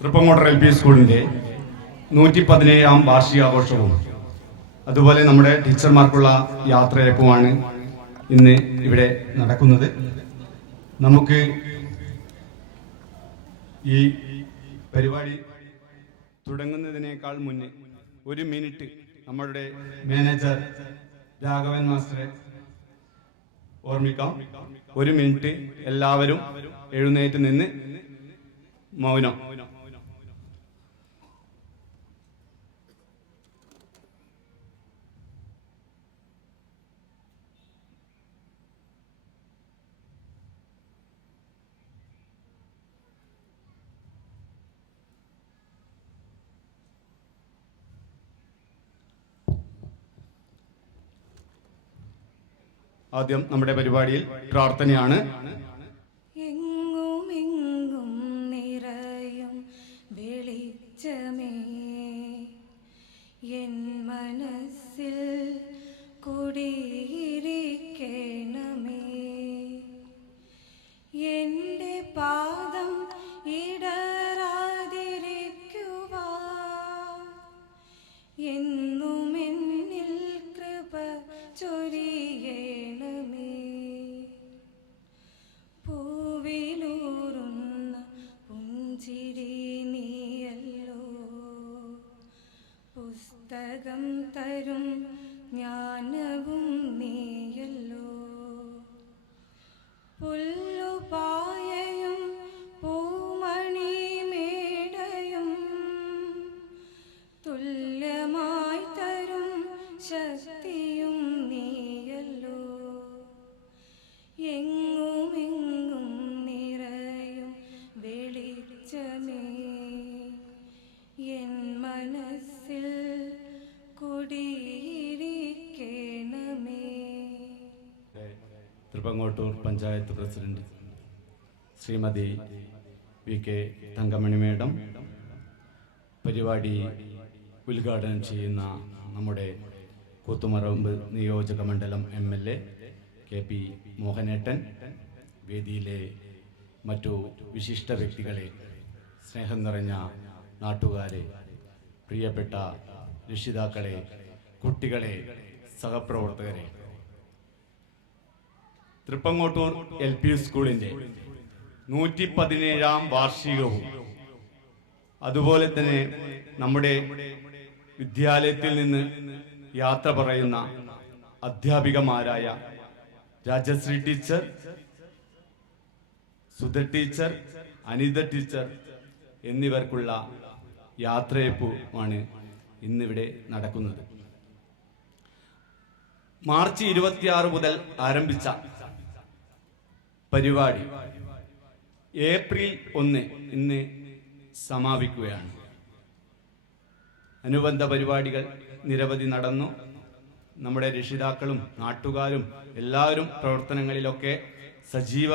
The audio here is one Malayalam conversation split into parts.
തൃപ്പങ്ങോട്ടർ LP സ്കൂളിൻ്റെ 117ാം വാർഷികാഘോഷവും അതുപോലെ നമ്മുടെ ടീച്ചർമാർക്കുള്ള യാത്രയപ്പുമാണ് ഇന്ന് ഇവിടെ നടക്കുന്നത്. നമുക്ക് ഈ പരിപാടി തുടങ്ങുന്നതിനേക്കാൾ മുന്നേ ഒരു മിനിറ്റ് നമ്മളുടെ മാനേജർ രാഘവൻ മാസ്റ്ററെ ഓർമ്മിക്കാം. ഒരു മിനിറ്റ് എല്ലാവരും എഴുന്നേറ്റ് നിന്ന് മൗനം. ആദ്യം നമ്മുടെ പരിപാടിയിൽ പ്രാർത്ഥനയാണ്. എങ്ങും എങ്ങും നിറയും വെളിച്ചമേ എൻ മനസ്സിൽ കുടിയിരിക്കണമേ. എൻ്റെ പാദം ഇടറാതിരിക്കുവാൻ എന്നും എന്നിൽ കൃപ ചൊരിയണമേ. പൂവിലൂറുന്ന പുഞ്ചിരി നീയല്ലോ, പുസ്തകം തരും ജ്ഞാനവും നീയല്ലോ. പുല്ലുപായയും പൂമണി മേടയും തുല്യമായി തരും ശക്തിയും നീയല്ലോ. എങ്ങും എങ്ങും നിറയും വെളിച്ചമേ എൻ മനസ്സിൽ കുടിയിരിക്കണമേ. Thrippangottur panchayat president Shrimati VK Thankamani madam, പരിപാടി ഉദ്ഘാടനം ചെയ്യുന്ന നമ്മുടെ കൂത്തുപറമ്പ് നിയോജക മണ്ഡലം MLA KP മോഹനേട്ടൻ, വേദിയിലെ മറ്റു വിശിഷ്ട വ്യക്തികളെ, സ്നേഹം നിറഞ്ഞ നാട്ടുകാരെ, പ്രിയപ്പെട്ട രക്ഷിതാക്കളെ, കുട്ടികളെ, സഹപ്രവർത്തകരെ, തൃപ്പങ്ങോട്ടൂർ LP സ്കൂളിൻ്റെ 117ാം വാർഷികവും അതുപോലെ തന്നെ നമ്മുടെ വിദ്യാലയത്തിൽ നിന്ന് യാത്ര പറയുന്ന അധ്യാപികമാരായ Rajasree teacher, Sudha teacher, Anitha teacher എന്നിവർക്കുള്ള യാത്രയപ്പുമാണ് ഇന്നിവിടെ നടക്കുന്നത്. മാർച്ച് 26 മുതൽ ആരംഭിച്ച പരിപാടി ഏപ്രിൽ 1 ഇന്ന് സമാപിക്കുകയാണ്. അനുബന്ധ പരിപാടികൾ നിരവധി നടന്നു. നമ്മുടെ രക്ഷിതാക്കളും നാട്ടുകാരും എല്ലാവരും പ്രവർത്തനങ്ങളിലൊക്കെ സജീവ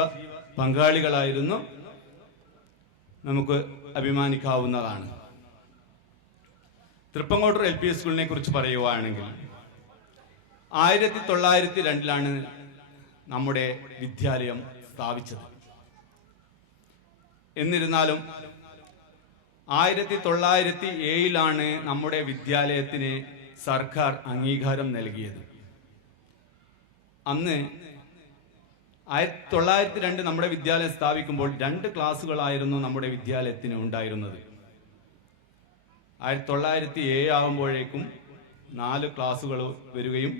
പങ്കാളികളായിരുന്നു. നമുക്ക് അഭിമാനിക്കാവുന്നതാണ്. തൃപ്പങ്ങോട്ടൂർ LP സ്കൂളിനെ കുറിച്ച് പറയുകയാണെങ്കിൽ 1902 നമ്മുടെ വിദ്യാലയം സ്ഥാപിച്ചത്. എന്നിരുന്നാലും 1907 നമ്മുടെ വിദ്യാലയത്തിന് സർക്കാർ അംഗീകാരം നൽകിയത്. അന്ന് 1902 നമ്മുടെ വിദ്യാലയം സ്ഥാപിക്കുമ്പോൾ 2 ക്ലാസ്സുകളായിരുന്നു നമ്മുടെ വിദ്യാലയത്തിന് ഉണ്ടായിരുന്നത്. 1907 ആകുമ്പോഴേക്കും 4 ക്ലാസ്സുകൾ വരികയും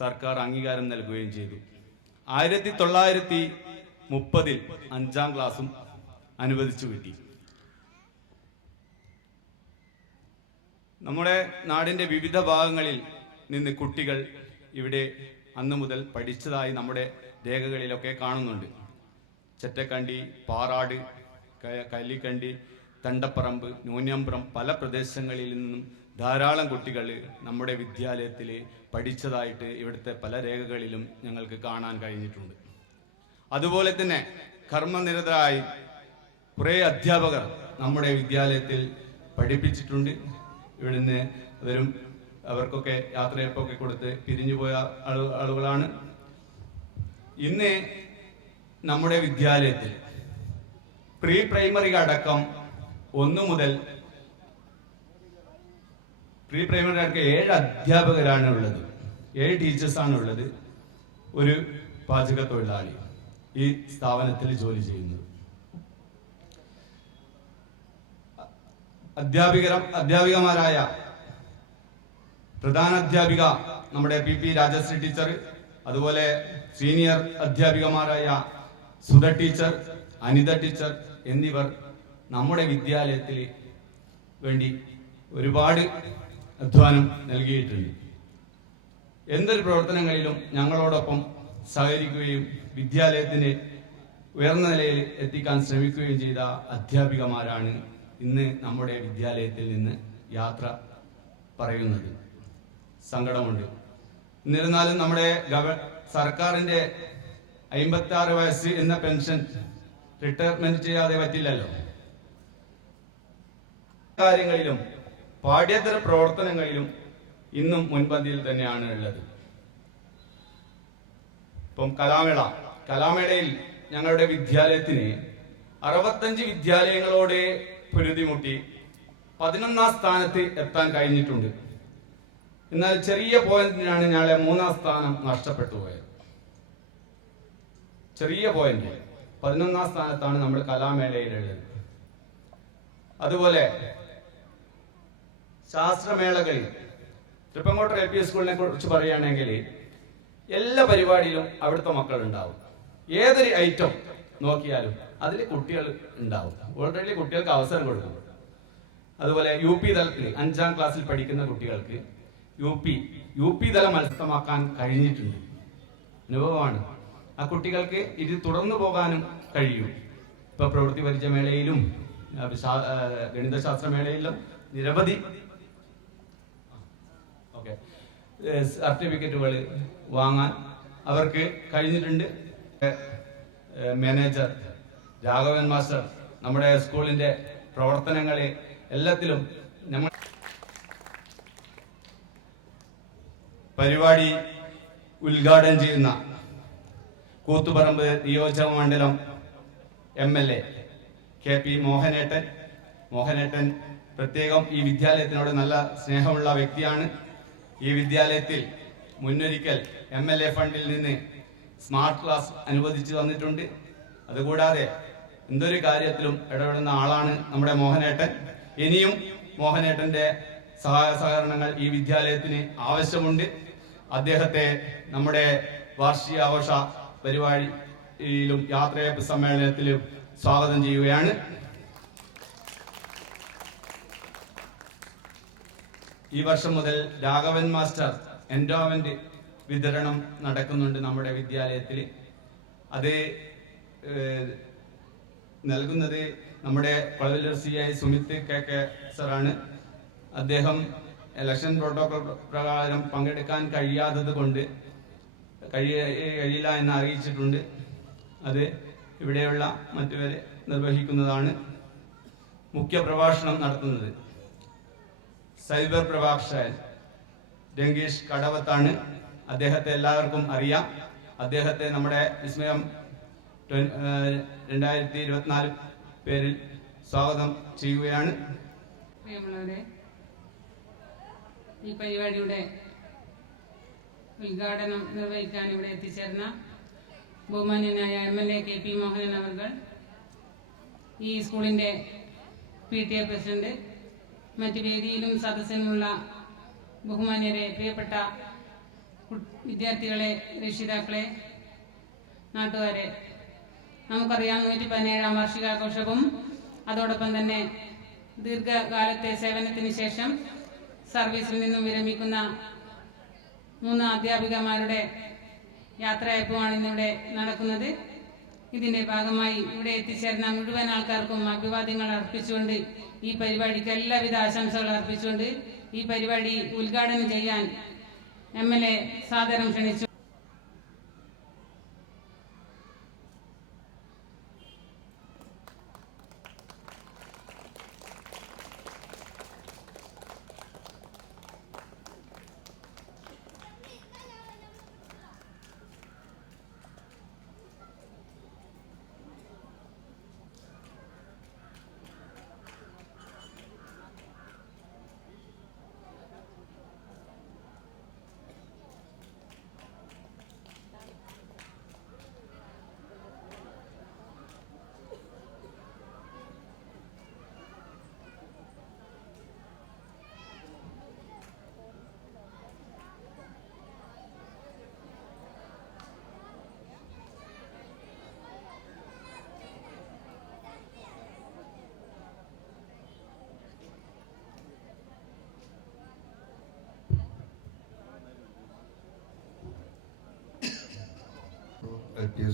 സർക്കാർ അംഗീകാരം നൽകുകയും ചെയ്തു. 1930 5ാം ക്ലാസ്സും അനുവദിച്ചു കിട്ടി. നമ്മുടെ നാടിൻ്റെ വിവിധ ഭാഗങ്ങളിൽ നിന്ന് കുട്ടികൾ ഇവിടെ അന്നു മുതൽ പഠിച്ചതായി നമ്മുടെ രേഖകളിലൊക്കെ കാണുന്നുണ്ട്. ചെറ്റക്കണ്ടി, പാറാട്, കല്ലിക്കണ്ടി, തണ്ടപ്പറമ്പ്, ന്യൂനമ്പുറം പല പ്രദേശങ്ങളിൽ നിന്നും ധാരാളം കുട്ടികൾ നമ്മുടെ വിദ്യാലയത്തിൽ പഠിച്ചതായിട്ട് ഇവിടുത്തെ പല രേഖകളിലും ഞങ്ങൾക്ക് കാണാൻ കഴിഞ്ഞിട്ടുണ്ട്. അതുപോലെ തന്നെ കർമ്മനിരതരായി കുറേ അധ്യാപകർ നമ്മുടെ വിദ്യാലയത്തിൽ പഠിപ്പിച്ചിട്ടുണ്ട്. ഇവിടുന്ന് അവർക്കൊക്കെ യാത്രയപ്പൊക്കെ കൊടുത്ത് പിരിഞ്ഞുപോയ ആളുകളാണ്. ഇന്ന് നമ്മുടെ വിദ്യാലയത്തിൽ പ്രീ പ്രൈമറി അടക്കം 1 മുതൽ പ്രീ പ്രൈമറി അടക്കം 7 അധ്യാപകരാണ് ഉള്ളത്, 7 ടീച്ചേഴ്സാണ് ഉള്ളത്. ഒരു പാചക തൊഴിലാളി ഈ സ്ഥാപനത്തിൽ ജോലി ചെയ്യുന്നത്. അധ്യാപികമാരായ പ്രധാന അധ്യാപിക നമ്മുടെ PP രാജശ്രീ ടീച്ചർ, അതുപോലെ സീനിയർ അധ്യാപികമാരായ സുധ ടീച്ചർ, അനിത ടീച്ചർ എന്നിവർ നമ്മുടെ വിദ്യാലയത്തിൽ വേണ്ടി ഒരുപാട് അധ്വാനം നൽകിയിട്ടുണ്ട്. എന്തൊരു പ്രവർത്തനങ്ങളിലും ഞങ്ങളോടൊപ്പം സഹകരിക്കുകയും വിദ്യാലയത്തിന് ഉയർന്ന നിലയിൽ എത്തിക്കാൻ ശ്രമിക്കുകയും ചെയ്ത അധ്യാപികമാരാണ് ഇന്ന് നമ്മുടെ വിദ്യാലയത്തിൽ നിന്ന് യാത്ര പറയുന്നത്. സങ്കടമുണ്ട്. എന്നിരുന്നാലും നമ്മുടെ സർക്കാരിന്റെ 56 വയസ്സ് എന്ന പെൻഷൻ റിട്ടയർമെന്റ് ചെയ്യാതെ പറ്റില്ലല്ലോ. കാര്യങ്ങളിലും പാഠ്യേതര പ്രവർത്തനങ്ങളിലും ഇന്നും മുൻപന്തിയിൽ തന്നെയാണ് ഉള്ളത്. ഇപ്പം കലാമേളയിൽ ഞങ്ങളുടെ വിദ്യാലയത്തിന് 65 വിദ്യാലയങ്ങളോട് പൊരുതിമുട്ടി 11ാം സ്ഥാനത്ത് എത്താൻ കഴിഞ്ഞിട്ടുണ്ട്. എന്നാൽ ചെറിയ പോയിന്റിനാണ് ഞങ്ങളെ 3ാം സ്ഥാനം നഷ്ടപ്പെട്ടു പോയത്. ചെറിയ പോയിന്റ് 11ാം സ്ഥാനത്താണ് നമ്മൾ കലാമേളയിലുള്ളത്. അതുപോലെ ശാസ്ത്രമേളകളിൽ തൃപ്പങ്കോട്ട LP സ്കൂളിനെ കുറിച്ച് പറയുകയാണെങ്കിൽ എല്ലാ പരിപാടിയിലും അവിടുത്തെ മക്കൾ ഉണ്ടാവും. ഏതൊരു ഐറ്റം നോക്കിയാലും അതിൽ കുട്ടികൾ ഉണ്ടാവും. ഓൾറെഡി കുട്ടികൾക്ക് അവസരം കൊടുക്കും. അതുപോലെ UP തലത്തിൽ 5ാം ക്ലാസ്സിൽ പഠിക്കുന്ന കുട്ടികൾക്ക് UP തലം മത്സരമാക്കാൻ കഴിഞ്ഞിട്ടുണ്ട്. അനുഭവമാണ്. ആ കുട്ടികൾക്ക് ഇത് തുടർന്നു പോകാനും കഴിയും. ഇപ്പൊ പ്രവൃത്തി പരിചയമേളയിലും ഗണിതശാസ്ത്രമേളയിലും നിരവധി സർട്ടിഫിക്കറ്റുകൾ വാങ്ങാൻ അവർക്ക് കഴിഞ്ഞിട്ടുണ്ട്. മാനേജർ രാഘവൻ മാസ്റ്റർ നമ്മുടെ സ്കൂളിന്റെ പ്രവർത്തനങ്ങളെ എല്ലാത്തിലും നമ്മൾ പരിപാടി ഉദ്ഘാടനം ചെയ്യുന്ന കൂത്തുപറമ്പ് നിയോജക മണ്ഡലം MLA KP മോഹനേട്ടൻ പ്രത്യേകം ഈ വിദ്യാലയത്തിനോട് നല്ല സ്നേഹമുള്ള വ്യക്തിയാണ്. ഈ വിദ്യാലയത്തിൽ മുന്നൊരിക്കൽ MLA ഫണ്ടിൽ നിന്ന് സ്മാർട്ട് ക്ലാസ് അനുവദിച്ചു തന്നിട്ടുണ്ട്. അതുകൂടാതെ എന്തൊരു കാര്യത്തിലും ഇടപെടുന്ന ആളാണ് നമ്മുടെ മോഹനേട്ടൻ. ഇനിയും മോഹനേട്ടന്റെ സഹായ സഹകരണങ്ങൾ ഈ വിദ്യാലയത്തിന് ആവശ്യമുണ്ട്. അദ്ദേഹത്തെ നമ്മുടെ വാർഷികാഘോഷ പരിപാടിയിലും യാത്രയപ്പ് സമ്മേളനത്തിലും സ്വാഗതം ചെയ്യുകയാണ്. ഈ വർഷം മുതൽ രാഘവൻ മാസ്റ്റർ എൻഡോമെന്റ് വിതരണം നടക്കുന്നുണ്ട് നമ്മുടെ വിദ്യാലയത്തിൽ. അത് നൽകുന്നത് നമ്മുടെ കൊളവല്ലൂർ CI സുമിത് KK സാറാണ്. അദ്ദേഹം ഇലക്ഷൻ പ്രോട്ടോകോൾ പ്രകാരം പങ്കെടുക്കാൻ കഴിയാത്തത് കൊണ്ട് കഴിയില്ല എന്ന് അറിയിച്ചിട്ടുണ്ട്. അത് ഇവിടെയുള്ള മറ്റുവരെ നിർവഹിക്കുന്നതാണ്. മുഖ്യ പ്രഭാഷണം നടത്തുന്നത് സൈബർ പ്രഭാഷകൻ രംഗീഷ് കടവത്താണ്. അദ്ദേഹത്തെ എല്ലാവർക്കും അറിയാം. അദ്ദേഹത്തെ നമ്മുടെ വിസ്മയം 2024 പേരിൽ സ്വാഗതം ചെയ്യുകയാണ്. പ്രിയമുള്ളവരെ, ഈ പരിപാടിയുടെ ഉദ്ഘാടനം നിർവഹിക്കാൻ ഇവിടെ എത്തിച്ചേർന്ന ബഹുമാന്യനായ MLA KP മോഹനൻ അവർ, ഈ സ്കൂളിന്റെ PTA പ്രസിഡന്റ്, മറ്റു വേദിയിലും സദസ്സിനുമുള്ള ബഹുമാന്യരെ, പ്രിയപ്പെട്ട വിദ്യാർത്ഥികളെ, രക്ഷിതാക്കളെ, നാട്ടുകാരെ, നമുക്കറിയാം 117ാം വാർഷികാഘോഷവും അതോടൊപ്പം തന്നെ ദീർഘകാലത്തെ സേവനത്തിന് ശേഷം സർവീസിൽ നിന്നും വിരമിക്കുന്ന 3 അധ്യാപികമാരുടെ യാത്രയയപ്പുമാണ് ഇന്നിവിടെ നടക്കുന്നത്. ഇതിന്റെ ഭാഗമായി ഇവിടെ എത്തിച്ചേർന്ന മുഴുവൻ ആൾക്കാർക്കും അഭിവാദ്യങ്ങൾ അർപ്പിച്ചുകൊണ്ട്, ഈ പരിപാടിക്ക് എല്ലാവിധ ആശംസകൾ അർപ്പിച്ചുകൊണ്ട് ഈ പരിപാടി ഉദ്ഘാടനം ചെയ്യാൻ MLA സാദരം ക്ഷണിച്ചു.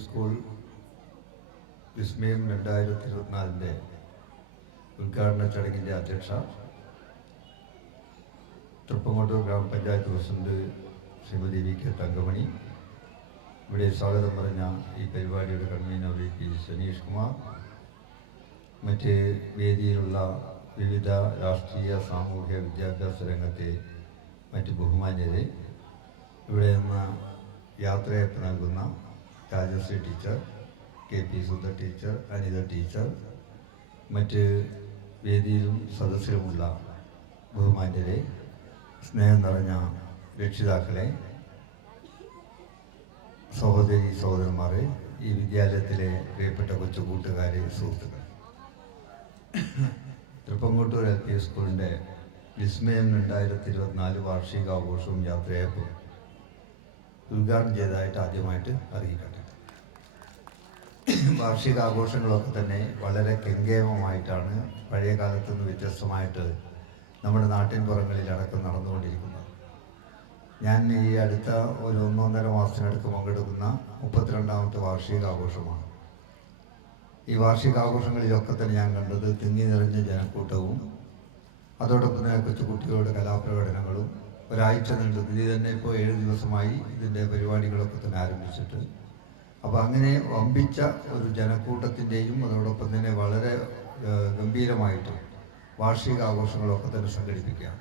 സ്കൂൾ വിസ്മയം 2024 ഉദ്ഘാടന ചടങ്ങിൻ്റെ അധ്യക്ഷ, തൃപ്പങ്ങോട്ടൂർ ഗ്രാമപഞ്ചായത്ത് president Shrimati V K Thankamani, ഇവിടെ സ്വാഗതം പറഞ്ഞ ഈ പരിപാടിയുടെ convener V P Sanish Kumar, മറ്റ് വേദിയിലുള്ള വിവിധ രാഷ്ട്രീയ സാമൂഹ്യ വിദ്യാഭ്യാസ രംഗത്തെ മറ്റ് ബഹുമാന്യരെ, ഇവിടെ നിന്ന് യാത്രയപ്പ് നൽകുന്ന Rajasree teacher, K P Sudha teacher, Anitha teacher, മറ്റ് വേദിയിലും സദസ്സിലുമുള്ള ബഹുമാന്യരെ, സ്നേഹം നിറഞ്ഞ രക്ഷിതാക്കളെ, സഹോദരി സഹോദരന്മാരെ, ഈ വിദ്യാലയത്തിലെ പ്രിയപ്പെട്ട കൊച്ചു കൂട്ടുകാരെ, സുഹൃത്തുക്കൾ, തൃപ്പങ്ങോട്ടൂർ LP സ്കൂളിൻ്റെ വിസ്മയം 2024 വാർഷികാഘോഷവും യാത്രയപ്പും ഉദ്ഘാടനം ചെയ്തതായിട്ട് ആദ്യമായിട്ട് അറിയിക്കട്ടെ. വാർഷികാഘോഷങ്ങളൊക്കെ തന്നെ വളരെ കെങ്കേമമായിട്ടാണ് പഴയ കാലത്തു നിന്ന് വ്യത്യസ്തമായിട്ട് നമ്മുടെ നാട്ടിൻ പുറങ്ങളിലടക്കം നടന്നുകൊണ്ടിരിക്കുന്നത്. ഞാൻ ഈ അടുത്ത ഒരു 1.5 മാസത്തിനടുത്ത് പങ്കെടുക്കുന്ന 32ാമത്തെ വാർഷികാഘോഷമാണ്. ഈ വാർഷികാഘോഷങ്ങളിലൊക്കെ തന്നെ ഞാൻ കണ്ടത് തിങ്ങി നിറഞ്ഞ ജനക്കൂട്ടവും അതോടൊപ്പം തന്നെ കൊച്ചുകുട്ടികളുടെ കലാപ്രകടനങ്ങളും. ഒരാഴ്ച നീണ്ടു, ഇത് തന്നെ ഇപ്പോൾ 7 ദിവസമായി ഇതിൻ്റെ പരിപാടികളൊക്കെ തന്നെ ആരംഭിച്ചിട്ട്. അപ്പോൾ അങ്ങനെ വമ്പിച്ച ഒരു ജനക്കൂട്ടത്തിൻ്റെയും അതോടൊപ്പം തന്നെ വളരെ ഗംഭീരമായിട്ട് വാർഷികാഘോഷങ്ങളൊക്കെ തന്നെ സംഘടിപ്പിക്കുക.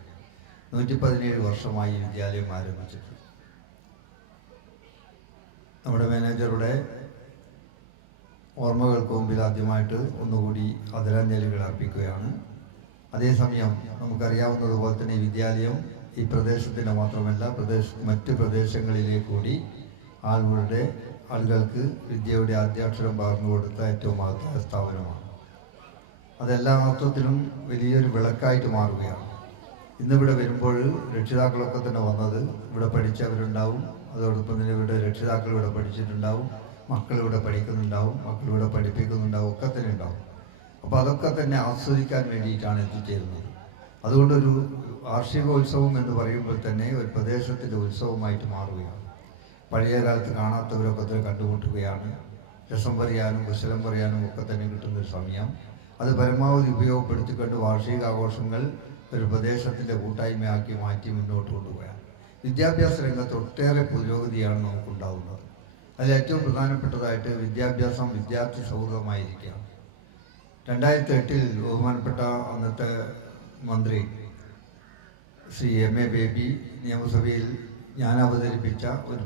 117 വർഷമായി ഈ വിദ്യാലയം ആരംഭിച്ചിട്ട്. നമ്മുടെ മാനേജറുടെ ഓർമ്മകൾക്ക് മുമ്പിൽ ആദ്യമായിട്ട് ഒന്നുകൂടി ആദരാഞ്ജലികൾ അർപ്പിക്കുകയാണ്. അതേസമയം നമുക്കറിയാവുന്നതുപോലെ തന്നെ ഈ വിദ്യാലയം ഈ പ്രദേശത്തിൻ്റെ മാത്രമല്ല മറ്റ് പ്രദേശങ്ങളിലെ കൂടി ആളുകൾക്ക് വിദ്യയുടെ ആദ്യാക്ഷരം പകർന്നു കൊടുത്ത ഏറ്റവും മഹത്തായ സ്ഥാപനമാണ്. അതെല്ലാ അർത്ഥത്തിലും വലിയൊരു വിളക്കായിട്ട് മാറുകയാണ്. ഇന്നിവിടെ വരുമ്പോൾ രക്ഷിതാക്കളൊക്കെ തന്നെ വന്നത് ഇവിടെ പഠിച്ചവരുണ്ടാവും, അതോടൊപ്പം തന്നെ ഇവിടെ രക്ഷിതാക്കൾ ഇവിടെ പഠിച്ചിട്ടുണ്ടാവും, മക്കളിവിടെ പഠിക്കുന്നുണ്ടാവും, മക്കളിവിടെ പഠിപ്പിക്കുന്നുണ്ടാവും, ഒക്കെ തന്നെ ഉണ്ടാവും. അപ്പോൾ അതൊക്കെ തന്നെ ആസ്വദിക്കാൻ വേണ്ടിയിട്ടാണ് എത്തിച്ചേരുന്നത്. അതുകൊണ്ടൊരു വാർഷികോത്സവം എന്ന് പറയുമ്പോൾ തന്നെ ഒരു പ്രദേശത്തിൻ്റെ ഉത്സവമായിട്ട് മാറുകയാണ്. പഴയ കാലത്ത് കാണാത്തവരൊക്കെ തന്നെ കണ്ടുമുട്ടുകയാണ്. രസം പറയാനും കുശലം പറയാനും ഒക്കെ തന്നെ കിട്ടുന്നൊരു സമയം. അത് പരമാവധി ഉപയോഗപ്പെടുത്തിക്കൊണ്ട് വാർഷികാഘോഷങ്ങൾ ഒരു പ്രദേശത്തിൻ്റെ കൂട്ടായ്മയാക്കി മാറ്റി മുന്നോട്ട് കൊണ്ടുപോകാൻ വിദ്യാഭ്യാസ രംഗത്ത് ഒട്ടേറെ പുരോഗതിയാണ് നമുക്കുണ്ടാകുന്നത്. അതിൽ ഏറ്റവും പ്രധാനപ്പെട്ടതായിട്ട് വിദ്യാഭ്യാസം വിദ്യാർത്ഥി സൗഹൃദമായിരിക്കുക. 2008 ബഹുമാനപ്പെട്ട അന്നത്തെ മന്ത്രി ശ്രീ MA ബേബി നിയമസഭയിൽ ഞാൻ അവതരിപ്പിച്ച ഒരു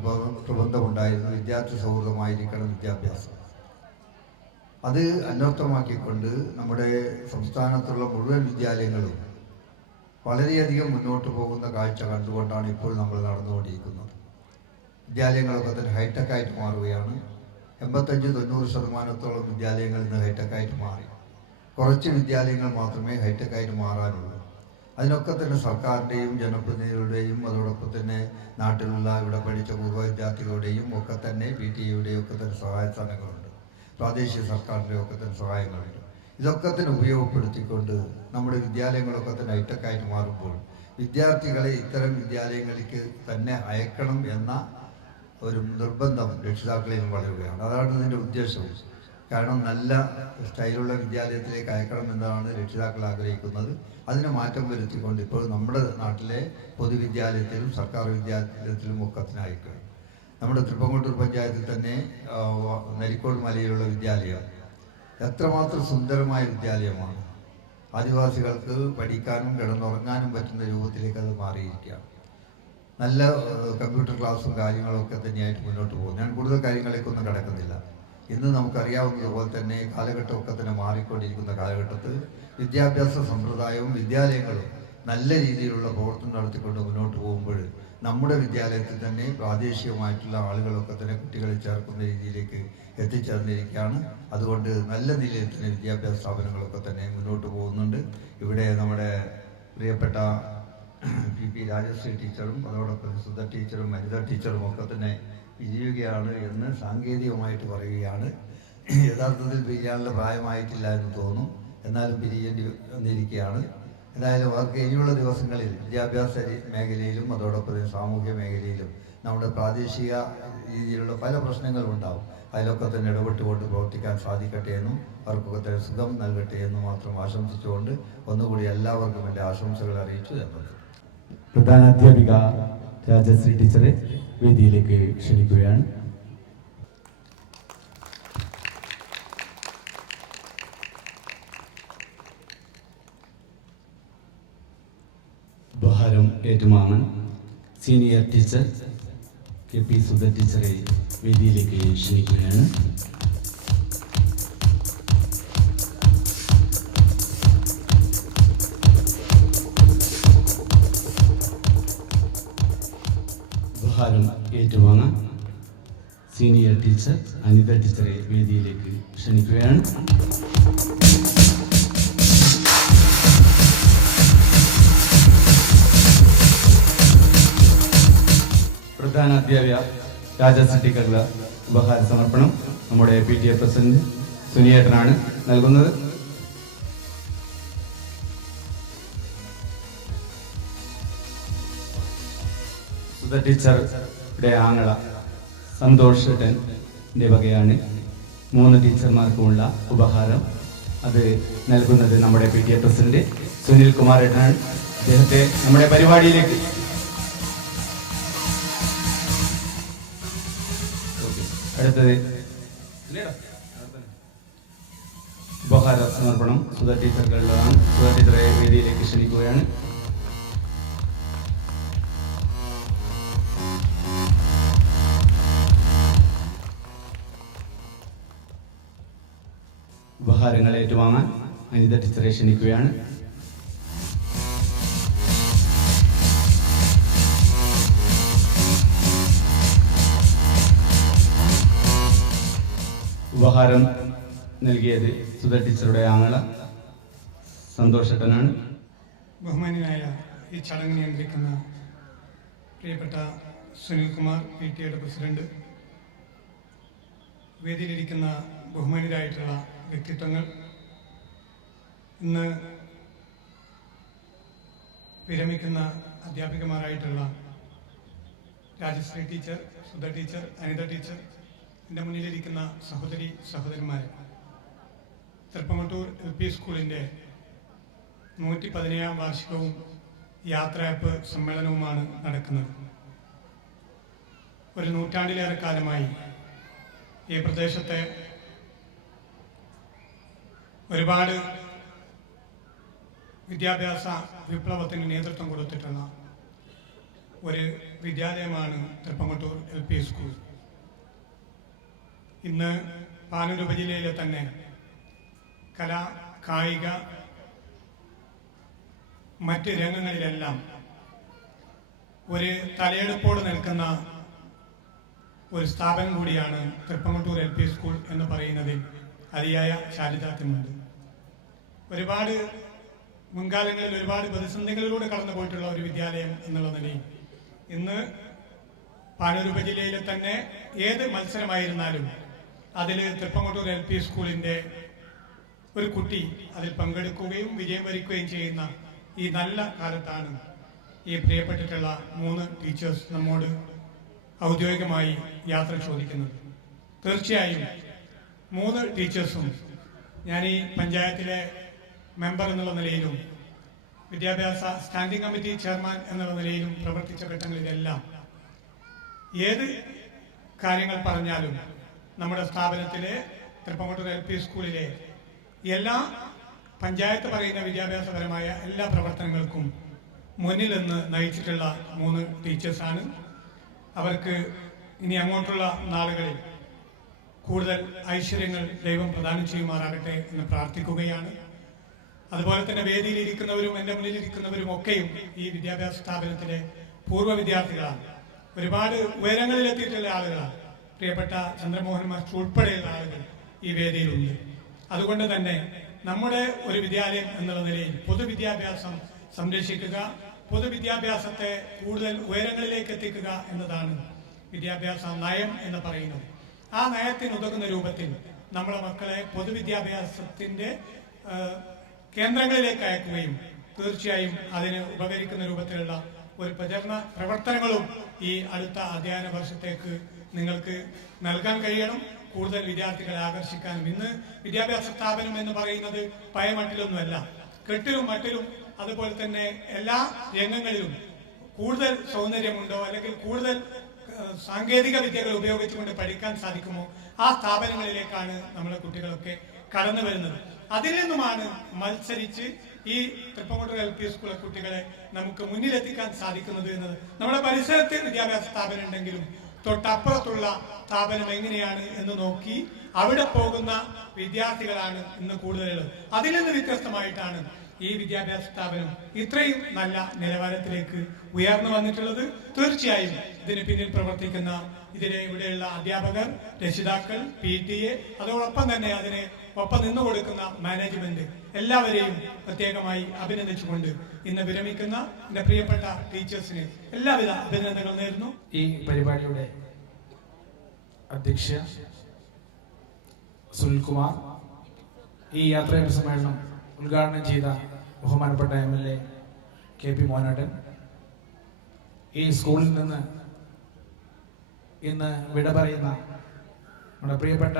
പ്രബന്ധമുണ്ടായിരുന്നു, വിദ്യാർത്ഥി സൗഹൃദമായിരിക്കണം വിദ്യാഭ്യാസം. അത് അന്വർത്ഥമാക്കിക്കൊണ്ട് നമ്മുടെ സംസ്ഥാനത്തുള്ള മുഴുവൻ വിദ്യാലയങ്ങളും വളരെയധികം മുന്നോട്ട് പോകുന്ന കാഴ്ച കണ്ടുകൊണ്ടാണ് ഇപ്പോൾ നമ്മൾ നടന്നുകൊണ്ടിരിക്കുന്നത്. വിദ്യാലയങ്ങളൊക്കെ തന്നെ ഹൈടെക്കായിട്ട് മാറുകയാണ്. 85-90% വിദ്യാലയങ്ങൾ ഇന്ന് ഹൈടെക്കായിട്ട് മാറി. കുറച്ച് വിദ്യാലയങ്ങൾ മാത്രമേ ഹൈടെക്കായിട്ട് മാറാനുള്ളൂ. അതിനൊക്കെ തന്നെ സർക്കാരിൻ്റെയും ജനപ്രതിനിധികളുടെയും അതോടൊപ്പം തന്നെ നാട്ടിലുള്ള ഇവിടെ പഠിച്ച പൂർവ്വ വിദ്യാർത്ഥികളുടെയും ഒക്കെ തന്നെ PTA ഒക്കെ തന്നെ സഹായ സ്ഥാനങ്ങളുണ്ട്, പ്രാദേശിക സർക്കാരിൻ്റെ ഒക്കെ തന്നെ സഹായങ്ങളുണ്ട്. ഇതൊക്കെ തന്നെ ഉപയോഗപ്പെടുത്തിക്കൊണ്ട് നമ്മുടെ വിദ്യാലയങ്ങളൊക്കെ തന്നെ ഹൈടെക്കായിട്ട് മാറുമ്പോൾ വിദ്യാർത്ഥികളെ ഇത്തരം വിദ്യാലയങ്ങളിലേക്ക് തന്നെ അയക്കണം എന്ന ഒരു നിർബന്ധം രക്ഷിതാക്കളിൽ വളരുകയാണ്. അതാണ് ഇതിൻ്റെ ഉദ്ദേശവും. കാരണം നല്ല സ്റ്റൈലുള്ള വിദ്യാലയത്തിലേക്ക് അയക്കണം എന്നതാണ് രക്ഷിതാക്കൾ ആഗ്രഹിക്കുന്നത്. അതിന് മാറ്റം വരുത്തിക്കൊണ്ട് ഇപ്പോൾ നമ്മുടെ നാട്ടിലെ പൊതുവിദ്യാലയത്തിലും സർക്കാർ വിദ്യാലയത്തിലും ഒക്കെ തന്നെ അയക്കണം. നമ്മുടെ തൃപ്പങ്ങോട്ടൂർ പഞ്ചായത്തിൽ തന്നെ നരിക്കോട് മലയിലുള്ള വിദ്യാലയം എത്രമാത്രം സുന്ദരമായ വിദ്യാലയമാണ്. ആദിവാസികൾക്ക് പഠിക്കാനും കിടന്നുറങ്ങാനും പറ്റുന്ന രൂപത്തിലേക്ക് അത് മാറിയിരിക്കുകയാണ്. നല്ല കമ്പ്യൂട്ടർ ക്ലാസ്സും കാര്യങ്ങളൊക്കെ തന്നെയായിട്ട് മുന്നോട്ട് പോകും. ഞാൻ കൂടുതൽ കാര്യങ്ങളിലേക്കൊന്നും കിടക്കുന്നില്ല. ഇന്ന് നമുക്കറിയാവുന്നതുപോലെ തന്നെ കാലഘട്ടമൊക്കെ തന്നെ മാറിക്കൊണ്ടിരിക്കുന്ന കാലഘട്ടത്തിൽ വിദ്യാഭ്യാസ സമ്പ്രദായവും വിദ്യാലയങ്ങളും നല്ല രീതിയിലുള്ള പ്രവർത്തനം നടത്തിക്കൊണ്ട് മുന്നോട്ട് പോകുമ്പോൾ നമ്മുടെ വിദ്യാലയത്തിൽ തന്നെ പ്രാദേശികമായിട്ടുള്ള ആളുകളൊക്കെ തന്നെ കുട്ടികളെ ചേർക്കുന്ന രീതിയിലേക്ക് എത്തിച്ചേർന്നിരിക്കുകയാണ്. അതുകൊണ്ട് നല്ല നിലയിൽ തന്നെ വിദ്യാഭ്യാസ സ്ഥാപനങ്ങളൊക്കെ തന്നെ മുന്നോട്ട് പോകുന്നുണ്ട്. ഇവിടെ നമ്മുടെ പ്രിയപ്പെട്ട PP രാജശ്രീ ടീച്ചറും അതോടൊപ്പം സുധ ടീച്ചറും അനിത ടീച്ചറും ഒക്കെ തന്നെ പിരിയുകയാണ് എന്ന് സാങ്കേതികമായിട്ട് പറയുകയാണ്. യഥാർത്ഥത്തിൽ പിരിയാനുള്ള പ്രായമായിട്ടില്ല എന്ന് തോന്നും, എന്നാലും പിരിയേണ്ടി വന്നിരിക്കുകയാണ്. എന്തായാലും അവർക്ക് ഇനിയുള്ള ദിവസങ്ങളിൽ വിദ്യാഭ്യാസ മേഖലയിലും അതോടൊപ്പം തന്നെ സാമൂഹ്യ മേഖലയിലും നമ്മുടെ പ്രാദേശിക രീതിയിലുള്ള പല പ്രശ്നങ്ങളും ഉണ്ടാവും. അതിലൊക്കെ തന്നെ ഇടപെട്ടുകൊണ്ട് പ്രവർത്തിക്കാൻ സാധിക്കട്ടെ എന്നും അവർക്കൊക്കെ തന്നെ സുഖം നൽകട്ടെ എന്നും മാത്രം ആശംസിച്ചുകൊണ്ട് ഒന്നുകൂടി എല്ലാവർക്കും എൻ്റെ ആശംസകൾ അറിയിച്ചു തന്നത്. പ്രധാന അധ്യാപിക രാജശ്രീ ടീച്ചറെ വേദിയിലേക്ക് ക്ഷണിക്കുകയാണ്. ഉപഹാരം ഏറ്റുവാങ്ങാൻ സീനിയർ ടീച്ചർ KP സുധ ടീച്ചറെ വേദിയിലേക്ക് ക്ഷണിക്കുകയാണ്. ഉപഹാരം ഏറ്റുവാങ്ങാൻ സീനിയർ ടീച്ചർ അനിത ടീച്ചറെ വേദിയിലേക്ക് ക്ഷണിക്കുകയാണ്. പ്രധാന അധ്യാപിക രാജശ്രീ ടീച്ചറുടെ ഉപഹാര സമർപ്പണം നമ്മുടെ PTA പ്രസിഡന്റ് സുനിയേട്ടനാണ് നൽകുന്നത്. സുധ ടീച്ചറുടെ ആങ്ങള സന്തോഷ് ഏട്ടൻ്റെ വകയാണ് 3 ടീച്ചർമാർക്കുമുള്ള ഉപഹാരം. അത് നൽകുന്നത് നമ്മുടെ PTA പ്രസിഡന്റ് സുനിൽ കുമാർ ഏട്ടനാണ്. അദ്ദേഹത്തെ നമ്മുടെ പരിപാടിയിലേക്ക് അടുത്തത് ഉപഹാര സമർപ്പണം സുധ ടീച്ചറുകളുടെതാണ്. സുധ ടീച്ചറെ വേദിയിലേക്ക് ക്ഷണിക്കുകയാണ്. ഉപഹാരങ്ങൾ ഏറ്റുവാങ്ങാൻ അനിത ടീച്ചറെ ക്ഷണിക്കുകയാണ്. ഉപഹാരം നൽകിയത് സുധ ടീച്ചറുടെ ആങ്ങള സന്തോഷട്ടനാണ്. ബഹുമാന്യനായ ഈ ചടങ്ങ് നിയന്ത്രിക്കുന്ന പ്രിയപ്പെട്ട സുനിൽകുമാർ PTA പ്രസിഡന്റ്, വേദിയിലിരിക്കുന്ന ബഹുമാന്യരായിട്ടുള്ള വ്യക്തിത്വങ്ങൾ, ഇന്ന് വിരമിക്കുന്ന അധ്യാപികമാരായിട്ടുള്ള Rajasree teacher, Sudha teacher, Anitha teacher, എൻ്റെ മുന്നിലിരിക്കുന്ന സഹോദരന്മാർ, തൃപ്പമട്ടൂർ LP സ്കൂളിൻ്റെ 117ാം വാർഷികവും യാത്രയപ്പ് സമ്മേളനവുമാണ് നടക്കുന്നത്. ഒരു നൂറ്റാണ്ടിലേറെ കാലമായി ഈ പ്രദേശത്തെ ഒരുപാട് വിദ്യാഭ്യാസ വിപ്ലവത്തിന് നേതൃത്വം കൊടുത്തിട്ടുള്ള ഒരു വിദ്യാലയമാണ് തൃപ്പമട്ടൂർ LP സ്കൂൾ. ഇന്ന് പാനൂർ ഉപജില്ലയിലെ തന്നെ കലാ, കായിക, മറ്റ് രംഗങ്ങളിലെല്ലാം ഒരു തലയെടുപ്പോട് നിൽക്കുന്ന ഒരു സ്ഥാപനം കൂടിയാണ് തൃപ്പമട്ടൂർ LP സ്കൂൾ എന്ന് പറയുന്നതിൽ അതിയായ ചാരിതാർത്ഥ്യമുണ്ട്. ഒരുപാട് മുൻകാലങ്ങളിൽ ഒരുപാട് പ്രതിസന്ധികളിലൂടെ കടന്നു പോയിട്ടുള്ള ഒരു വിദ്യാലയം എന്നുള്ള നിലയിൽ ഇന്ന് പാനൂർ ഉപജില്ലയിലെ തന്നെ ഏത് മത്സരമായിരുന്നാലും അതിൽ തൃപ്പമട്ടൂർ LP സ്കൂളിൻ്റെ ഒരു കുട്ടി അതിൽ പങ്കെടുക്കുകയും വിജയം വരിക്കുകയും ചെയ്യുന്ന ഈ നല്ല കാലത്താണ് ഈ പ്രിയപ്പെട്ടിട്ടുള്ള 3 ടീച്ചേഴ്സ് നമ്മോട് ഔദ്യോഗികമായി യാത്ര ചോദിക്കുന്നത്. തീർച്ചയായും 3 ടീച്ചേഴ്സും ഞാൻ ഈ പഞ്ചായത്തിലെ മെമ്പർ എന്നുള്ള നിലയിലും വിദ്യാഭ്യാസ സ്റ്റാൻഡിംഗ് കമ്മിറ്റി ചെയർമാൻ എന്നുള്ള നിലയിലും പ്രവർത്തിച്ച ഘട്ടങ്ങളിലെല്ലാം ഏത് കാര്യങ്ങൾ പറഞ്ഞാലും നമ്മുടെ സ്ഥാപനത്തിലെ തൃപ്പമട്ടൂർ LP സ്കൂളിലെ എല്ലാ പഞ്ചായത്ത് പറയുന്ന വിദ്യാഭ്യാസപരമായ എല്ലാ പ്രവർത്തനങ്ങൾക്കും മുന്നിൽ നിന്ന് നയിച്ചിട്ടുള്ള 3 ടീച്ചേഴ്സാണ്. അവർക്ക് ഇനി അങ്ങോട്ടുള്ള നാളുകളിൽ കൂടുതൽ ഐശ്വര്യങ്ങൾ ദൈവം പ്രദാനം ചെയ്യുമാറാകട്ടെ എന്ന് പ്രാർത്ഥിക്കുകയാണ്. അതുപോലെ തന്നെ വേദിയിലിരിക്കുന്നവരും എൻ്റെ മുന്നിലിരിക്കുന്നവരും ഒക്കെയും ഈ വിദ്യാഭ്യാസ സ്ഥാപനത്തിലെ പൂർവ്വ വിദ്യാർത്ഥികളാണ്. ഒരുപാട് ഉയരങ്ങളിലെത്തിയിട്ടുള്ള ആളുകളാണ്. പ്രിയപ്പെട്ട ചന്ദ്രമോഹൻ മാസ്റ്റർ ഉൾപ്പെടെയുള്ള ആളുകൾ ഈ വേദിയിലുണ്ട്. അതുകൊണ്ട് തന്നെ നമ്മുടെ ഒരു വിദ്യാലയം എന്നുള്ള നിലയിൽ പൊതുവിദ്യാഭ്യാസം സംരക്ഷിക്കുക, പൊതുവിദ്യാഭ്യാസത്തെ കൂടുതൽ ഉയരങ്ങളിലേക്ക് എത്തിക്കുക എന്നതാണ് വിദ്യാഭ്യാസ നയം എന്ന് പറയുന്നത്. ആ നയത്തിന് ഉതകുന്ന രൂപത്തിൽ നമ്മുടെ മക്കളെ പൊതുവിദ്യാഭ്യാസത്തിന്റെ കേന്ദ്രങ്ങളിലേക്ക് അയക്കുകയും തീർച്ചയായും അതിന് ഉപകരിക്കുന്ന രൂപത്തിലുള്ള ഒരു പ്രചരണ പ്രവർത്തനങ്ങളും ഈ അടുത്ത അധ്യയന വർഷത്തേക്ക് നിങ്ങൾക്ക് നൽകാൻ കഴിയണം. കൂടുതൽ വിദ്യാർത്ഥികളെ ആകർഷിക്കാനും. ഇന്ന് വിദ്യാഭ്യാസ സ്ഥാപനം എന്ന് പറയുന്നത് പയമട്ടിലൊന്നുമല്ല, കെട്ടിലും മട്ടിലും അതുപോലെ തന്നെ എല്ലാ രംഗങ്ങളിലും കൂടുതൽ സൗന്ദര്യമുണ്ടോ അല്ലെങ്കിൽ കൂടുതൽ സാങ്കേതിക വിദ്യകൾ ഉപയോഗിച്ചുകൊണ്ട് പഠിക്കാൻ സാധിക്കുമോ ആ സ്ഥാപനങ്ങളിലേക്കാണ് നമ്മുടെ കുട്ടികളൊക്കെ കടന്നു വരുന്നത്. അതിൽ നിന്നുമാണ് മത്സരിച്ച് ഈ തൃപ്പങ്കോട്ടൂർ LP സ്കൂളിലെ കുട്ടികളെ നമുക്ക് മുന്നിലെത്തിക്കാൻ സാധിക്കുന്നത് എന്നത്. നമ്മുടെ പരിസരത്ത് വിദ്യാഭ്യാസ സ്ഥാപനം ഉണ്ടെങ്കിലും തൊട്ടപ്പുറത്തുള്ള സ്ഥാപനം എങ്ങനെയാണ് എന്ന് നോക്കി അവിടെ പോകുന്ന വിദ്യാർത്ഥികളാണ് ഇന്ന് കൂടുതലുള്ളത്. അതിൽ നിന്ന് വ്യത്യസ്തമായിട്ടാണ് ഈ വിദ്യാഭ്യാസ സ്ഥാപനം ഇത്രയും നല്ല നിലവാരത്തിലേക്ക് ഉയർന്നു വന്നിട്ടുള്ളത്. തീർച്ചയായും ഇതിന് പിന്നിൽ പ്രവർത്തിക്കുന്ന ഇവിടെയുള്ള അധ്യാപകർ, രക്ഷിതാക്കൾ, PTA, അതോടൊപ്പം തന്നെ അതിന് ഒപ്പം നിന്നു കൊടുക്കുന്ന മാനേജ്മെന്റ് എല്ലാവരെയും പ്രത്യേകമായി അഭിനന്ദിച്ചുകൊണ്ട് ഇന്ന് വിരമിക്കുന്ന എന്റെ പ്രിയപ്പെട്ട ടീച്ചേഴ്സിന് എല്ലാവിധ അഭിനന്ദനങ്ങൾ നേരുന്നു. ഈ പരിപാടിയുടെ അധ്യക്ഷ സുനിൽകുമാർ, ഈ യാത്രാ സമ്മേളനം ഉദ്ഘാടനം ചെയ്ത ബഹുമാനപ്പെട്ട MLA KP മോഹനേട്ടൻ, ഈ സ്കൂളിൽ നിന്ന് ഇന്ന് വിട പറയുന്ന നമ്മുടെ പ്രിയപ്പെട്ട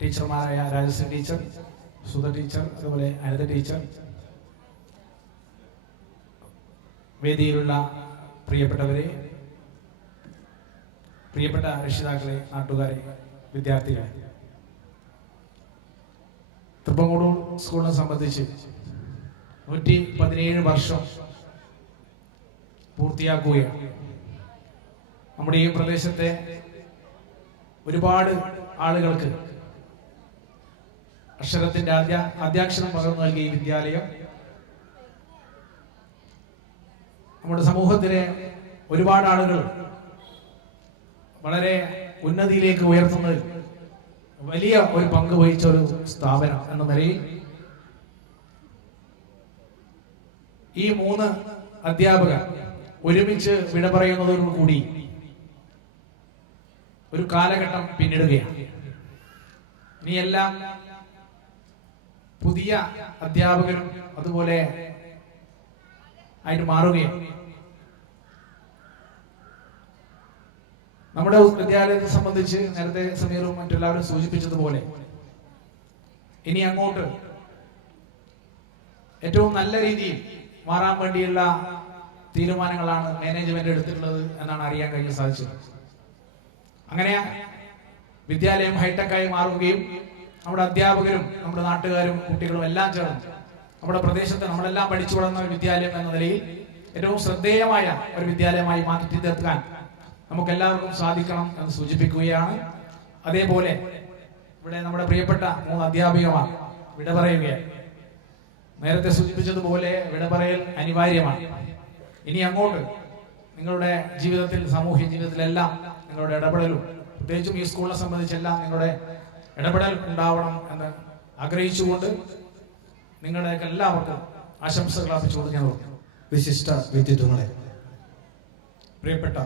ടീച്ചർമാരായ രാജശ്രീ ടീച്ചർ, സുധ ടീച്ചർ, അതുപോലെ അനിത ടീച്ചർ, വേദിയിലുള്ള പ്രിയപ്പെട്ടവരെ, പ്രിയപ്പെട്ട രക്ഷിതാക്കളെ, നാട്ടുകാരെ, വിദ്യാർത്ഥികളെ, തൃപ്പങ്കോട്ടൂർ സ്കൂളിനെ സംബന്ധിച്ച് 117 വർഷം പൂർത്തിയാക്കുകയാണ്. നമ്മുടെ ഈ പ്രദേശത്തെ ഒരുപാട് ആളുകൾക്ക് അക്ഷരത്തിന്റെ ആദ്യാക്ഷരം പകർന്നു നൽകിയ ഈ വിദ്യാലയം നമ്മുടെ സമൂഹത്തിലെ ഒരുപാട് ആളുകൾ വളരെ ഉന്നതിയിലേക്ക് ഉയർത്തുന്നതിൽ വലിയ ഒരു പങ്ക് വഹിച്ച ഒരു സ്ഥാപനം എന്ന നിലയിൽ ഈ 3 അധ്യാപകർ ഒരുമിച്ച് വിട പറയുന്നതോടുകൂടി ഒരു കാലഘട്ടം പിന്നിടുകയാണ്. ഇനിയെല്ലാം പുതിയ അധ്യാപകരും അതുപോലെ ആയിട്ട് മാറുകയാണ്. നമ്മുടെ വിദ്യാലയത്തെ സംബന്ധിച്ച് നേരത്തെ സമീറും മറ്റെല്ലാവരും സൂചിപ്പിച്ചതുപോലെ ഇനി അങ്ങോട്ട് ഏറ്റവും നല്ല രീതിയിൽ മാറാൻ വേണ്ടിയുള്ള തീരുമാനങ്ങളാണ് മാനേജ്മെന്റ് എടുത്തിട്ടുള്ളത് എന്നാണ് അറിയാൻ കഴിഞ്ഞ് സാധിച്ചത്. അങ്ങനെ വിദ്യാലയം ഹൈടെക്കായി മാറുകയും നമ്മുടെ അധ്യാപകരും നമ്മുടെ നാട്ടുകാരും കുട്ടികളും എല്ലാം ചേർന്ന് നമ്മുടെ പ്രദേശത്ത് നമ്മളെല്ലാം പഠിച്ചു വളർന്ന ഒരു വിദ്യാലയം എന്ന നിലയിൽ ഏറ്റവും ശ്രദ്ധേയമായ ഒരു വിദ്യാലയമായി മാറ്റി തീർക്കാൻ നമുക്ക് എല്ലാവർക്കും സാധിക്കണം എന്ന് സൂചിപ്പിക്കുകയാണ്. അതേപോലെ ഇവിടെ നമ്മുടെ പ്രിയപ്പെട്ട 3 അധ്യാപികമാർ വിട പറയുകയാണ്. നേരത്തെ സൂചിപ്പിച്ചതുപോലെ വിട പറയൽ അനിവാര്യമാണ്. ഇനി അങ്ങോട്ട് നിങ്ങളുടെ ജീവിതത്തിൽ, സാമൂഹ്യ ജീവിതത്തിലെല്ലാം നിങ്ങളുടെ ഇടപെടലും, പ്രത്യേകിച്ചും ഈ സ്കൂളിനെ സംബന്ധിച്ചെല്ലാം നിങ്ങളുടെ ഇടപെടൽ ഉണ്ടാവണം എന്ന് ആഗ്രഹിച്ചുകൊണ്ട് നിങ്ങളുടെ എല്ലാവർക്കും ആശംസകൾ അർപ്പിച്ചുകൊണ്ട് ഞാൻ പറഞ്ഞു. വിശിഷ്ട വ്യക്തിത്വങ്ങളെ, പ്രിയപ്പെട്ട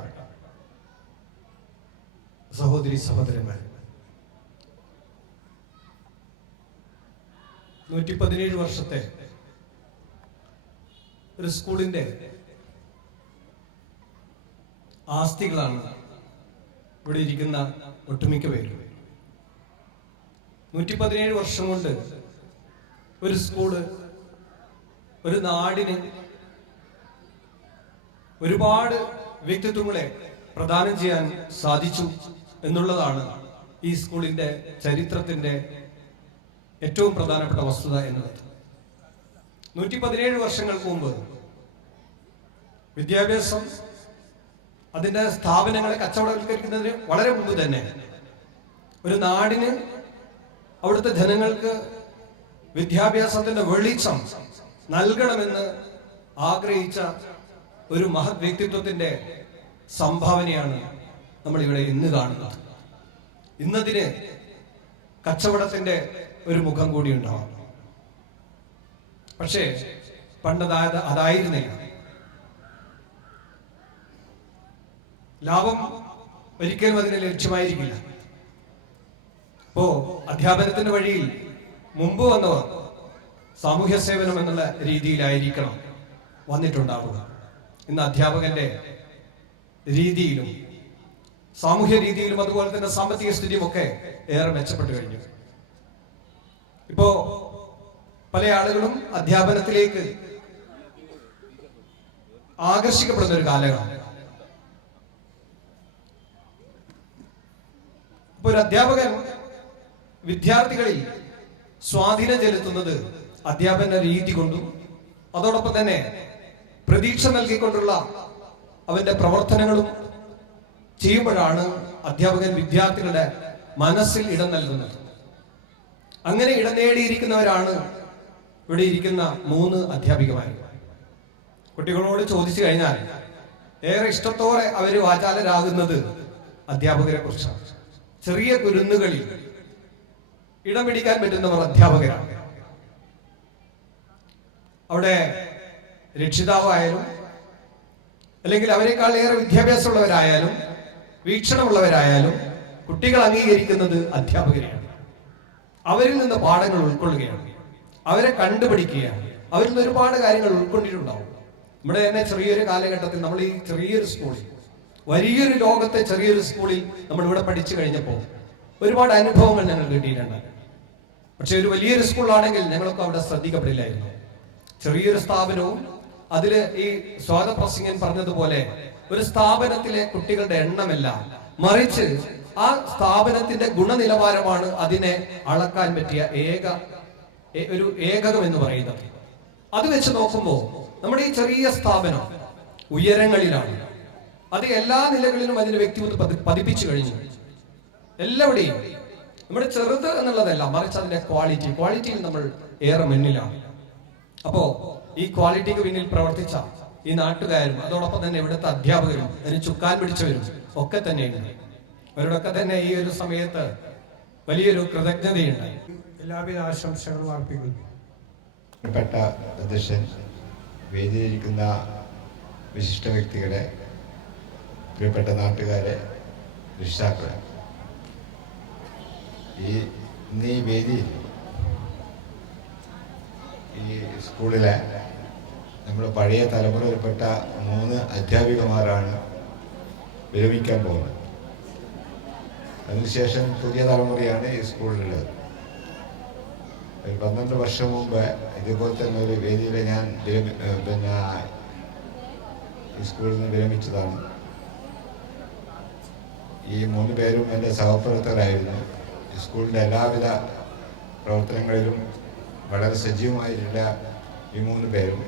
സഹോദരി സഹോദരന്മാരെ, 117 വർഷത്തെ ഒരു സ്കൂളിന്റെ ആസ്തികളാണ് ഇവിടെ ഇരിക്കുന്ന ഒട്ടുമിക്ക പേരും. 117 വർഷം കൊണ്ട് ഒരു സ്കൂള് ഒരു നാടിന് ഒരുപാട് വ്യക്തിത്വങ്ങളെ പ്രദാനം ചെയ്യാൻ സാധിച്ചു എന്നുള്ളതാണ് ഈ സ്കൂളിന്റെ ചരിത്രത്തിന്റെ ഏറ്റവും പ്രധാനപ്പെട്ട വസ്തുത എന്നുള്ളത്. 117 വർഷങ്ങൾക്ക് മുമ്പ് വിദ്യാഭ്യാസം അതിന്റെ സ്ഥാപനങ്ങളെ കച്ചവടവൽക്കരിക്കുന്നതിന് വളരെ മുമ്പ് തന്നെ ഒരു നാടിന്, അവിടുത്തെ ജനങ്ങൾക്ക് വിദ്യാഭ്യാസത്തിന്റെ വെളിച്ചം നൽകണമെന്ന് ആഗ്രഹിച്ച ഒരു മഹത് വ്യക്തിത്വത്തിന്റെ സംഭാവനയാണ് നമ്മൾ ഇവിടെ ഇന്ന് കാണുന്നത്. ഇന്നതിന് കച്ചവടത്തിന്റെ ഒരു മുഖം കൂടി ഉണ്ടാവും. പക്ഷേ അതായിരുന്നില്ല. ലാഭം ഒരിക്കലും അതിന് ലക്ഷ്യമായിരിക്കില്ല. അപ്പോ അധ്യാപനത്തിന്റെ വഴിയിൽ മുമ്പ് വന്നവർ സാമൂഹ്യ സേവനം എന്നുള്ള രീതിയിലായിരിക്കണം വന്നിട്ടുണ്ടാവുക. ഇന്ന് അധ്യാപകന്റെ രീതിയിലും സാമൂഹ്യ രീതിയിലും അതുപോലെ തന്നെ സാമ്പത്തിക സ്ഥിതിയും ഒക്കെ ഏറെ മെച്ചപ്പെട്ടു കഴിഞ്ഞു. ഇപ്പോ പല ആളുകളും അധ്യാപനത്തിലേക്ക് ആകർഷിക്കപ്പെടുന്ന ഒരു കാലമാണ്. ഇപ്പൊ ഒരു അധ്യാപകൻ വിദ്യാർത്ഥികളിൽ സ്വാധീനം ചെലുത്തുന്നത് അധ്യാപന രീതി കൊണ്ടും അതോടൊപ്പം തന്നെ പ്രതീക്ഷ നൽകിക്കൊണ്ടുള്ള അവന്റെ പ്രവർത്തനങ്ങളും ചെയ്യുമ്പോഴാണ് അധ്യാപകൻ വിദ്യാർത്ഥികളുടെ മനസ്സിൽ ഇടം നൽകുന്നത്. അങ്ങനെ ഇടം നേടിയിരിക്കുന്നവരാണ് ഇവിടെ ഇരിക്കുന്ന 3 അധ്യാപികമാർ. കുട്ടികളോട് ചോദിച്ചു കഴിഞ്ഞാൽ ഏറെ ഇഷ്ടത്തോടെ അവർ വാചാലരാകുന്നത് അധ്യാപകരെ കുറിച്ചാണ്. ചെറിയ കുരുന്നുകളിൽ ഇടം പിടിക്കാൻ പറ്റുന്നവർ അധ്യാപകരാണ്. അവിടെ രക്ഷിതാവായാലും അല്ലെങ്കിൽ അവരെക്കാൾ ഏറെ വിദ്യാഭ്യാസമുള്ളവരായാലും വീക്ഷണമുള്ളവരായാലും കുട്ടികൾ അംഗീകരിക്കുന്നത് അധ്യാപകരെയാണ്. അവരിൽ നിന്ന് പാഠങ്ങൾ ഉൾക്കൊള്ളുകയാണ്, അവരെ കണ്ടുപിടിക്കുകയാണ്, അവരിൽ നിന്ന് ഒരുപാട് കാര്യങ്ങൾ ഉൾക്കൊണ്ടിട്ടുണ്ടാവും. നമ്മുടെ തന്നെ ചെറിയൊരു കാലഘട്ടത്തിൽ നമ്മൾ ഈ ചെറിയൊരു സ്കൂളിൽ, വലിയൊരു ലോകത്തെ ചെറിയൊരു സ്കൂളിൽ നമ്മൾ ഇവിടെ പഠിച്ചു കഴിഞ്ഞപ്പോൾ ഒരുപാട് അനുഭവങ്ങൾ ഞങ്ങൾ കിട്ടിയിട്ടുണ്ട്. പക്ഷെ ഒരു വലിയൊരു സ്കൂളാണെങ്കിൽ ഞങ്ങളൊക്കെ അവിടെ ശ്രദ്ധിക്കപ്പെടില്ലായിരുന്നു. ചെറിയൊരു സ്ഥാപനവും അതില് ഈ സ്വാഗതപ്രസംഗൻ പറഞ്ഞതുപോലെ ഒരു സ്ഥാപനത്തിലെ കുട്ടികളുടെ എണ്ണമല്ല, മറിച്ച് ആ സ്ഥാപനത്തിന്റെ ഗുണനിലവാരമാണ് അതിനെ അളക്കാൻ പറ്റിയ ഒരു ഏകകം എന്ന് പറയുന്നത്. അത് വെച്ച് നോക്കുമ്പോൾ നമ്മുടെ ഈ ചെറിയ സ്ഥാപനം ഉയരങ്ങളിലാണ്. അത് എല്ലാ നിലകളിലും അതിന്റെ വ്യക്തിത്വം പതിപ്പിച്ചു കഴിഞ്ഞു. എല്ലാവിടെയും നമ്മുടെ ചെറുത് എന്നുള്ളതല്ല, മറിച്ച് അതിന്റെ ക്വാളിറ്റിയിൽ നമ്മൾ ഏറെ മുന്നിലാണ്. അപ്പോ ഈ ക്വാളിറ്റിക്ക് പിന്നിൽ പ്രവർത്തിച്ച ഈ നാട്ടുകാരും അതോടൊപ്പം തന്നെ ഇവിടുത്തെ അധ്യാപകരും അതിന് ചുക്കാൻ പിടിച്ചവരും ഒക്കെ തന്നെയുണ്ട്. അവരോടൊക്കെ തന്നെ ഈ ഒരു സമയത്ത് വലിയൊരു കൃതജ്ഞതയുണ്ട്. എല്ലാവിധ ആശംസകളും അർപ്പിക്കുന്നു. പ്രിയപ്പെട്ട അധ്യക്ഷൻ, വേദിയിലിരിക്കുന്ന വിശിഷ്ട വ്യക്തികളെ, പ്രിയപ്പെട്ട നാട്ടുകാരെ, രക്ഷിതാക്കളെ, ഇന്ന് ഈ വേദിയിൽ ഈ സ്കൂളിലെ നമ്മൾ പഴയ തലമുറയിൽപ്പെട്ട 3 അധ്യാപികമാരാണ് വിരമിക്കാൻ പോകുന്നത്. അതിനുശേഷം പുതിയ തലമുറയാണ് ഈ സ്കൂളിലുള്ളത്. ഒരു 12 വർഷം മുമ്പ് ഇതുപോലെ തന്നെ ഒരു വേദിയിൽ ഞാൻ ഈ സ്കൂളിൽ നിന്ന് വിരമിച്ചതാണ്. ഈ 3 പേരും എൻ്റെ സഹപ്രവർത്തകരായിരുന്നു. ഈ സ്കൂളിൻ്റെ എല്ലാവിധ പ്രവർത്തനങ്ങളിലും വളരെ സജീവമായിട്ടുള്ള ഈ 3 പേരും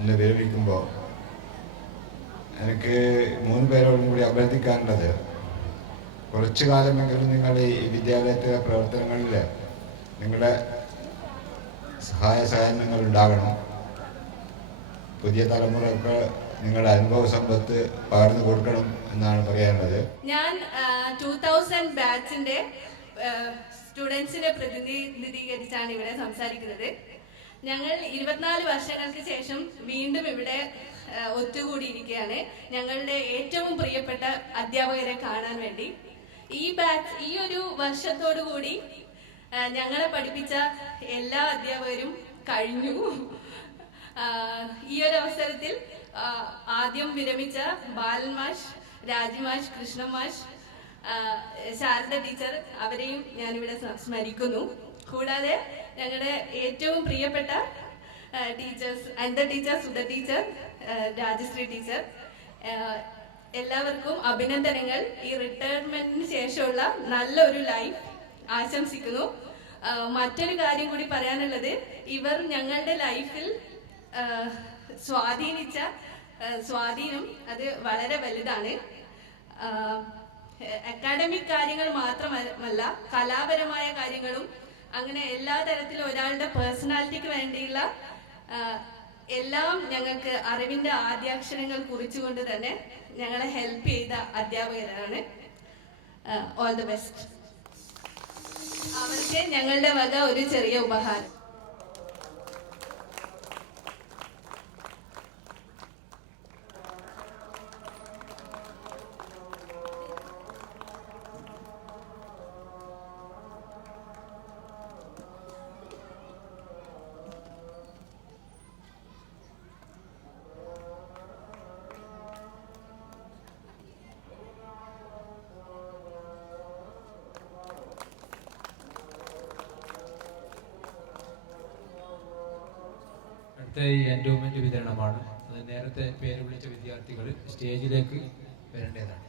ഇന്ന് വിരമിക്കുമ്പോൾ എനിക്ക് 3 പേരോടും കൂടി അഭ്യർത്ഥിക്കാനുള്ളത്, കുറച്ചു കാലമെങ്കിലും നിങ്ങൾ ഈ വിദ്യാലയത്തിലെ പ്രവർത്തനങ്ങളിൽ നിങ്ങളുടെ സഹായങ്ങൾ ഉണ്ടാകണം. പുതിയ തലമുറക്ക് നിങ്ങളുടെ അനുഭവ സമ്പത്ത് പകർന്നു കൊടുക്കണം എന്നാണ് പറയാനുള്ളത്. ഞാൻ 2000 ബാച്ചിന്റെ സ്റ്റുഡൻസിനെ പ്രതിനിധീകരിച്ചാണ് ഇവിടെ സംസാരിക്കുന്നത്. ഞങ്ങൾ 24 വർഷങ്ങൾക്ക് ശേഷം വീണ്ടും ഇവിടെ ഒത്തുകൂടിയിരിക്കുകയാണ് ഞങ്ങളുടെ ഏറ്റവും പ്രിയപ്പെട്ട അധ്യാപകരെ കാണാൻ വേണ്ടി. ഈ ഒരു വർഷത്തോടു കൂടി ഞങ്ങളെ പഠിപ്പിച്ച എല്ലാ അധ്യാപകരും കഴിഞ്ഞു. ഈ ഒരു അവസരത്തിൽ ആദ്യം വിരമിച്ച ബാലൻ മാഷ്, രാജിമാഷ്, കൃഷ്ണമാഷ്, ശാരദ ടീച്ചർ, അവരെയും ഞാനിവിടെ സ്മരിക്കുന്നു. കൂടാതെ ഞങ്ങളുടെ ഏറ്റവും പ്രിയപ്പെട്ട teachers, Anitha teacher, Sudha teacher, Rajasree teacher, എല്ലാവർക്കും അഭിനന്ദനങ്ങൾ. ഈ റിട്ടയർമെന്റിന് ശേഷമുള്ള നല്ലൊരു ലൈഫ് ആശംസിക്കുന്നു. മറ്റൊരു കാര്യം കൂടി പറയാനുള്ളത്, ഇവർ ഞങ്ങളുടെ ലൈഫിൽ സ്വാധീനിച്ച സ്വാധീനം അത് വളരെ വലുതാണ്. അക്കാഡമിക് കാര്യങ്ങൾ മാത്രമല്ല, കലാപരമായ കാര്യങ്ങളും അങ്ങനെ എല്ലാ തരത്തിലും ഒരാളുടെ പേഴ്സണാലിറ്റിക്ക് വേണ്ടിയുള്ള എല്ലാം ഞങ്ങൾക്ക് അറിവിന്റെ ആദ്യാക്ഷരങ്ങൾ കുറിച്ചുകൊണ്ട് തന്നെ ഞങ്ങളെ ഹെൽപ്പ് ചെയ്ത അധ്യാപകരാണ്. All the best. അവർക്ക് ഞങ്ങളുടെ വക ഒരു ചെറിയ ഉപഹാരം. അടുത്ത ഈ എൻഡോമെന്റ് വിതരണമാണ്. അത് നേരത്തെ പേര് വിളിച്ച വിദ്യാർത്ഥികൾ സ്റ്റേജിലേക്ക് വരേണ്ടതാണ്.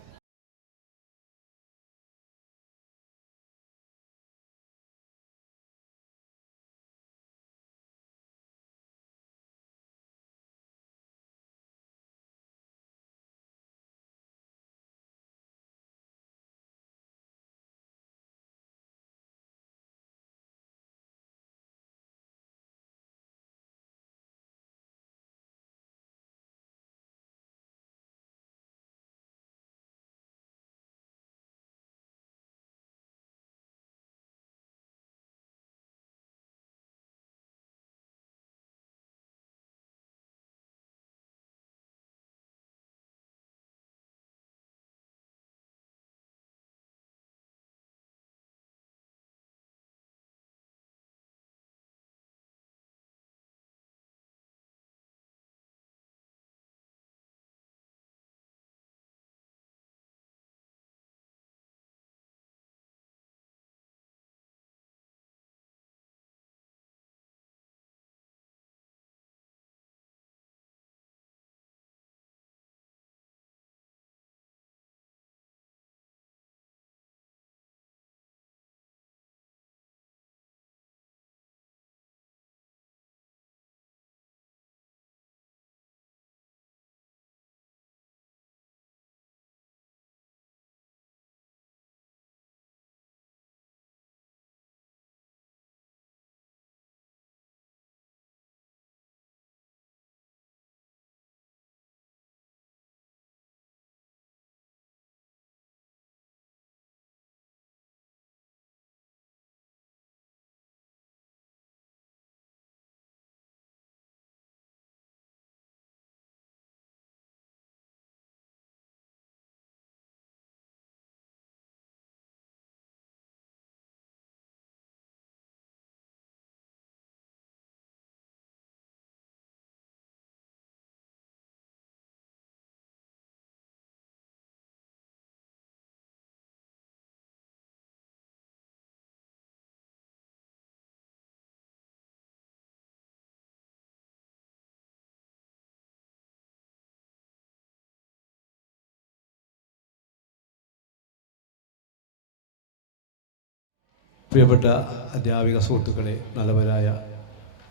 പ്രിയപ്പെട്ട അധ്യാപിക സുഹൃത്തുക്കളെ, നല്ലവരായ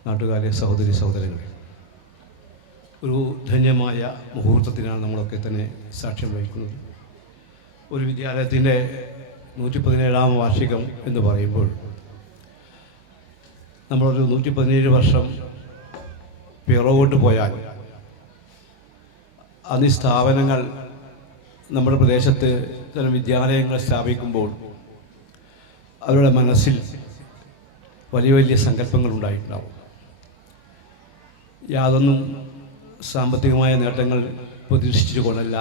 നാട്ടുകാരെ, സഹോദരി സഹോദരങ്ങളെ, ഒരു ധന്യമായ മുഹൂർത്തത്തിനാണ് നമ്മളൊക്കെ തന്നെ സാക്ഷ്യം വഹിക്കുന്നത്. ഒരു വിദ്യാലയത്തിൻ്റെ 117ാം വാർഷികം എന്ന് പറയുമ്പോൾ നമ്മളൊരു 117 വർഷം പിറകോട്ട് പോയാൽ അന്ന് ഈ സ്ഥാപനങ്ങൾ നമ്മുടെ പ്രദേശത്ത് ഇത്തരം വിദ്യാലയങ്ങൾ സ്ഥാപിക്കുമ്പോൾ അവരുടെ മനസ്സിൽ വലിയ വലിയ സങ്കല്പങ്ങൾ ഉണ്ടായിട്ടുണ്ടാവും. യാതൊന്നും സാമ്പത്തികമായ നേട്ടങ്ങൾ പ്രതീക്ഷിച്ചുകൊണ്ടല്ല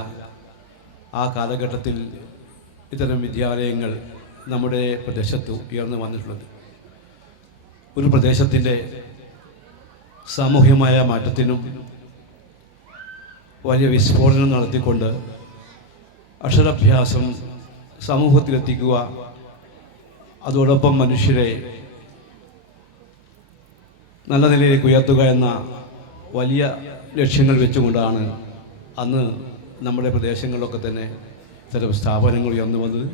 ആ കാലഘട്ടത്തിൽ ഇത്തരം വിദ്യാലയങ്ങൾ നമ്മുടെ പ്രദേശത്ത് ഉയർന്നു വന്നിട്ടുള്ളത്. ഒരു പ്രദേശത്തിൻ്റെ സാമൂഹ്യമായ മാറ്റത്തിനും വലിയ വിസ്ഫോടനം നടത്തിക്കൊണ്ട് അക്ഷരാഭ്യാസം സമൂഹത്തിലെത്തിക്കുക, അതോടൊപ്പം മനുഷ്യരെ നല്ല നിലയിലേക്ക് ഉയർത്തുക എന്ന വലിയ ലക്ഷ്യങ്ങൾ വെച്ചുകൊണ്ടാണ് അന്ന് നമ്മുടെ പ്രദേശങ്ങളിലൊക്കെ തന്നെ ഇത്തരം സ്ഥാപനങ്ങൾ ഉയർന്നു വന്നത്.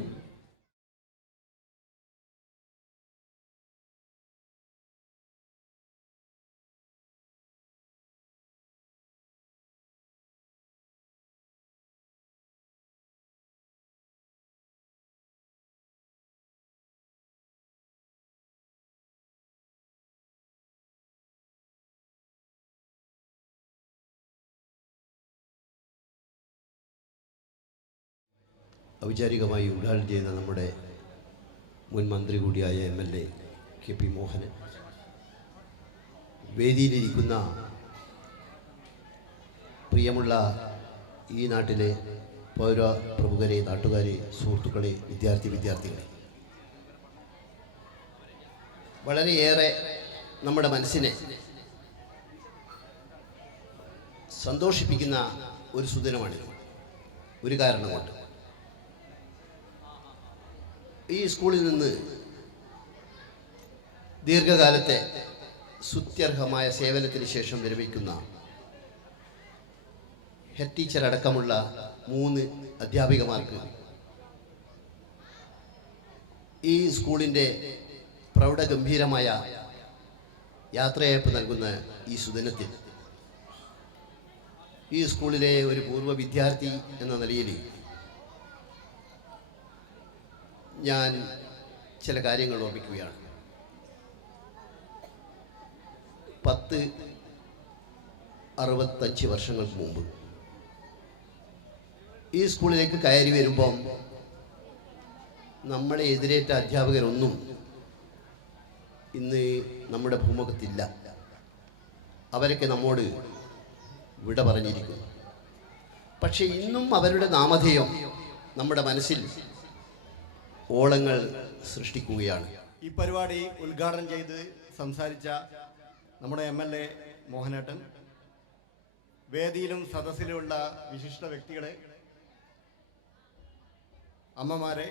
ഔപചാരികമായി ഉദ്ഘാടനം ചെയ്ത നമ്മുടെ മുൻ മന്ത്രി കൂടിയായ MLA KP മോഹനൻ, വേദിയിലിരിക്കുന്ന പ്രിയമുള്ള ഈ നാട്ടിലെ പൗര പ്രമുഖരെ, നാട്ടുകാരെ, സുഹൃത്തുക്കളെ, വിദ്യാർത്ഥികളെ, വളരെയേറെ നമ്മുടെ മനസ്സിനെ സന്തോഷിപ്പിക്കുന്ന ഒരു സുദിനമാണിത്. ഒരു കാരണം കൊണ്ട് ഈ സ്കൂളിൽ നിന്ന് ദീർഘകാലത്തെ സ്തുത്യർഹമായ സേവനത്തിന് ശേഷം വിരമിക്കുന്ന ഹെഡ് ടീച്ചർ അടക്കമുള്ള 3 അധ്യാപികമാർക്ക് ഈ സ്കൂളിൻ്റെ പ്രൗഢഗംഭീരമായ യാത്രയയപ്പ് നൽകുന്ന ഈ സുദിനത്തിൽ ഈ സ്കൂളിലെ ഒരു പൂർവ്വ വിദ്യാർത്ഥി എന്ന നിലയിൽ ഞാൻ ചില കാര്യങ്ങൾ ഓർമ്മിക്കുകയാണ്. 65 വർഷങ്ങൾക്ക് മുമ്പ് ഈ സ്കൂളിലേക്ക് കയറി വരുമ്പം നമ്മളെ എതിരേറ്റ അധ്യാപകരൊന്നും ഇന്ന് നമ്മുടെ ഭൂമുഖത്തില്ല. അവരൊക്കെ നമ്മോട് വിട പറഞ്ഞിരിക്കുന്നു. പക്ഷെ ഇന്നും അവരുടെ നാമധേയം നമ്മുടെ മനസ്സിൽ ഓളങ്ങൾ സൃഷ്ടിക്കുകയാണ്. ഈ പരിപാടി ഉദ്ഘാടനം ചെയ്ത് സംസാരിച്ച നമ്മുടെ MLA മോഹനേട്ടൻ, വേദിയിലും സദസ്സിലുമുള്ള വിശിഷ്ട വ്യക്തികളെ, അമ്മമാരെ,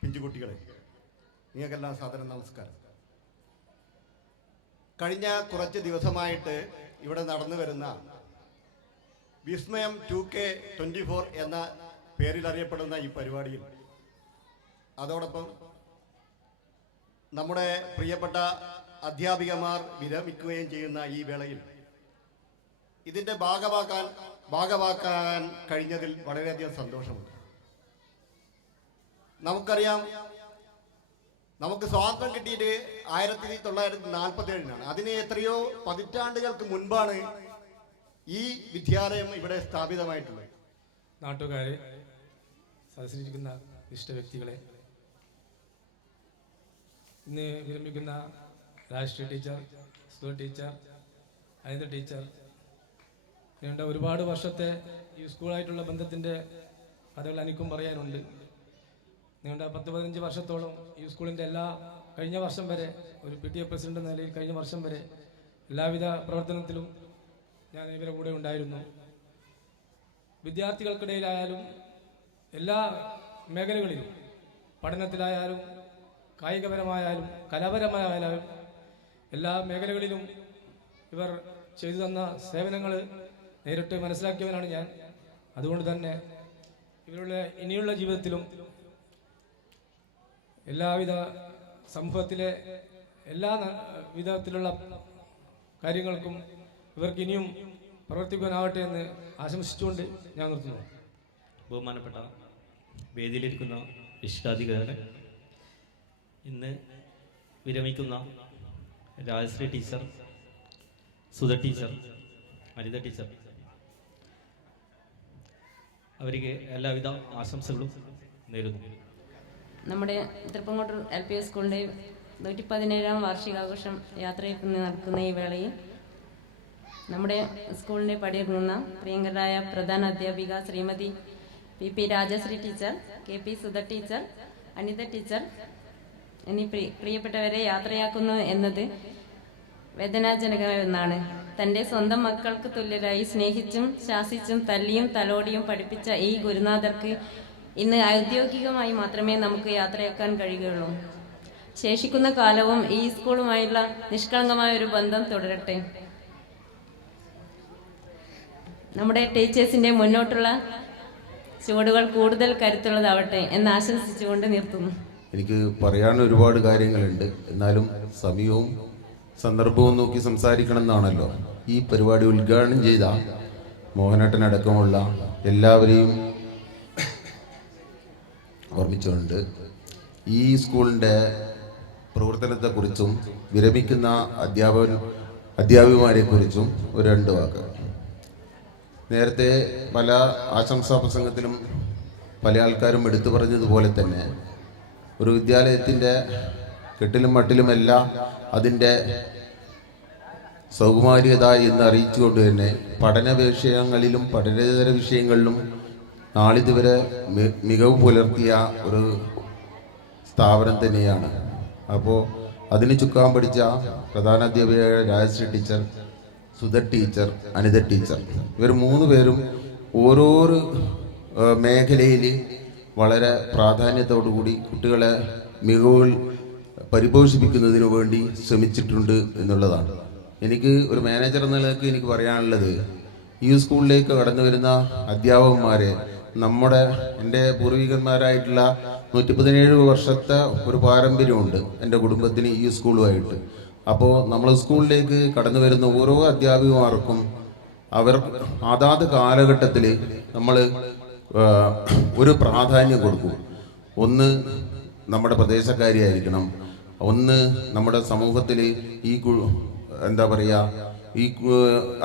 പിഞ്ചുകുട്ടികളെ, നിങ്ങൾക്കെല്ലാം സാദരം നമസ്കാരം. കഴിഞ്ഞ കുറച്ച് ദിവസമായിട്ട് ഇവിടെ നടന്നു വരുന്ന വിസ്മയം 2K24 എന്ന പേരിൽ അറിയപ്പെടുന്ന ഈ പരിപാടിയിൽ അതോടൊപ്പം നമ്മുടെ പ്രിയപ്പെട്ട അധ്യാപികമാർ വിരമിക്കുകയും ചെയ്യുന്ന ഈ വേളയിൽ ഇതിൻ്റെ ഭാഗമാക്കാൻ കഴിഞ്ഞതിൽ വളരെയധികം സന്തോഷമുണ്ട്. നമുക്കറിയാം, നമുക്ക് സ്വാതന്ത്ര്യം കിട്ടിയിട്ട് 1947 അതിന് എത്രയോ പതിറ്റാണ്ടുകൾക്ക് മുൻപാണ് ഈ വിദ്യാലയം ഇവിടെ സ്ഥാപിതമായിട്ടുള്ളത്. നാട്ടുകാരെ, സദസ്സിലിരിക്കുന്ന ഇഷ്ട വ്യക്തികളെ, ഇന്ന് വിരമിക്കുന്ന രാഷ്ട്രീയ teacher, school teacher, Anitha teacher, നീണ്ട ഒരുപാട് വർഷത്തെ ഈ സ്കൂളായിട്ടുള്ള ബന്ധത്തിൻ്റെ കഥകൾ എനിക്കും പറയാനുണ്ട്. നീണ്ട 10-15 വർഷത്തോളം ഈ സ്കൂളിൻ്റെ കഴിഞ്ഞ വർഷം വരെ ഒരു PTA പ്രസിഡന്റ് എന്ന നിലയിൽ കഴിഞ്ഞ വർഷം വരെ എല്ലാവിധ പ്രവർത്തനത്തിലും ഞാൻ ഇവരുടെ കൂടെ ഉണ്ടായിരുന്നു. വിദ്യാർത്ഥികൾക്കിടയിലായാലും എല്ലാ മേഖലകളിലും, പഠനത്തിലായാലും കായികപരമായാലും കലാപരമായാലും എല്ലാ മേഖലകളിലും ഇവർ ചെയ്തു തന്ന സേവനങ്ങൾ നേരിട്ട് മനസ്സിലാക്കിയവനാണ് ഞാൻ. അതുകൊണ്ട് തന്നെ ഇവരുടെ ഇനിയുള്ള ജീവിതത്തിലും എല്ലാവിധ സമൂഹത്തിലെ എല്ലാ വിധത്തിലുള്ള കാര്യങ്ങൾക്കും ഇവർക്ക് ഇനിയും പ്രവർത്തിക്കാനാവട്ടെ എന്ന് ആശംസിച്ചുകൊണ്ട് ഞാൻ നിർത്തുന്നു. ബഹുമാനപ്പെട്ട വേദിയിലിരിക്കുന്ന വിശിഷ്ടാധികാരികളെ, ഇന്ന് വിരമിക്കുന്ന Rajasree teacher, Sudha teacher, Anitha teacher, അവർക്ക് എല്ലാവിധ ആശംസകളും നേരുന്നു. നമ്മുടെ തൃപ്പങ്ങോട്ടൂർ LP സ്കൂളിൻ്റെ 117ാം വാർഷികാഘോഷം യാത്രയിൽ നടക്കുന്ന ഈ വേളയിൽ നമ്മുടെ സ്കൂളിനെ പടിയിറങ്ങുന്ന പ്രിയങ്കരായ പ്രധാന അധ്യാപിക Shrimati PP Rajasree teacher, KP Sudha teacher, Anitha teacher എന്നീ പ്രിയപ്പെട്ടവരെ യാത്രയാക്കുന്നു എന്നത് വേദനാജനകമായ ഒന്നാണ്. തൻ്റെ സ്വന്തം മക്കൾക്ക് തുല്യരായി സ്നേഹിച്ചും ശാസിച്ചും തല്ലിയും തലോടിയും പഠിപ്പിച്ച ഈ ഗുരുനാഥർക്ക് ഇന്ന് ഔദ്യോഗികമായി മാത്രമേ നമുക്ക് യാത്രയാക്കാൻ കഴിയുകയുള്ളൂ. ശേഷിക്കുന്ന കാലവും ഈ സ്കൂളുമായുള്ള നിഷ്കളങ്കമായ ഒരു ബന്ധം തുടരട്ടെ. നമ്മുടെ ടീച്ചേഴ്സിന്റെ മുന്നോട്ടുള്ള ചുവടുകൾ കൂടുതൽ കരുത്തുള്ളതാവട്ടെ എന്ന് ആശംസിച്ചുകൊണ്ട് നിർത്തുന്നു. എനിക്ക് പറയാൻ ഒരുപാട് കാര്യങ്ങളുണ്ട്, എന്നാലും സമയവും സന്ദർഭവും നോക്കി സംസാരിക്കണം എന്നാണല്ലോ. ഈ പരിപാടി ഉദ്ഘാടനം ചെയ്ത മോഹനേട്ടനടക്കമുള്ള എല്ലാവരെയും ഓർമ്മിച്ചുകൊണ്ട് ഈ സ്കൂളിൻ്റെ പ്രവർത്തനത്തെക്കുറിച്ചും വിരമിക്കുന്ന അധ്യാപികമാരെക്കുറിച്ചും ഒരു 2 വാക്ക്. നേരത്തെ പല ആശംസാ പ്രസംഗത്തിലും പല ആൾക്കാരും എടുത്തു പറഞ്ഞതുപോലെ തന്നെ ഒരു വിദ്യാലയത്തിൻ്റെ കെട്ടിലും മട്ടിലുമെല്ലാം അതിൻ്റെ സൗകുമാര്യത എന്ന് അറിയിച്ചുകൊണ്ട് തന്നെ പഠന വിഷയങ്ങളിലും പഠനേതര വിഷയങ്ങളിലും നാളിതുവരെ മികവ് പുലർത്തിയ ഒരു സ്ഥാപനം തന്നെയാണ്. അപ്പോൾ അതിന് ചുക്കാൻ പഠിച്ച പ്രധാന അധ്യാപിക Rajasree teacher, Sudha teacher, Anitha teacher, ഇവർ 3 പേരും ഓരോരോ മേഖലയിൽ വളരെ പ്രാധാന്യത്തോടു കൂടി കുട്ടികളെ മികവുകൾ പരിപോഷിപ്പിക്കുന്നതിനു വേണ്ടി ശ്രമിച്ചിട്ടുണ്ട് എന്നുള്ളതാണ്. എനിക്ക് ഒരു മാനേജർ എന്ന നിലയ്ക്ക് എനിക്ക് പറയാനുള്ളത്, ഈ സ്കൂളിലേക്ക് കടന്നു വരുന്ന അധ്യാപകന്മാരെ എൻ്റെ പൂർവികന്മാരായിട്ടുള്ള 117 വർഷത്തെ ഒരു പാരമ്പര്യമുണ്ട് എൻ്റെ കുടുംബത്തിന് ഈ സ്കൂളുമായിട്ട്. അപ്പോൾ നമ്മൾ സ്കൂളിലേക്ക് കടന്നു വരുന്ന ഓരോ അധ്യാപികമാർക്കും അവർ അതാത് കാലഘട്ടത്തിൽ നമ്മൾ ഒരു പ്രാധാന്യം കൊടുക്കും. ഒന്ന് നമ്മുടെ പ്രദേശക്കാരിയായിരിക്കണം, ഒന്ന് നമ്മുടെ സമൂഹത്തിൽ ഈ എന്താ പറയുക, ഈ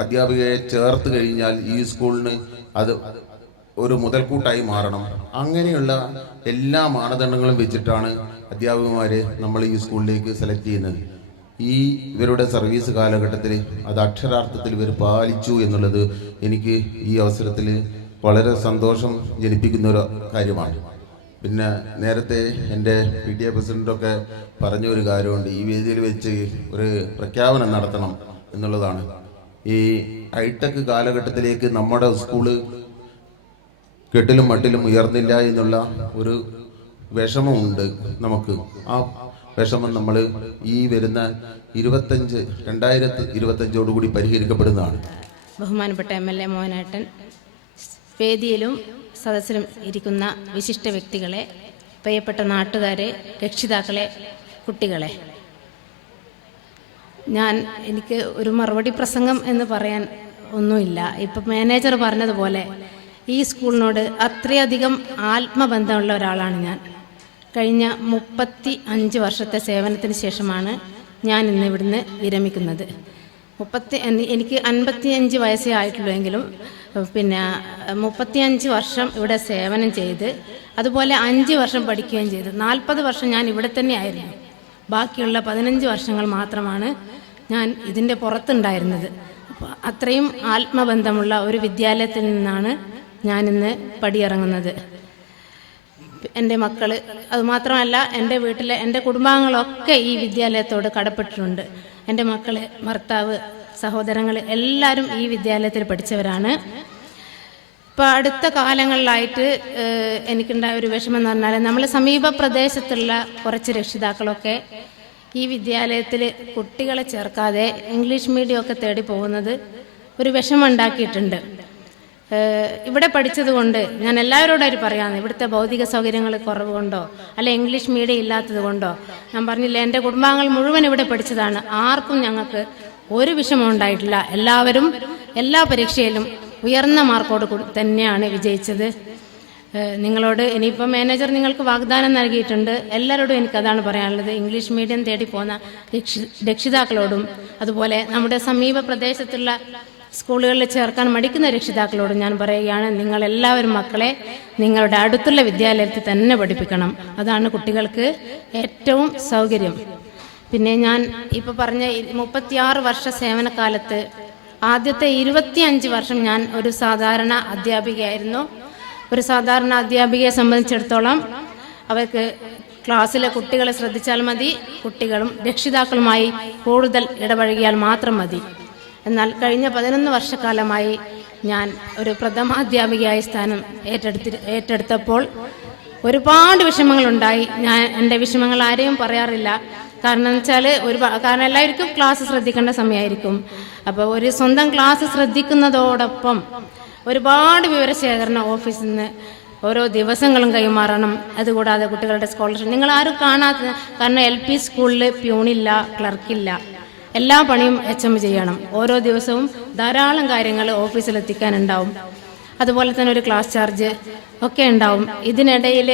അധ്യാപികയെ ചേർത്ത് കഴിഞ്ഞാൽ ഈ സ്കൂളിന് അത് ഒരു മുതൽക്കൂട്ടായി മാറണം. അങ്ങനെയുള്ള എല്ലാ മാനദണ്ഡങ്ങളും വെച്ചിട്ടാണ് അധ്യാപകന്മാരെ നമ്മൾ ഈ സ്കൂളിലേക്ക് സെലക്ട് ചെയ്യുന്നത്. ഇവരുടെ സർവീസ് കാലഘട്ടത്തിൽ അത് അക്ഷരാർത്ഥത്തിൽ ഇവർ പാലിച്ചു എന്നുള്ളത് എനിക്ക് ഈ അവസരത്തിൽ വളരെ സന്തോഷം ജനിപ്പിക്കുന്ന ഒരു കാര്യമാണ്. പിന്നെ നേരത്തെ എൻ്റെ PTA പ്രസിഡൻ്റൊക്കെ പറഞ്ഞ ഒരു കാര്യമുണ്ട്, ഈ വേദിയിൽ വെച്ച് ഒരു പ്രഖ്യാപനം നടത്തണം എന്നുള്ളതാണ്. ഈ ഹൈടെക് കാലഘട്ടത്തിലേക്ക് നമ്മുടെ സ്കൂള് കെട്ടിലും മട്ടിലും ഉയർന്നില്ല എന്നുള്ള ഒരു വിഷമമുണ്ട് നമുക്ക്. ആ വിഷമം നമ്മൾ ഈ വരുന്ന 2025 പരിഹരിക്കപ്പെടുന്നതാണ്. ബഹുമാനപ്പെട്ട MLA മോഹനേട്ടൻ, വേദിയിലും സദസ്സിലും ഇരിക്കുന്ന വിശിഷ്ട വ്യക്തികളെ, പ്രിയപ്പെട്ട നാട്ടുകാരെ, രക്ഷിതാക്കളെ, കുട്ടികളെ, എനിക്ക് ഒരു മറുപടി പ്രസംഗം എന്ന് പറയാൻ ഒന്നുമില്ല. ഇപ്പം മാനേജർ പറഞ്ഞതുപോലെ ഈ സ്കൂളിനോട് അത്രയധികം ആത്മബന്ധമുള്ള ഒരാളാണ് ഞാൻ. കഴിഞ്ഞ 35 വർഷത്തെ സേവനത്തിന് ശേഷമാണ് ഞാൻ ഇന്ന് ഇവിടുന്ന് വിരമിക്കുന്നത്. എനിക്ക് 55 വയസ്സേ ആയിട്ടുള്ളൂ എങ്കിലും 35 വർഷം ഇവിടെ സേവനം ചെയ്ത്, അതുപോലെ 5 വർഷം പഠിക്കുകയും ചെയ്ത് 40 വർഷം ഞാൻ ഇവിടെ തന്നെയായിരുന്നു. ബാക്കിയുള്ള 15 വർഷങ്ങൾ മാത്രമാണ് ഞാൻ ഇതിൻ്റെ പുറത്തുണ്ടായിരുന്നത്. അപ്പോൾ അത്രയും ആത്മബന്ധമുള്ള ഒരു വിദ്യാലയത്തിൽ നിന്നാണ് ഞാനിന്ന് പടിയിറങ്ങുന്നത്. എൻ്റെ മക്കൾ, അതുമാത്രമല്ല എൻ്റെ വീട്ടിലെ എൻ്റെ കുടുംബാംഗങ്ങളൊക്കെ ഈ വിദ്യാലയത്തോട് കടപ്പെട്ടിട്ടുണ്ട്. എൻ്റെ മക്കൾ, ഭർത്താവ്, സഹോദരങ്ങൾ എല്ലാവരും ഈ വിദ്യാലയത്തിൽ പഠിച്ചവരാണ്. ഇപ്പോൾ അടുത്ത കാലങ്ങളിലായിട്ട് എനിക്കുണ്ടായ ഒരു വിഷമം എന്ന് പറഞ്ഞാൽ, നമ്മൾ സമീപ പ്രദേശത്തുള്ള കുറച്ച് രക്ഷിതാക്കളൊക്കെ ഈ വിദ്യാലയത്തിൽ കുട്ടികളെ ചേർക്കാതെ ഇംഗ്ലീഷ് മീഡിയമൊക്കെ തേടി പോകുന്നത് ഒരു വിഷമം ഉണ്ടാക്കിയിട്ടുണ്ട്. ഇവിടെ പഠിച്ചതുകൊണ്ട് ഞാൻ എല്ലാവരോടായിട്ട് പറയാമെന്ന്, ഇവിടുത്തെ ഭൗതിക സൗകര്യങ്ങൾ കുറവ് കൊണ്ടോ അല്ലെ ഇംഗ്ലീഷ് മീഡിയം ഇല്ലാത്തത് കൊണ്ടോ, ഞാൻ പറഞ്ഞില്ല, എൻ്റെ കുടുംബാംഗങ്ങൾ മുഴുവൻ ഇവിടെ പഠിച്ചതാണ്. ആർക്കും ഞങ്ങൾക്ക് ഒരു വിഷമം ഉണ്ടായിട്ടില്ല. എല്ലാവരും എല്ലാ പരീക്ഷയിലും ഉയർന്ന മാർക്കോട് തന്നെയാണ് വിജയിച്ചത്. നിങ്ങളോട് ഇനിയിപ്പോൾ മാനേജർ നിങ്ങൾക്ക് വാഗ്ദാനം നൽകിയിട്ടുണ്ട്. എല്ലാവരോടും എനിക്കതാണ് പറയാനുള്ളത്. ഇംഗ്ലീഷ് മീഡിയം തേടി പോകുന്ന രക്ഷിതാക്കളോടും, അതുപോലെ നമ്മുടെ സമീപ പ്രദേശത്തുള്ള സ്കൂളുകളിൽ ചേർക്കാൻ മടിക്കുന്ന രക്ഷിതാക്കളോടും ഞാൻ പറയുകയാണ്, നിങ്ങളെല്ലാവരും മക്കളെ നിങ്ങളുടെ അടുത്തുള്ള വിദ്യാലയത്തിൽ തന്നെ പഠിപ്പിക്കണം. അതാണ് കുട്ടികൾക്ക് ഏറ്റവും സൗകര്യം. പിന്നെ ഞാൻ ഇപ്പോൾ പറഞ്ഞ 36 വർഷ സേവനകാലത്ത് ആദ്യത്തെ 25 വർഷം ഞാൻ ഒരു സാധാരണ അധ്യാപികയായിരുന്നു. ഒരു സാധാരണ അധ്യാപികയെ സംബന്ധിച്ചിടത്തോളം അവർക്ക് ക്ലാസ്സിലെ കുട്ടികളെ ശ്രദ്ധിച്ചാൽ മതി, കുട്ടികളും രക്ഷിതാക്കളുമായി കൂടുതൽ ഇടപഴകിയാൽ മാത്രം മതി. എന്നാൽ കഴിഞ്ഞ 11 വർഷക്കാലമായി ഞാൻ ഒരു പ്രഥമാധ്യാപികയായ സ്ഥാനം ഏറ്റെടുത്തപ്പോൾ ഒരുപാട് വിഷമങ്ങളുണ്ടായി. ഞാൻ എൻ്റെ വിഷമങ്ങൾ ആരെയും പറയാറില്ല. കാരണം എന്ന് വെച്ചാൽ കാരണം എല്ലാവർക്കും ക്ലാസ് ശ്രദ്ധിക്കേണ്ട സമയമായിരിക്കും. അപ്പോൾ ഒരു സ്വന്തം ക്ലാസ് ശ്രദ്ധിക്കുന്നതോടൊപ്പം ഒരുപാട് വിവരശേഖരണം ഓഫീസിൽ നിന്ന് ഓരോ ദിവസങ്ങളും കൈമാറണം. അതുകൂടാതെ കുട്ടികളുടെ സ്കോളർഷിപ്പ് നിങ്ങൾ ആരും കാണാത്ത, കാരണം LP സ്കൂളിൽ പ്യൂണില്ല, ക്ലർക്കില്ല, എല്ലാ പണിയും HM ചെയ്യണം. ഓരോ ദിവസവും ധാരാളം കാര്യങ്ങൾ ഓഫീസിലെത്തിക്കാനുണ്ടാവും. അതുപോലെ തന്നെ ഒരു ക്ലാസ് ചാർജ് ഒക്കെ ഉണ്ടാവും. ഇതിനിടയിൽ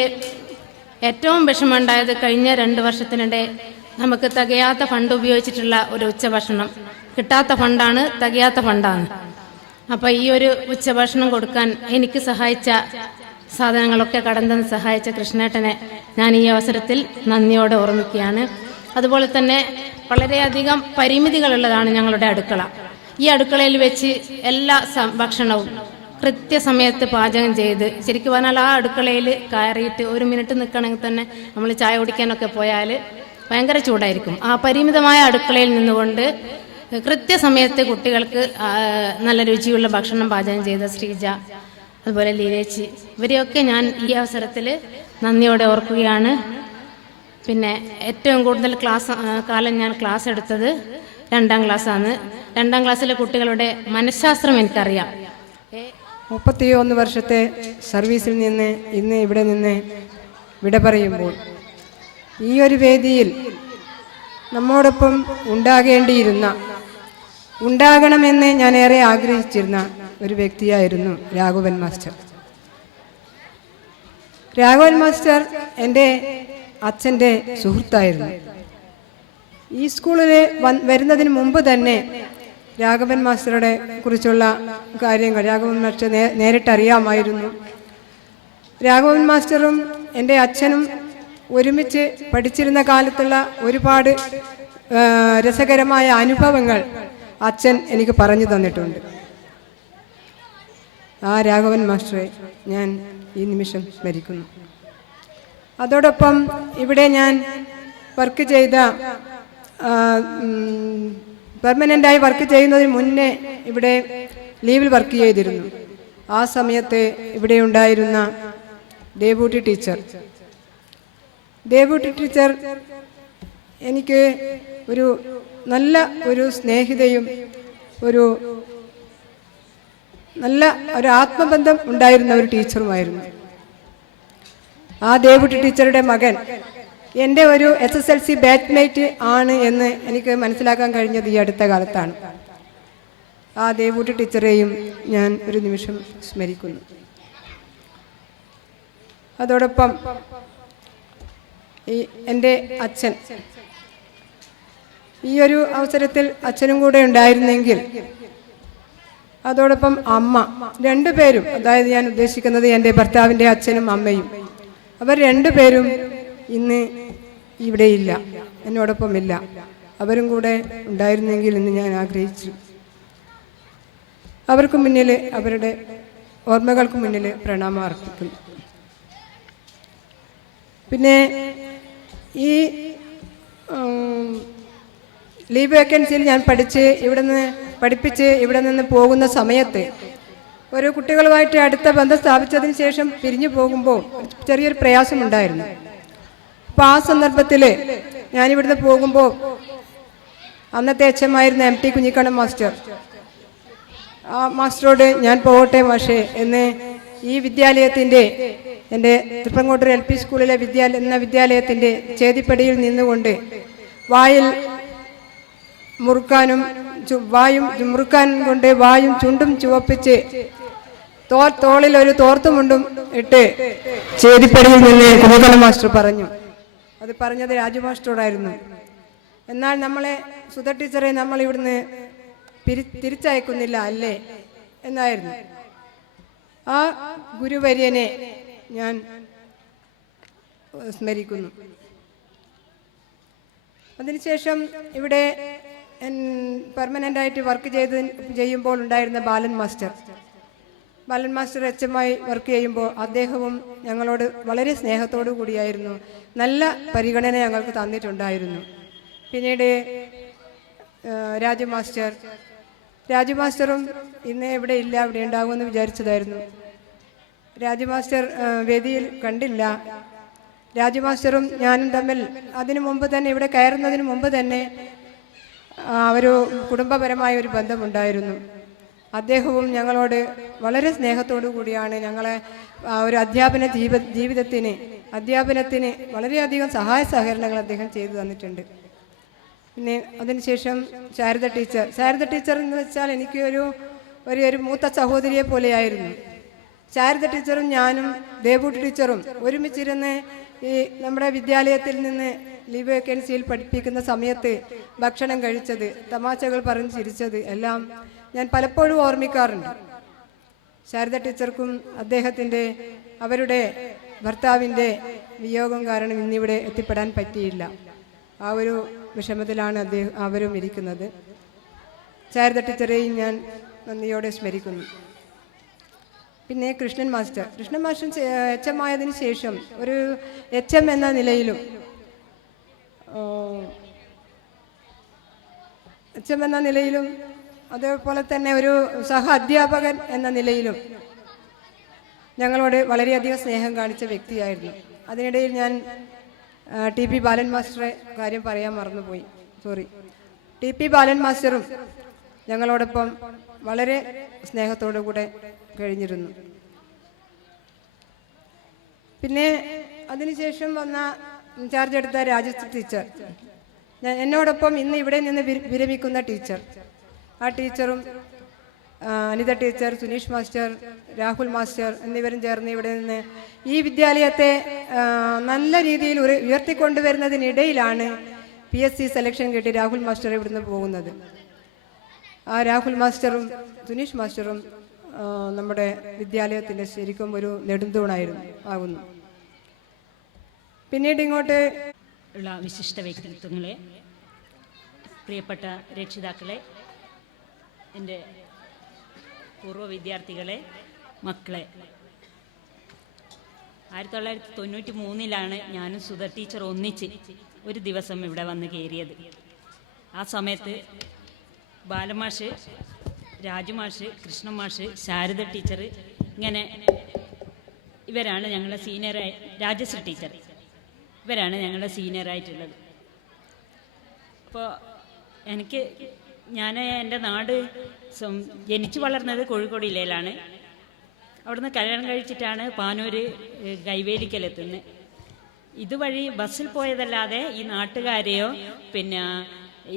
ഏറ്റവും വിഷമമുണ്ടായത് കഴിഞ്ഞ 2 വർഷത്തിനിടെ നമുക്ക് തികയാത്ത ഫണ്ട് ഉപയോഗിച്ചിട്ടുള്ള ഒരു ഉച്ചഭക്ഷണം. കിട്ടാത്ത ഫണ്ടാണ്, തികയാത്ത ഫണ്ടാണ്. അപ്പോൾ ഈ ഒരു ഉച്ചഭക്ഷണം കൊടുക്കാൻ എനിക്ക് സഹായിച്ച, സാധനങ്ങളൊക്കെ കടന്നു സഹായിച്ച കൃഷ്ണേട്ടനെ ഞാൻ ഈ അവസരത്തിൽ നന്ദിയോടെ ഓർമ്മിക്കുകയാണ്. അതുപോലെ തന്നെ വളരെയധികം പരിമിതികളുള്ളതാണ് ഞങ്ങളുടെ അടുക്കള. ഈ അടുക്കളയിൽ വെച്ച് എല്ലാ ഭക്ഷണവും കൃത്യസമയത്ത് പാചകം ചെയ്ത്, ശരിക്കും പറഞ്ഞാൽ ആ അടുക്കളയിൽ കയറിയിട്ട് 1 മിനിറ്റ് നിൽക്കണമെങ്കിൽ തന്നെ നമ്മൾ ചായ കുടിക്കാനൊക്കെ പോയാൽ ഭയങ്കര ചൂടായിരിക്കും. ആ പരിമിതമായ അടുക്കളയിൽ നിന്നുകൊണ്ട് കൃത്യസമയത്ത് കുട്ടികൾക്ക് നല്ല രുചിയുള്ള ഭക്ഷണം പാചകം ചെയ്ത ശ്രീജ, അതുപോലെ ലീലേച്ചി, ഇവരെയൊക്കെ ഞാൻ ഈ അവസരത്തിൽ നന്ദിയോടെ ഓർക്കുകയാണ്. പിന്നെ ഏറ്റവും കൂടുതൽ കാലം ഞാൻ ക്ലാസ് എടുത്തത് 2ാം ക്ലാസ്സാണ്. 2ാം ക്ലാസ്സിലെ കുട്ടികളുടെ മനഃശാസ്ത്രം എനിക്കറിയാം. 31 വർഷത്തെ സർവീസിൽ നിന്ന് ഇന്ന് ഇവിടെ നിന്ന് വിട പറയുമ്പോൾ ഈ ഒരു വേദിയിൽ നമ്മോടൊപ്പം ഉണ്ടാകണമെന്ന് ഞാൻ ഏറെ ആഗ്രഹിച്ചിരുന്ന ഒരു വ്യക്തിയായിരുന്നു രാഘവൻ മാസ്റ്റർ. രാഘവൻ മാസ്റ്റർ എൻ്റെ അച്ഛൻ്റെ സുഹൃത്തായിരുന്നു. ഈ സ്കൂളിൽ വരുന്നതിന് മുമ്പ് തന്നെ രാഘവൻ മാസ്റ്ററുടെ കുറിച്ചുള്ള കാര്യങ്ങൾ രാഘവൻ മാസ്റ്റർ നേരിട്ടറിയാമായിരുന്നു. രാഘവൻ മാസ്റ്ററും എൻ്റെ അച്ഛനും ഒരുമിച്ച് പഠിച്ചിരുന്ന കാലത്തുള്ള ഒരുപാട് രസകരമായ അനുഭവങ്ങൾ അച്ഛൻ എനിക്ക് പറഞ്ഞു തന്നിട്ടുണ്ട്. ആ രാഘവൻ മാസ്റ്ററെ ഞാൻ ഈ നിമിഷം സ്മരിക്കുന്നു. അതോടൊപ്പം ഇവിടെ ഞാൻ വർക്ക് ചെയ്ത പെർമനൻ്റായി വർക്ക് ചെയ്യുന്നതിന് മുന്നേ ഇവിടെ ലീവിൽ വർക്ക് ചെയ്തിരുന്നു. ആ സമയത്ത് ഇവിടെ ഉണ്ടായിരുന്ന ദേവൂട്ടി ടീച്ചർ എനിക്ക് നല്ല ഒരു സ്നേഹിതയും നല്ല ഒരു ആത്മബന്ധം ഉണ്ടായിരുന്ന ഒരു ടീച്ചറുമായിരുന്നു. ആ ദേവൂട്ടി ടീച്ചറുടെ മകൻ എൻ്റെ ഒരു SSLC ബാച്ച്മേറ്റ് ആണ് എന്ന് എനിക്ക് മനസ്സിലാക്കാൻ കഴിഞ്ഞത് ഈ അടുത്ത കാലത്താണ്. ആ ദേവൂട്ടി ടീച്ചറെയും ഞാൻ ഒരു നിമിഷം സ്മരിക്കുന്നു. അതോടൊപ്പം എൻ്റെ അച്ഛൻ, ഈ ഒരു അവസരത്തിൽ അച്ഛനും കൂടെ ഉണ്ടായിരുന്നെങ്കിൽ, അതോടൊപ്പം അമ്മ, രണ്ടുപേരും, അതായത് ഞാൻ ഉദ്ദേശിക്കുന്നത് എൻ്റെ ഭർത്താവിൻ്റെ അച്ഛനും അമ്മയും, അവർ രണ്ടുപേരും ഇന്ന് ഇവിടെയില്ല, എന്നോടൊപ്പം ഇല്ല. അവരും കൂടെ ഉണ്ടായിരുന്നെങ്കിൽ എന്ന് ഞാൻ ആഗ്രഹിച്ചു. അവർക്ക് മുന്നിൽ, അവരുടെ ഓർമ്മകൾക്ക് മുന്നിൽ പ്രണാമം അർപ്പിക്കുന്നു. പിന്നെ ഈ ലീവ് വേക്കൻസിയിൽ ഞാൻ പഠിപ്പിച്ച് ഇവിടെ നിന്ന് പോകുന്ന സമയത്ത് ഒരു കുട്ടികളുമായിട്ട് അടുത്ത ബന്ധം സ്ഥാപിച്ചതിന് ശേഷം പിരിഞ്ഞു പോകുമ്പോൾ ചെറിയൊരു പ്രയാസമുണ്ടായിരുന്നു. അപ്പോൾ ആ സന്ദർഭത്തിൽ ഞാനിവിടുന്ന് പോകുമ്പോൾ അന്നത്തെ അച്ഛമായിരുന്ന MT കുഞ്ഞിക്കണ്ണൻ മാസ്റ്റർ, ആ മാസ്റ്ററോട് ഞാൻ പോകട്ടെ മാഷേ എന്ന് ഈ വിദ്യാലയത്തിൻ്റെ, എൻ്റെ തൃപ്രങ്ങോട്ടൂർ LP സ്കൂളിലെ വിദ്യാലയത്തിൻ്റെ ചേതിപ്പടിയിൽ നിന്നുകൊണ്ട് വായും കൊണ്ട് വായും ചുണ്ടും ചുവപ്പിച്ച് തോളിൽ ഒരു തോർത്തുമുണ്ടും ഇട്ട് ചേതിപ്പടിയിൽ നിന്ന് കുഞ്ഞിക്കണ്ണൻ മാസ്റ്റർ പറഞ്ഞു. അത് പറഞ്ഞത് രാജു മാസ്റ്ററോടായിരുന്നു. എന്നാൽ നമ്മളെ സുധ ടീച്ചറെ നമ്മൾ ഇവിടുന്ന് തിരിച്ചയക്കുന്നില്ല അല്ലേ എന്നായിരുന്നു. ആ ഗുരുവര്യനെ ഞാൻ സ്മരിക്കുന്നു. അതിനുശേഷം ഇവിടെ പെർമനൻ്റായിട്ട് വർക്ക് ചെയ്യുമ്പോൾ ഉണ്ടായിരുന്ന ബാലൻ മാസ്റ്റർ HMമായി വർക്ക് ചെയ്യുമ്പോൾ അദ്ദേഹവും ഞങ്ങളോട് വളരെ സ്നേഹത്തോടു കൂടിയായിരുന്നു, നല്ല പരിഗണന ഞങ്ങൾക്ക് തന്നിട്ടുണ്ടായിരുന്നു. പിന്നീട് രാജു മാസ്റ്ററും ഇന്ന് ഇവിടെ ഇല്ല, ഇവിടെ ഉണ്ടാകുമെന്ന് വിചാരിച്ചതായിരുന്നു. രാജു മാസ്റ്റർ വേദിയിൽ കണ്ടില്ല. രാജു മാസ്റ്ററും ഞാനും തമ്മിൽ അതിനു മുമ്പ് തന്നെ, ഇവിടെ കയറുന്നതിന് മുമ്പ് തന്നെ ഒരു കുടുംബപരമായ ഒരു ബന്ധമുണ്ടായിരുന്നു. അദ്ദേഹവും ഞങ്ങളോട് വളരെ സ്നേഹത്തോടു കൂടിയാണ് ഞങ്ങളെ ഒരു അധ്യാപനത്തിന് വളരെയധികം സഹായ സഹകരണങ്ങൾ അദ്ദേഹം ചെയ്തു തന്നിട്ടുണ്ട്. പിന്നെ അതിനുശേഷം ശാരദ ടീച്ചർ എന്ന് വെച്ചാൽ എനിക്ക് ഒരു മൂത്ത സഹോദരിയെ പോലെയായിരുന്നു. ശാരദ ടീച്ചറും ഞാനും ദേവൂട്ടി ടീച്ചറും ഒരുമിച്ചിരുന്ന് ഈ നമ്മുടെ വിദ്യാലയത്തിൽ നിന്ന് ലീവ് വേക്കൻസിയിൽ പഠിപ്പിക്കുന്ന സമയത്ത് ഭക്ഷണം കഴിച്ചത്, തമാശകൾ പറഞ്ഞ് ചിരിച്ചത് എല്ലാം ഞാൻ പലപ്പോഴും ഓർമ്മിക്കാറുണ്ട്. ശാരദ ടീച്ചർക്കും അവരുടെ ഭർത്താവിൻ്റെ വിയോഗം കാരണം ഇന്നിവിടെ എത്തിപ്പെടാൻ പറ്റിയില്ല. ആ ഒരു വിഷമത്തിലാണ് അവരും ഇരിക്കുന്നത്. ശാരദ ടീച്ചറെയും ഞാൻ നന്ദിയോടെ സ്മരിക്കുന്നു. പിന്നെ കൃഷ്ണൻ മാസ്റ്റർ HM ആയതിനു ശേഷം ഒരു HM എന്ന നിലയിലും അതേപോലെ തന്നെ ഒരു സഹ അധ്യാപകൻ എന്ന നിലയിലും ഞങ്ങളോട് വളരെയധികം സ്നേഹം കാണിച്ച വ്യക്തിയായിരുന്നു. അതിനിടയിൽ ഞാൻ ടി പി ബാലൻ മാസ്റ്ററെ കാര്യം പറയാൻ മറന്നുപോയി, സോറി. ടി പി ബാലൻ മാസ്റ്ററും ഞങ്ങളോടൊപ്പം വളരെ സ്നേഹത്തോടു കൂടെ കഴിഞ്ഞിരുന്നു. പിന്നെ അതിനുശേഷം വന്ന ഇൻചാർജ് എടുത്ത രാജശ്രീ ടീച്ചർ, എന്നോടൊപ്പം ഇന്ന് ഇവിടെ നിന്ന് വിരമിക്കുന്ന ടീച്ചർ, ആ ടീച്ചറും Anitha teacher, Sunish master, Rahul master എന്നിവരും ചേർന്ന് ഇവിടെ നിന്ന് ഈ വിദ്യാലയത്തെ നല്ല രീതിയിൽ ഉയർത്തിക്കൊണ്ടുവരുന്നതിനിടയിലാണ് PSC സെലക്ഷൻ കിട്ടി രാഹുൽ മാസ്റ്റർ ഇവിടുന്ന് പോകുന്നത്. ആ രാഹുൽ മാസ്റ്ററും സുനീഷ് മാസ്റ്ററും നമ്മുടെ വിദ്യാലയത്തിൻ്റെ ശരിക്കും ഒരു നെടുന്തൂണായിരുന്നു. പിന്നീട് ഇങ്ങോട്ട് ഉള്ള വിശിഷ്ട വ്യക്തിത്വങ്ങളെ, പ്രിയപ്പെട്ട രക്ഷിതാക്കളെ, എൻ്റെ പൂർവ്വ വിദ്യാർത്ഥികളെ, മക്കളെ, 1993 ഞാനും സുധ ടീച്ചർ ഒന്നിച്ച് ഒരു ദിവസം ഇവിടെ വന്ന് കയറിയത്. ആ സമയത്ത് ബാലമാഷ്, രാജുമാഷ്, കൃഷ്ണമാഷ്, ശാരദ ടീച്ചർ, ഇങ്ങനെ ഇവരാണ് ഞങ്ങളുടെ സീനിയറായി, രാജശ്രീ ടീച്ചർ, ഇവരാണ് ഞങ്ങളുടെ സീനിയറായിട്ടുള്ളത്. അപ്പോൾ ഞാൻ എൻ്റെ നാട് ജനിച്ചു വളർന്നത് കോഴിക്കോട് ജില്ലയിലാണ്. അവിടുന്ന് കല്യാണം കഴിച്ചിട്ടാണ് പാനൂർ കൈവേലിക്കലെത്തുന്നത്. ഇതുവഴി ബസ്സിൽ പോയതല്ലാതെ ഈ നാട്ടുകാരെയോ പിന്നെ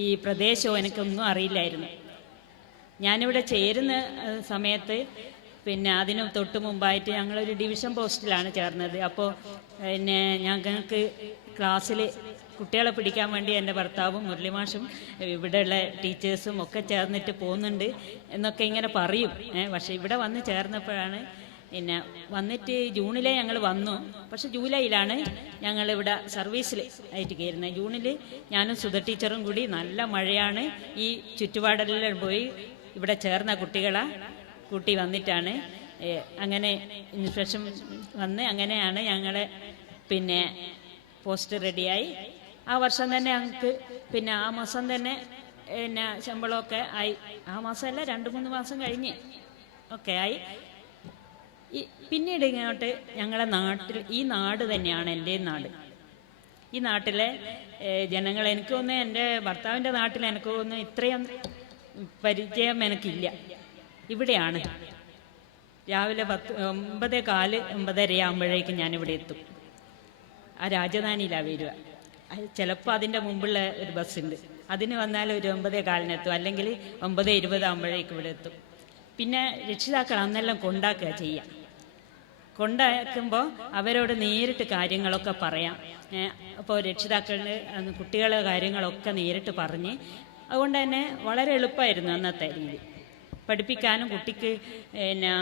ഈ പ്രദേശമോ എനിക്കൊന്നും അറിയില്ലായിരുന്നു. ഞാനിവിടെ ചേരുന്ന സമയത്ത് പിന്നെ അതിന് തൊട്ട് മുമ്പായിട്ട് ഞങ്ങളൊരു ഡിവിഷൻ പോസ്റ്റിലാണ് ചേർന്നത്. അപ്പോൾ പിന്നെ ഞങ്ങൾക്ക് ക്ലാസ്സിൽ കുട്ടികളെ പിടിക്കാൻ വേണ്ടി എൻ്റെ ഭർത്താവും മുരളിമാഷും ഇവിടെയുള്ള ടീച്ചേഴ്സും ഒക്കെ ചേർന്നിട്ട് പോകുന്നുണ്ട് എന്നൊക്കെ ഇങ്ങനെ പറയും. പക്ഷെ ഇവിടെ വന്ന് ചേർന്നപ്പോഴാണ് പിന്നെ വന്നിട്ട് ജൂണിലെ ഞങ്ങൾ വന്നു. പക്ഷെ ജൂലൈയിലാണ് ഞങ്ങളിവിടെ സർവീസിൽ ആയിട്ട് കയറുന്നത്. ജൂണിൽ ഞാനും സുധ ടീച്ചറും കൂടി, നല്ല മഴയാണ്, ഈ ചുറ്റുപാടെല്ലാം പോയി ഇവിടെ ചേർന്ന കുട്ടികളെ കൂട്ടി വന്നിട്ടാണ് അങ്ങനെ ഇൻസ്പെക്ഷൻ വന്ന് അങ്ങനെയാണ് ഞങ്ങളെ പിന്നെ പോസ്റ്റ് റെഡിയായി. ആ വർഷം തന്നെ ഞങ്ങൾക്ക് പിന്നെ ആ മാസം തന്നെ പിന്നെ ശമ്പളമൊക്കെ ആയി. ആ മാസമല്ല, 2-3 മാസം കഴിഞ്ഞ് ഒക്കെ ആയി. പിന്നീട് ഇങ്ങോട്ട് ഞങ്ങളുടെ നാട്ടിൽ, ഈ നാട് തന്നെയാണ് എൻ്റെ നാട്. ഈ നാട്ടിലെ ജനങ്ങൾ, എനിക്ക് തോന്നുന്നു എൻ്റെ ഭർത്താവിൻ്റെ നാട്ടിൽ എനിക്ക് തോന്നുന്നു ഇത്രയും പരിചയം എനിക്കില്ല. ഇവിടെയാണ് രാവിലെ 9:15, 9:30 ആകുമ്പോഴേക്കും ഞാനിവിടെ എത്തും. ആ രാജധാനിയിലാണ് വരിക. ചിലപ്പോൾ അതിൻ്റെ മുമ്പുള്ള ഒരു ബസ്സുണ്ട്, അതിന് വന്നാൽ ഒരു 9:15 എത്തും, അല്ലെങ്കിൽ 9:20 ആകുമ്പോഴേക്കും ഇവിടെ എത്തും. പിന്നെ രക്ഷിതാക്കൾ അന്നെല്ലാം കൊണ്ടാക്കുക ചെയ്യാം. കൊണ്ടാക്കുമ്പോൾ അവരോട് നേരിട്ട് കാര്യങ്ങളൊക്കെ പറയാം. അപ്പോൾ രക്ഷിതാക്കളുടെ കുട്ടികളുടെ കാര്യങ്ങളൊക്കെ നേരിട്ട് പറഞ്ഞ്, അതുകൊണ്ട് തന്നെ വളരെ എളുപ്പമായിരുന്നു അന്നത്തെ രീതി. പഠിപ്പിക്കാനും കുട്ടിക്ക് പിന്നെ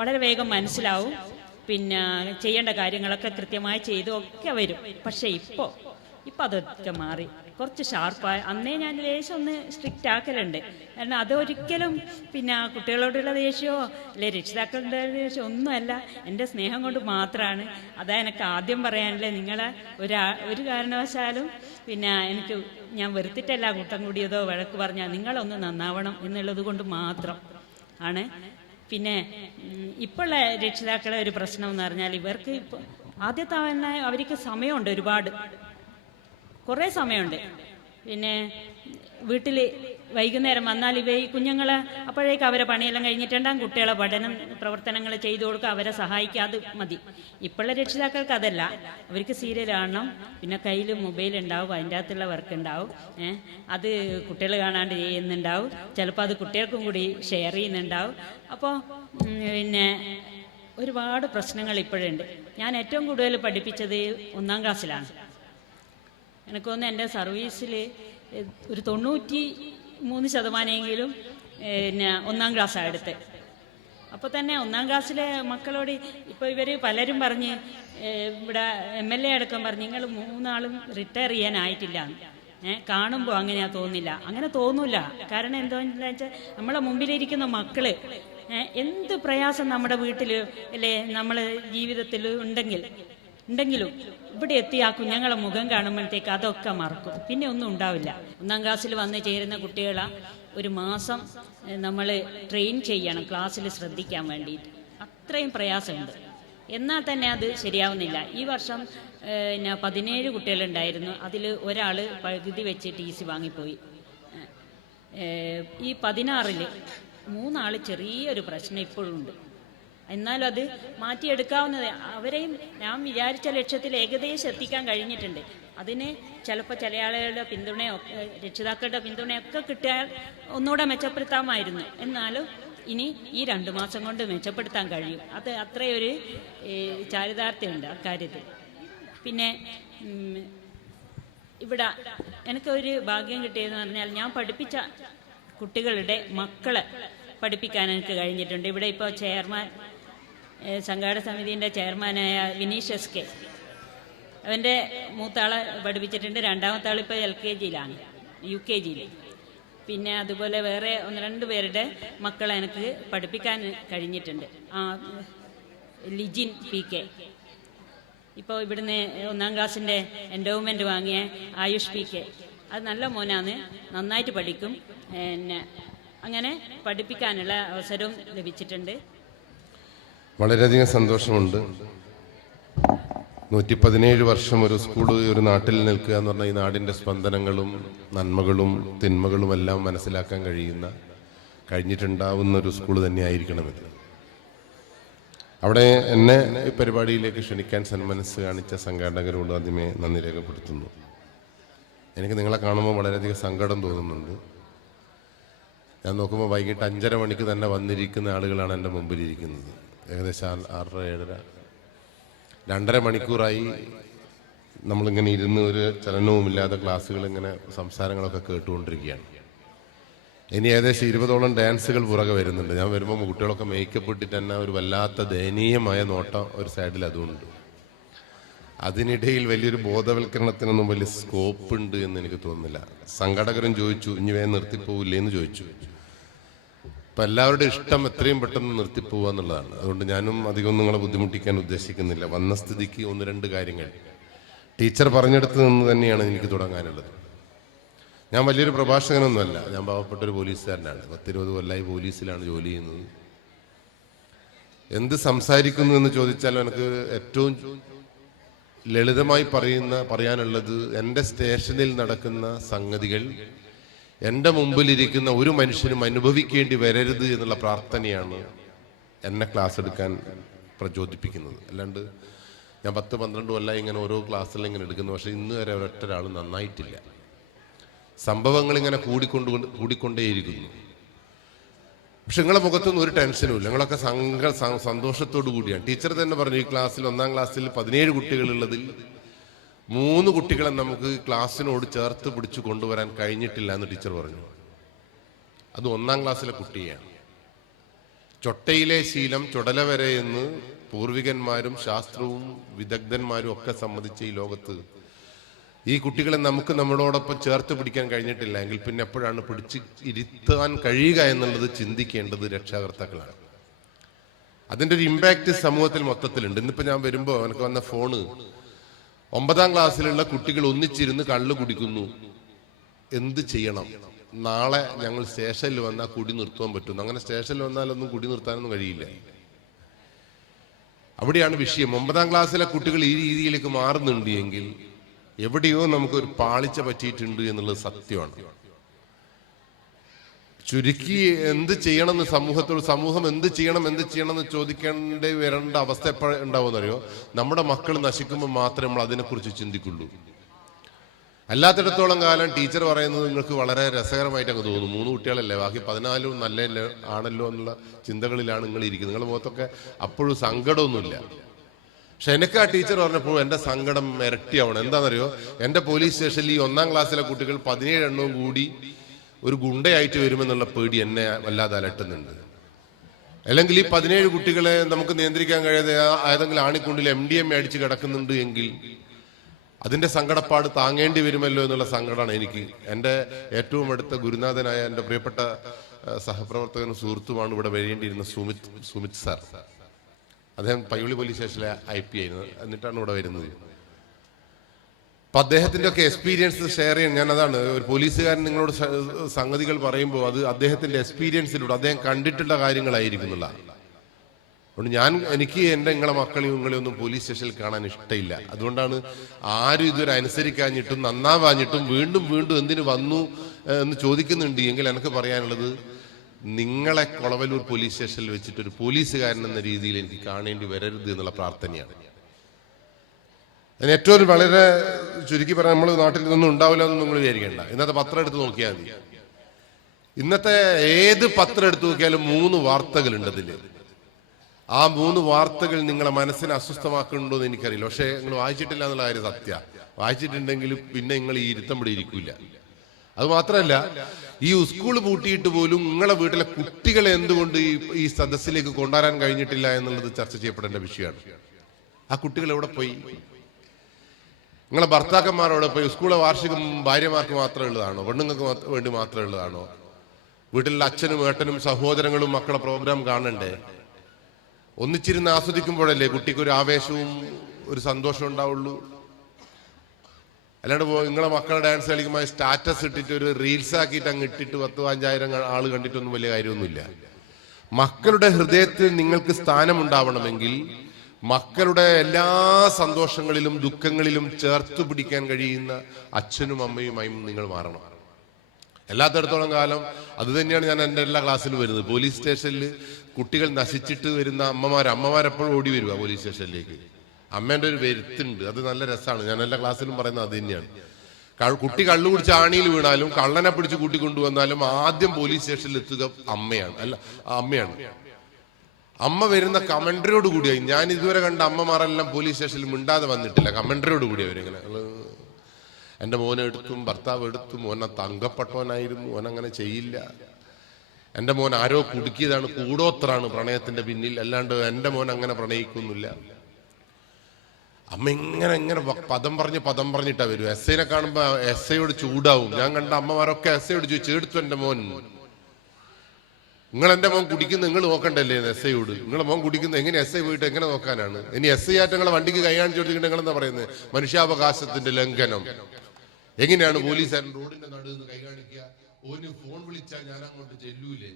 വളരെ വേഗം മനസ്സിലാവും. പിന്നെ ചെയ്യേണ്ട കാര്യങ്ങളൊക്കെ കൃത്യമായി ചെയ്തു ഒക്കെ വരും. പക്ഷേ ഇപ്പോൾ അതൊക്കെ മാറി, കുറച്ച് ഷാർപ്പായി. അന്നേ ഞാൻ ലേശം ഒന്ന് സ്ട്രിക്റ്റ് ആക്കലുണ്ട്. കാരണം അതൊരിക്കലും പിന്നെ കുട്ടികളോടുള്ള ദേഷ്യമോ അല്ലെ രക്ഷിതാക്കളുടെ ദേഷ്യമോ ഒന്നുമല്ല, എൻ്റെ സ്നേഹം കൊണ്ട് മാത്രമാണ്. അതാ എനിക്ക് ആദ്യം പറയാനില്ലേ, നിങ്ങളെ ഒരു കാരണവശാലും പിന്നെ ഞാൻ വെറുത്തിട്ടല്ല കൂട്ടം കൂടിയതോ വഴക്ക് പറഞ്ഞാൽ നിങ്ങളൊന്ന് നന്നാവണം എന്നുള്ളത് കൊണ്ട് മാത്രം ആണ്. പിന്നെ ഇപ്പോഴുള്ള രക്ഷിതാക്കളെ ഒരു പ്രശ്നം എന്ന് പറഞ്ഞാൽ, ഇവർക്ക് ഇപ്പോൾ ആദ്യത്തെ തന്നെ അവർക്ക് സമയമുണ്ട്, ഒരുപാട് കുറേ സമയമുണ്ട്. പിന്നെ വീട്ടിൽ വൈകുന്നേരം വന്നാൽ ഈ കുഞ്ഞുങ്ങളെ അപ്പോഴേക്ക് അവരെ പണിയെല്ലാം കഴിഞ്ഞിട്ടുണ്ടാകും, കുട്ടികളെ പഠനം പ്രവർത്തനങ്ങൾ ചെയ്തു കൊടുക്കുക, അവരെ സഹായിക്കുക, അത് മതി. ഇപ്പോഴുള്ള രക്ഷിതാക്കൾക്ക് അതല്ല, അവർക്ക് സീരിയൽ കാണണം, പിന്നെ കയ്യിൽ മൊബൈൽ ഉണ്ടാവും, അതിൻ്റെ അകത്തുള്ള വർക്ക് ഉണ്ടാവും, അത് കുട്ടികൾ കാണാണ്ട് ചെയ്യുന്നുണ്ടാവും, ചിലപ്പോൾ അത് കുട്ടികൾക്കും കൂടി ഷെയർ ചെയ്യുന്നുണ്ടാവും. അപ്പോൾ പിന്നെ ഒരുപാട് പ്രശ്നങ്ങൾ ഇപ്പോഴുണ്ട്. ഞാൻ ഏറ്റവും കൂടുതൽ പഠിപ്പിച്ചത് 1-ാം ക്ലാസ്സിലാണ്. എനിക്ക് തോന്നുന്നു എൻ്റെ സർവീസിൽ ഒരു 93% പിന്നെ 1-ാം ക്ലാസ്സാണ് എടുത്തത്. അപ്പോൾ തന്നെ 1-ാം ക്ലാസ്സിലെ മക്കളോട് ഇപ്പോൾ ഇവർ പലരും പറഞ്ഞ്, ഇവിടെ MLA അടക്കം പറഞ്ഞ്, നിങ്ങൾ 3 ആളും റിട്ടയർ ചെയ്യാനായിട്ടില്ല. കാണുമ്പോൾ അങ്ങനെയാ തോന്നില്ല. അങ്ങനെ തോന്നില്ല. കാരണം എന്താണെന്ന് വെച്ചാൽ നമ്മളെ മുമ്പിലിരിക്കുന്ന മക്കള് എന്ത് പ്രയാസം നമ്മുടെ വീട്ടിൽ അല്ലേ നമ്മളെ ജീവിതത്തിൽ ഉണ്ടെങ്കിലും ഇവിടെ എത്തി ആ കുഞ്ഞുങ്ങളെ മുഖം കാണുമ്പോഴത്തേക്ക് അതൊക്കെ മറക്കും, പിന്നെ ഒന്നും ഉണ്ടാവില്ല. 1-ാം ക്ലാസ്സിൽ വന്ന് ചേരുന്ന കുട്ടികളെ ഒരു മാസം നമ്മൾ ട്രെയിൻ ചെയ്യണം, ക്ലാസ്സിൽ ശ്രദ്ധിക്കാൻ വേണ്ടിയിട്ട്. അത്രയും പ്രയാസമുണ്ട്. എന്നാൽ തന്നെ അത് ശരിയാവുന്നില്ല. ഈ വർഷം 17 കുട്ടികളുണ്ടായിരുന്നു. അതിൽ ഒരാൾ പകുതി വെച്ച് TC വാങ്ങിപ്പോയി. ഈ 16-ൽ 3 ആൾ ചെറിയൊരു പ്രശ്നം ഇപ്പോഴും ഉണ്ട്. എന്നാലും അത് മാറ്റിയെടുക്കാവുന്നത്. അവരെയും ഞാൻ വിചാരിച്ച ലക്ഷ്യത്തിൽ ഏകദേശം എത്തിക്കാൻ കഴിഞ്ഞിട്ടുണ്ട്. അതിന് ചിലപ്പോൾ ചില ആളുകളുടെ പിന്തുണയോ രക്ഷിതാക്കളുടെ പിന്തുണയൊക്കെ കിട്ടിയാൽ ഒന്നുകൂടെ മെച്ചപ്പെടുത്താമായിരുന്നു. എന്നാലും ഇനി ഈ 2 മാസം കൊണ്ട് മെച്ചപ്പെടുത്താൻ കഴിയും. അത് അത്രയൊരു ചാരിതാർത്ഥ്യമുണ്ട് അക്കാര്യത്തിൽ. പിന്നെ ഇവിടെ എനിക്കൊരു ഭാഗ്യം കിട്ടിയതെന്ന് പറഞ്ഞാൽ ഞാൻ പഠിപ്പിച്ച കുട്ടികളുടെ മക്കളെ പഠിപ്പിക്കാൻ എനിക്ക് കഴിഞ്ഞിട്ടുണ്ട്. ഇവിടെ ഇപ്പോൾ ചെയർമാൻ, സംഘാടക സമിതിൻ്റെ ചെയർമാനായ വിനീഷ്യസ് കെ, അവൻ്റെ മൂത്താളെ പഠിപ്പിച്ചിട്ടുണ്ട്. രണ്ടാമത്തെ ആളിപ്പോൾ LKG-യിലാണ്, UKG-യിൽ. പിന്നെ അതുപോലെ വേറെ 1-2 പേരുടെ മക്കളെ എനിക്ക് പഠിപ്പിക്കാൻ കഴിഞ്ഞിട്ടുണ്ട്. ലിജിൻ PK, ഇപ്പോൾ ഇവിടുന്ന് 1-ാം ക്ലാസ്സിൻ്റെ എൻഡോവ്മെൻറ്റ് വാങ്ങിയ ആയുഷ് PK, അത് നല്ല മോനാണ്, നന്നായിട്ട് പഠിക്കും. പിന്നെ അങ്ങനെ പഠിപ്പിക്കാനുള്ള അവസരവും ലഭിച്ചിട്ടുണ്ട്. വളരെയധികം സന്തോഷമുണ്ട്. 117 വർഷം ഒരു സ്കൂൾ ഒരു നാട്ടിൽ നിൽക്കുക എന്ന് പറഞ്ഞാൽ ഈ നാടിൻ്റെ സ്പന്ദനങ്ങളും നന്മകളും തിന്മകളും എല്ലാം മനസ്സിലാക്കാൻ കഴിഞ്ഞിട്ടുണ്ടാവുന്ന ഒരു സ്കൂൾ തന്നെയായിരിക്കണമെന്ന്. അവിടെ എന്നെ ഈ പരിപാടിയിലേക്ക് ക്ഷണിക്കാൻ സന്മനസ് കാണിച്ച സംഘാടകരോട് ആദ്യമേ നന്ദി രേഖപ്പെടുത്തുന്നു. എനിക്ക് നിങ്ങളെ കാണുമ്പോൾ വളരെയധികം സങ്കടം തോന്നുന്നുണ്ട്. ഞാൻ നോക്കുമ്പോൾ വൈകിട്ട് 5:30 മണിക്ക് തന്നെ വന്നിരിക്കുന്ന ആളുകളാണ് എൻ്റെ മുമ്പിലിരിക്കുന്നത്. ഏകദേശം 6:30-7:30 2.5 മണിക്കൂറായി നമ്മളിങ്ങനെ ഇരുന്ന് ഒരു ചലനവുമില്ലാതെ ക്ലാസ്സുകൾ ഇങ്ങനെ സംസാരങ്ങളൊക്കെ കേട്ടുകൊണ്ടിരിക്കുകയാണ്. ഇനി ഏകദേശം 20ഓളം ഡാൻസുകൾ പുറകെ വരുന്നുണ്ട്. ഞാൻ വരുമ്പോൾ കുട്ടികളൊക്കെ മേക്കപ്പ് ഇട്ടിട്ട് തന്നെ ഒരു വല്ലാത്ത ദയനീയമായ നോട്ടം ഒരു സൈഡിൽ അതുകൊണ്ട്. അതിനിടയിൽ വലിയൊരു ബോധവൽക്കരണത്തിനൊന്നും വലിയ സ്കോപ്പ് ഉണ്ട് എന്ന് എനിക്ക് തോന്നുന്നില്ല. സംഘാടകരും ചോദിച്ചു, ഇനി വേഗം നിർത്തിപ്പോവില്ലേ എന്ന് ചോദിച്ചു. അപ്പം എല്ലാവരുടെയും ഇഷ്ടം എത്രയും പെട്ടെന്ന് നിർത്തിപ്പോവുക എന്നുള്ളതാണ്. അതുകൊണ്ട് ഞാനും അധികം നിങ്ങളെ ബുദ്ധിമുട്ടിക്കാൻ ഉദ്ദേശിക്കുന്നില്ല. വന്ന സ്ഥിതിക്ക് 1-2 കാര്യങ്ങൾ ടീച്ചർ പറഞ്ഞെടുത്ത് നിന്ന് തന്നെയാണ് എനിക്ക് തുടങ്ങാനുള്ളത്. ഞാൻ വലിയൊരു പ്രഭാഷകനൊന്നുമല്ല. ഞാൻ പാവപ്പെട്ടൊരു പോലീസുകാരനാണ്. 10-20 കൊല്ലമായി പോലീസിലാണ് ജോലി ചെയ്യുന്നത്. എന്ത് സംസാരിക്കുന്നു എന്ന് ചോദിച്ചാലും എനിക്ക് ഏറ്റവും ലളിതമായി പറയാനുള്ളത് എൻ്റെ സ്റ്റേഷനിൽ നടക്കുന്ന സംഗതികൾ എൻ്റെ മുമ്പിലിരിക്കുന്ന ഒരു മനുഷ്യനും അനുഭവിക്കേണ്ടി വരരുത് എന്നുള്ള പ്രാർത്ഥനയാണ് എന്നെ ക്ലാസ് എടുക്കാൻ പ്രചോദിപ്പിക്കുന്നത്. അല്ലാണ്ട് ഞാൻ 10-12 കൊല്ലമായി ഇങ്ങനെ ഓരോ ക്ലാസ്സിൽ ഇങ്ങനെ എടുക്കുന്നു. പക്ഷേ ഇന്ന് വരെ ഒരൊറ്റ ഒരാൾ നന്നായിട്ടില്ല. സംഭവങ്ങൾ ഇങ്ങനെ കൂടിക്കൊണ്ടേയിരിക്കുന്നു. പക്ഷെ നിങ്ങളെ മുഖത്തൊന്നും ഒരു ടെൻഷനും ഇല്ല. നിങ്ങളൊക്കെ സന്തോഷത്തോടു കൂടിയാണ്. ടീച്ചർ തന്നെ പറഞ്ഞു, ഈ ക്ലാസ്സിൽ 1-ാം ക്ലാസ്സിൽ 17 കുട്ടികളുള്ളതിൽ 3 കുട്ടികളെ നമുക്ക് ക്ലാസ്സിനോട് ചേർത്ത് പിടിച്ചു കൊണ്ടുവരാൻ കഴിഞ്ഞിട്ടില്ല എന്ന് ടീച്ചർ പറഞ്ഞു. അത് 1-ാം ക്ലാസ്സിലെ കുട്ടിയാണ്. ചൊട്ടയിലെ ശീലം ചുടല വരെ എന്ന് പൂർവികന്മാരും ശാസ്ത്രവും വിദഗ്ധന്മാരും ഒക്കെ സമ്മതിച്ച ഈ ലോകത്ത് ഈ കുട്ടികളെ നമുക്ക് നമ്മളോടൊപ്പം ചേർത്ത് പിടിക്കാൻ കഴിഞ്ഞിട്ടില്ല എങ്കിൽ പിന്നെ എപ്പോഴാണ് പിടിച്ച് ഇരുത്താൻ കഴിയുക എന്നുള്ളത് ചിന്തിക്കേണ്ടത് രക്ഷാകർത്താക്കളാണ്. അതിൻ്റെ ഒരു ഇമ്പാക്റ്റ് സമൂഹത്തിൽ മൊത്തത്തിലുണ്ട്. ഇന്നിപ്പോൾ ഞാൻ വരുമ്പോൾ എനിക്ക് വന്ന ഫോണ്, 9-ാം ക്ലാസ്സിലുള്ള കുട്ടികൾ ഒന്നിച്ചിരുന്ന് കള്ള് കുടിക്കുന്നു, എന്ത് ചെയ്യണം? നാളെ ഞങ്ങൾ സ്റ്റേഷനിൽ വന്നാൽ കുടി നിർത്തുവാൻ പറ്റുന്നു. അങ്ങനെ സ്റ്റേഷനിൽ വന്നാലൊന്നും കുടി നിർത്താനൊന്നും കഴിയില്ല. അവിടെയാണ് വിഷയം. 9-ാം ക്ലാസ്സിലെ കുട്ടികൾ ഈ രീതിയിലേക്ക് മാറുന്നുണ്ട് എങ്കിൽ എവിടെയോ നമുക്കൊരു പാളിച്ച പറ്റിയിട്ടുണ്ട് എന്നുള്ളത് സത്യമാണ്. ചുരുക്കി എന്ത് ചെയ്യണമെന്ന് സമൂഹം എന്ത് ചെയ്യണം എന്ന് ചോദിക്കേണ്ടി വരേണ്ട അവസ്ഥ എപ്പോഴും ഉണ്ടാവുമെന്നറിയോ? നമ്മുടെ മക്കൾ നശിക്കുമ്പോൾ മാത്രമേ നമ്മൾ അതിനെക്കുറിച്ച് ചിന്തിക്കുള്ളൂ. അല്ലാത്തിടത്തോളം കാലം ടീച്ചർ പറയുന്നത് നിങ്ങൾക്ക് വളരെ രസകരമായിട്ട് അങ്ങ് തോന്നും. 3 കുട്ടികളല്ലേ, ബാക്കി 14 നല്ല ആണല്ലോ എന്നുള്ള ചിന്തകളിലാണ് നിങ്ങൾ ഇരിക്കുന്നത്. നിങ്ങളുടെ മുഖത്തൊക്കെ അപ്പോഴും സങ്കടമൊന്നുമില്ല. പക്ഷെ എനിക്ക് ആ ടീച്ചർ പറഞ്ഞപ്പോൾ എൻ്റെ സങ്കടം ഇരട്ടിയാവണം. എന്താണെന്നറിയോ? എൻ്റെ പോലീസ് സ്റ്റേഷനിൽ ഈ 1-ാം ക്ലാസ്സിലെ കുട്ടികൾ 17 എണ്ണവും കൂടി ഒരു ഗുണ്ടയായിട്ട് വരുമെന്നുള്ള പേടി എന്നെ വല്ലാതെ അലട്ടുന്നുണ്ട്. അല്ലെങ്കിൽ ഈ 17 കുട്ടികളെ നമുക്ക് നിയന്ത്രിക്കാൻ കഴിയാതെ ഏതെങ്കിലും ആണിക്കുണ്ടിൽ MDMA അടിച്ച് കിടക്കുന്നുണ്ട് എങ്കിൽ അതിൻ്റെ സങ്കടപ്പാട് താങ്ങേണ്ടി വരുമല്ലോ എന്നുള്ള സങ്കടമാണ് എനിക്ക്. എൻ്റെ ഏറ്റവും അടുത്ത ഗുരുനാഥനായ എൻ്റെ പ്രിയപ്പെട്ട സഹപ്രവർത്തകനും സുഹൃത്തുമാണ് ഇവിടെ വരേണ്ടിയിരുന്ന സുമിത് സാർ. അദ്ദേഹം പയ്യോളി പോലീസ് സ്റ്റേഷനിലെ IP ആയിരുന്നു. എന്നിട്ടാണ് ഇവിടെ വരുന്നത്. അപ്പം അദ്ദേഹത്തിൻ്റെ ഒക്കെ എക്സ്പീരിയൻസ് ഷെയർ ചെയ്യാൻ ഞാൻ അതാണ് ഒരു പോലീസുകാരൻ നിങ്ങളോട് സംഗതികൾ പറയുമ്പോൾ അത് അദ്ദേഹത്തിൻ്റെ എക്സ്പീരിയൻസിലൂടെ അദ്ദേഹം കണ്ടിട്ടുള്ള കാര്യങ്ങളായിരിക്കുന്നുള്ള. അതുകൊണ്ട് എനിക്ക് നിങ്ങളെ മക്കളെയും നിങ്ങളെയൊന്നും പോലീസ് സ്റ്റേഷനിൽ കാണാൻ ഇഷ്ടമില്ല. അതുകൊണ്ടാണ് ആരും ഇതുവരെ അനുസരിക്കാഞ്ഞിട്ടും നന്നാവാഞ്ഞിട്ടും വീണ്ടും വീണ്ടും എന്തിനു വന്നു എന്ന് ചോദിക്കുന്നുണ്ട് എങ്കിൽ എനിക്ക് പറയാനുള്ളത്, നിങ്ങളെ കൊളവല്ലൂർ പോലീസ് സ്റ്റേഷനിൽ വെച്ചിട്ട് ഒരു പോലീസുകാരൻ എന്ന രീതിയിൽ എനിക്ക് കാണേണ്ടി വരരുത് എന്നുള്ള പ്രാർത്ഥനയാണ്. അതിന് ഏറ്റവും വളരെ ചുരുക്കി പറയാൻ, നമ്മൾ നാട്ടിൽ നിന്നൊന്നും ഉണ്ടാവില്ല എന്ന് നിങ്ങൾ വിചാരിക്കേണ്ട. ഇന്നത്തെ പത്രം എടുത്ത് നോക്കിയാൽ മതി. ഇന്നത്തെ ഏത് പത്രം എടുത്തു നോക്കിയാലും 3 വാർത്തകളുണ്ട് അതിൽ. ആ 3 വാർത്തകൾ നിങ്ങളെ മനസ്സിനെ അസ്വസ്ഥമാക്കുന്നുണ്ടോ എന്ന് എനിക്കറിയില്ല. പക്ഷേ നിങ്ങൾ വായിച്ചിട്ടില്ല എന്നുള്ള കാര്യം സത്യ. വായിച്ചിട്ടുണ്ടെങ്കിൽ പിന്നെ നിങ്ങൾ ഈ ഇരുത്തം ഇവിടെ ഇരിക്കില്ല. അത് മാത്രമല്ല, ഈ സ്കൂൾ പൂട്ടിയിട്ട് പോലും നിങ്ങളെ വീട്ടിലെ കുട്ടികളെ എന്തുകൊണ്ട് ഈ സദസ്സിലേക്ക് കൊണ്ടുവരാൻ കഴിഞ്ഞിട്ടില്ല എന്നുള്ളത് ചർച്ച ചെയ്യപ്പെടേണ്ട വിഷയമാണ്. ആ കുട്ടികൾ എവിടെ പോയി? നിങ്ങളെ ഭർത്താക്കന്മാരോടെ പോയി? സ്കൂളിലെ വാർഷികം ഭാര്യമാർക്ക് മാത്രമേ ഉള്ളതാണോ? പെണ്ണുങ്ങൾക്ക് വേണ്ടി മാത്രമേ ഉള്ളതാണോ? വീട്ടിലുള്ള അച്ഛനും ഏട്ടനും സഹോദരങ്ങളും മക്കളെ പ്രോഗ്രാം കാണണ്ടേ? ഒന്നിച്ചിരുന്ന് ആസ്വദിക്കുമ്പോഴല്ലേ കുട്ടിക്ക് ഒരു ആവേശവും ഒരു സന്തോഷവും ഉണ്ടാവുള്ളൂ. അല്ലാണ്ട് നിങ്ങളെ മക്കളെ ഡാൻസ് കളിക്കുമ്പോൾ സ്റ്റാറ്റസ് ഇട്ടിട്ട് ഒരു റീൽസ് ആക്കിയിട്ട് അങ്ങ് ഇട്ടിട്ട് 10,000-5,000 ആള് കണ്ടിട്ടൊന്നും വലിയ കാര്യമൊന്നുമില്ല. മക്കളുടെ ഹൃദയത്തിൽ നിങ്ങൾക്ക് സ്ഥാനമുണ്ടാവണമെങ്കിൽ മക്കളുടെ എല്ലാ സന്തോഷങ്ങളിലും ദുഃഖങ്ങളിലും ചേർത്തു പിടിക്കാൻ കഴിയുന്ന അച്ഛനും അമ്മയുമായും നിങ്ങൾ മാറണം. എല്ലാത്തിടത്തോളം കാലം അത് തന്നെയാണ് ഞാൻ എൻ്റെ എല്ലാ ക്ലാസ്സിലും വരുന്നത്. പോലീസ് സ്റ്റേഷനിൽ കുട്ടികൾ നശിച്ചിട്ട് വരുന്ന അമ്മമാരെപ്പോഴും ഓടി വരുക പോലീസ് സ്റ്റേഷനിലേക്ക്. അമ്മേൻ്റെ ഒരു വരുത്തുണ്ട്, അത് നല്ല രസമാണ്. ഞാൻ എല്ലാ ക്ലാസ്സിലും പറയുന്നത് അത് തന്നെയാണ്. കുട്ടി കള്ളു കുടിച്ച് ആണിയിൽ വീണാലും കള്ളനെ പിടിച്ച് കൂട്ടിക്കൊണ്ടുവന്നാലും ആദ്യം പോലീസ് സ്റ്റേഷനിൽ എത്തുക അമ്മയാണ്. അമ്മ വരുന്ന കമന്ററിയോട് കൂടിയായി. ഞാൻ ഇതുവരെ കണ്ട അമ്മമാരെല്ലാം പോലീസ് സ്റ്റേഷനിൽ മിണ്ടാതെ വന്നിട്ടില്ല, കമന്ററിയോട് കൂടി അവരിങ്ങനെ. എൻ്റെ മോനെ എടുത്തും ഭർത്താവ് എടുത്തും, മോനെ തങ്കപ്പെട്ടവനായിരുന്നു, മോനങ്ങനെ ചെയ്യില്ല, എൻ്റെ മോൻ ആരോ കുടുക്കിയതാണ്, കൂടോത്രാണ് പ്രണയത്തിന്റെ പിന്നിൽ, അല്ലാണ്ട് എൻ്റെ മോൻ അങ്ങനെ പ്രണയിക്കുന്നില്ല. അമ്മ ഇങ്ങനെ പദം പറഞ്ഞിട്ടാ വരും. എസ് ഐനെ കാണുമ്പോ എസ് ഐയോട് ചൂടാവും. ഞാൻ കണ്ട അമ്മമാരൊക്കെ എസ് ഐയോട് ചോദിച്ചു, എടുത്തു എൻ്റെ മോൻ, നിങ്ങൾ എൻ്റെ മോൻ കുടിക്കുന്ന നിങ്ങൾ നോക്കണ്ടല്ലേ എസ് ഐയോട്? നിങ്ങളെ മോൻ കുടിക്കുന്ന എങ്ങനെ എസ് ഐ പോയിട്ട് എങ്ങനെ നോക്കാനാണ്? ഇനി എസ് ഐ ആയിട്ട് നിങ്ങളെ വണ്ടിക്ക് കൈകാണിച്ചു കൊടുത്തിട്ട് നിങ്ങൾ എന്താ പറയുന്നത്? മനുഷ്യാവകാശത്തിന്റെ ലംഘനം. എങ്ങനെയാണ് പോലീസുകാരൻ റോഡിന്റെ നടുന്ന് കൈകാണിക്കുക? ഓന് ഫോൺ വിളിച്ചാൽ ഞാൻ അങ്ങോട്ട് ചെല്ലൂലേ?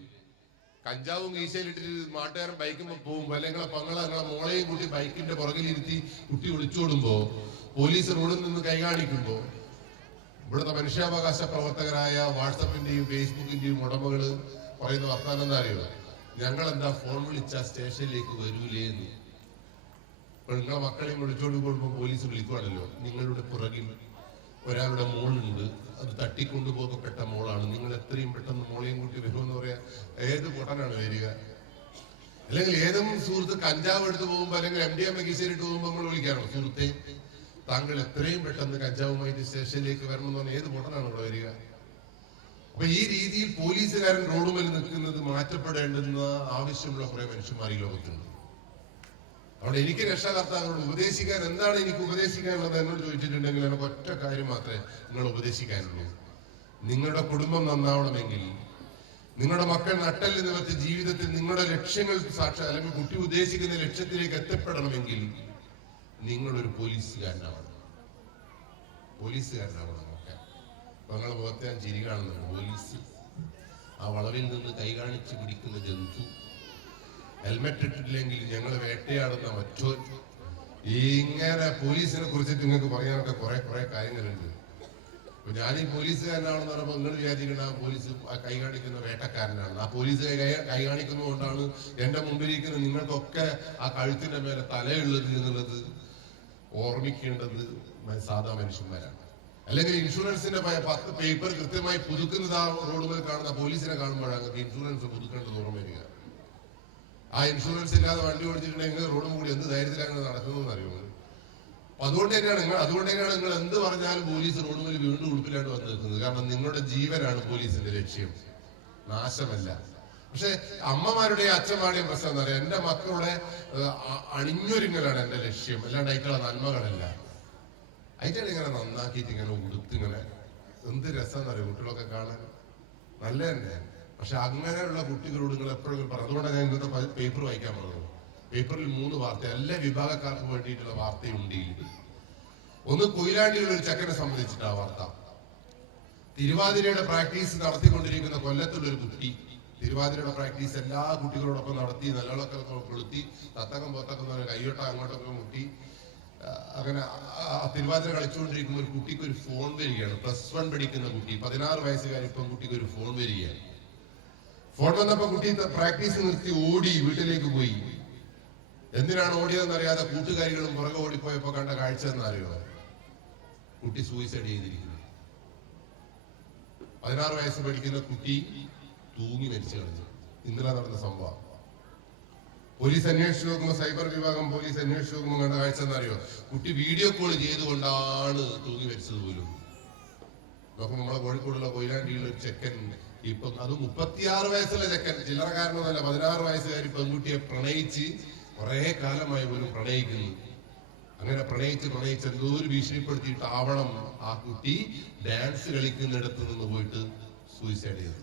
കഞ്ചാവും കീശയിലിട്ടിട്ട് നാട്ടുകാരൻ ബൈക്കുമ്പോ പോകുമ്പോ, അല്ലെങ്കിൽ നിങ്ങളെ മോളെയും കൂട്ടി ബൈക്കിന്റെ പുറകിലിരുത്തി കുട്ടി ഒളിച്ചോടുമ്പോ പോലീസ് റോഡിൽ നിന്ന് കൈകാണിക്കുമ്പോ, ഇവിടുത്തെ മനുഷ്യാവകാശ പ്രവർത്തകരായ വാട്സപ്പിന്റെയും ഫേസ്ബുക്കിന്റെയും ഉടമകള് പറയുന്ന വർത്താനം എന്താ അറിയോ? ഞങ്ങൾ എന്താ ഫോൺ വിളിച്ചാൽ സ്റ്റേഷനിലേക്ക് വരൂലേ എന്ന്. നിങ്ങളെ മക്കളെയും വിളിച്ചോണ്ട് കൊടുക്കുമ്പോൾ പോലീസ് വിളിക്കുവാണല്ലോ. നിങ്ങളുടെ പുറകിൽ ഒരാളുടെ മോളുണ്ട്, അത് തട്ടിക്കൊണ്ടുപോകപ്പെട്ട മോളാണ്, നിങ്ങൾ എത്രയും പെട്ടെന്ന് മോളെയും കൂട്ടി വരുമെന്ന് പറയാ. ഏത് പൊട്ടനാണ് വരിക? അല്ലെങ്കിൽ ഏതെങ്കിലും സുഹൃത്ത് കഞ്ചാവ് എടുത്ത് പോകുമ്പോ, അല്ലെങ്കിൽ MDMA കീശയിലിട്ട് പോകുമ്പോ നമ്മൾ വിളിക്കാനോ, സുഹൃത്തെ താങ്കൾ എത്രയും പെട്ടെന്ന് കഞ്ചാവുമായിട്ട് സ്റ്റേഷനിലേക്ക് വരണം എന്ന് പറഞ്ഞാൽ ഏത് പൊട്ടനാണ് ഇവിടെ വരിക? അപ്പൊ ഈ രീതിയിൽ പോലീസുകാരൻ റോഡുമേൽ നിൽക്കുന്നത് മാറ്റപ്പെടേണ്ടുന്ന ആവശ്യമുള്ള കുറെ മനുഷ്യന്മാർ ഈ ലോകത്തുണ്ട്. അവിടെ എനിക്ക് രക്ഷാകർത്താക്കളോട് ഉപദേശിക്കാൻ എന്താണ് എനിക്ക് ഉപദേശിക്കാനുള്ളത് എന്നോട് ചോദിച്ചിട്ടുണ്ടെങ്കിൽ എനിക്ക് ഒറ്റ കാര്യം മാത്രമേ നിങ്ങൾ ഉപദേശിക്കാനുള്ളൂ. നിങ്ങളുടെ കുടുംബം നന്നാവണമെങ്കിൽ, നിങ്ങളുടെ മക്കൾ നട്ടല് നിവർത്തി ജീവിതത്തിൽ നിങ്ങളുടെ ലക്ഷ്യങ്ങൾ അല്ലെങ്കിൽ കുട്ടി ഉദ്ദേശിക്കുന്ന ലക്ഷ്യത്തിലേക്ക് എത്തപ്പെടണമെങ്കിൽ നിങ്ങളൊരു പോലീസുകാരനാവണം. ഒക്കെ ഞങ്ങളുടെ മുഖത്തെ ഞാൻ ചിരി കാണുന്നുണ്ട്. പോലീസ് ആ വളവിൽ നിന്ന് കൈ കാണിച്ച് പിടിക്കുന്ന ജന്തു, ഹെൽമെറ്റ് ഇട്ടിട്ടില്ലെങ്കിൽ ഞങ്ങൾ വേട്ടയാടുന്ന മറ്റോ, ഇങ്ങനെ പോലീസിനെ കുറിച്ചിട്ട് നിങ്ങൾക്ക് പറയാനൊക്കെ കുറെ കാര്യങ്ങളുണ്ട്. അപ്പൊ ഞാൻ ഈ പോലീസുകാരനാണെന്ന് പറയുമ്പോൾ നിങ്ങൾ വിചാരിക്കുന്ന ആ പോലീസ് കൈ കാണിക്കുന്ന വേട്ടക്കാരനാണ്. ആ പോലീസ് കൈ കാണിക്കുന്നതുകൊണ്ടാണ് എന്റെ മുമ്പിലിരിക്കുന്ന നിങ്ങൾക്കൊക്കെ ആ കഴുത്തിന്റെ മേലെ തലയുള്ളത് എന്നുള്ളത് ഓർമ്മിക്കേണ്ടത് സാധാ മനുഷ്യന്മാരാണ്. അല്ലെങ്കിൽ ഇൻഷുറൻസിന്റെ 10 പേപ്പർ കൃത്യമായി പുതുക്കുന്നത് ആ റോഡുകളിൽ കാണുന്ന പോലീസിനെ കാണുമ്പോഴാണ് ഇൻഷുറൻസ് പുതുക്കേണ്ടത് ഓർമ്മ വരിക. ആ ഇൻഷുറൻസ് ഇല്ലാതെ വണ്ടി ഓടിച്ചിട്ടുണ്ടെങ്കിൽ റോഡും കൂടി എന്ത് ധൈര്യത്തിലാണ് നടക്കുന്നതെന്ന് അറിയുന്നത്. അതുകൊണ്ട് തന്നെയാണ് നിങ്ങൾ എന്ത് പറഞ്ഞാലും പോലീസ് റോഡുകളിൽ വീണ്ടും ഉടുപ്പിലായിട്ട് വന്ന് നിൽക്കുന്നത്. കാരണം നിങ്ങളുടെ ജീവനാണ് പോലീസിന്റെ ലക്ഷ്യം, നാശമല്ല. പക്ഷെ അമ്മമാരുടെയും അച്ഛന്മാരുടെയും പ്രശ്നം എന്താ പറയുക? എന്റെ മക്കളുടെ അണിഞ്ഞൊരുങ്ങലാണ് എന്റെ ലക്ഷ്യം, അല്ലാണ്ട് അയക്കുള്ള നന്മകളല്ല. അയച്ചാൽ ഇങ്ങനെ നന്നാക്കിയിട്ട് ഇങ്ങനെ ഉടുത്തിങ്ങനെ എന്ത് രസം അറിയാം കുട്ടികളൊക്കെ കാണാൻ, നല്ല തന്നെ. പക്ഷെ അങ്ങനെയുള്ള കുട്ടികളോട് നിങ്ങൾ എപ്പോഴും പറഞ്ഞു. അതുകൊണ്ടാണ് ഞാൻ ഇന്നത്തെ പേപ്പർ വായിക്കാൻ പറഞ്ഞത്. പേപ്പറിൽ 3 വാർത്ത, എല്ലാ വിഭാഗക്കാർക്കും വേണ്ടിയിട്ടുള്ള വാർത്തയുണ്ട്. ഒന്ന് കൊയിലാണ്ടിയുള്ള ഒരു ചെക്കനെ സംബന്ധിച്ചിട്ടാ വാർത്ത. തിരുവാതിരയുടെ പ്രാക്ടീസ് നടത്തിക്കൊണ്ടിരിക്കുന്ന കൊല്ലത്തുള്ളൊരു കുട്ടി തിരുവാതിരയുടെ പ്രാക്ടീസ് എല്ലാ കുട്ടികളോടൊപ്പം നടത്തി, നിലവിളൊക്കെ കൊളുത്തി, തത്തക്കം പൊത്തക്കം കൈയൊട്ട അങ്ങോട്ടൊക്കെ മുട്ടി, അങ്ങനെ തിരുവാതിര കളിച്ചുകൊണ്ടിരിക്കുമ്പോൾ ഒരു കുട്ടിക്ക് ഒരു ഫോൺ വരികയാണ്. +1 പഠിക്കുന്ന കുട്ടി, 16 വയസ്സുകാരി കുട്ടിക്ക് ഒരു ഫോൺ വരികയാണ്. ഫോൺ വന്നപ്പോ കുട്ടി പ്രാക്ടീസ് നിർത്തി ഓടി വീട്ടിലേക്ക് പോയി. എന്തിനാണ് ഓടിയതെന്ന് അറിയാതെ കൂട്ടുകാരികളും പുറകെ ഓടിപ്പോയപ്പോ കണ്ട കാഴ്ച എന്നറിയോ? കുട്ടി സൂയിസൈഡ് ചെയ്തിരിക്കുന്നു. 16 വയസ്സ് പഠിക്കുന്ന കുട്ടി തൂങ്ങി മരിച്ചു കളഞ്ഞു. ഇന്നലെ നടന്ന സംഭവം. പോലീസ് അന്വേഷിച്ചു നോക്കുമ്പോൾ, സൈബർ വിഭാഗം പോലീസ് അന്വേഷിച്ചു നോക്കുമ്പോൾ കണ്ട കാഴ്ച എന്നറിയോ? കുട്ടി വീഡിയോ കോൾ ചെയ്തുകൊണ്ടാണ് തൂങ്ങി മരിച്ചത് പോലും. നോക്കുമ്പോൾ നമ്മളെ കോഴിക്കോടുള്ള കൊയിലാണ്ടിയുള്ള ഒരു ചെക്കൻ, ഇപ്പൊ അത് 36 വയസ്സുള്ള ചെക്കൻ, ചില്ലറക്കാരനൊന്നല്ല, 16 വയസ്സുകാരി പെൺകുട്ടിയെ പ്രണയിച്ച് കുറെ കാലമായി പോലും പ്രണയിക്കുന്നു. അങ്ങനെ പ്രണയിച്ച് എന്തോ ഒരു ഭീഷണിപ്പെടുത്തിയിട്ടാവണം ആ കുട്ടി ഡാൻസ് കളിക്കുന്നിടത്ത് നിന്ന് പോയിട്ട് സൂയിസൈഡ് ചെയ്തു.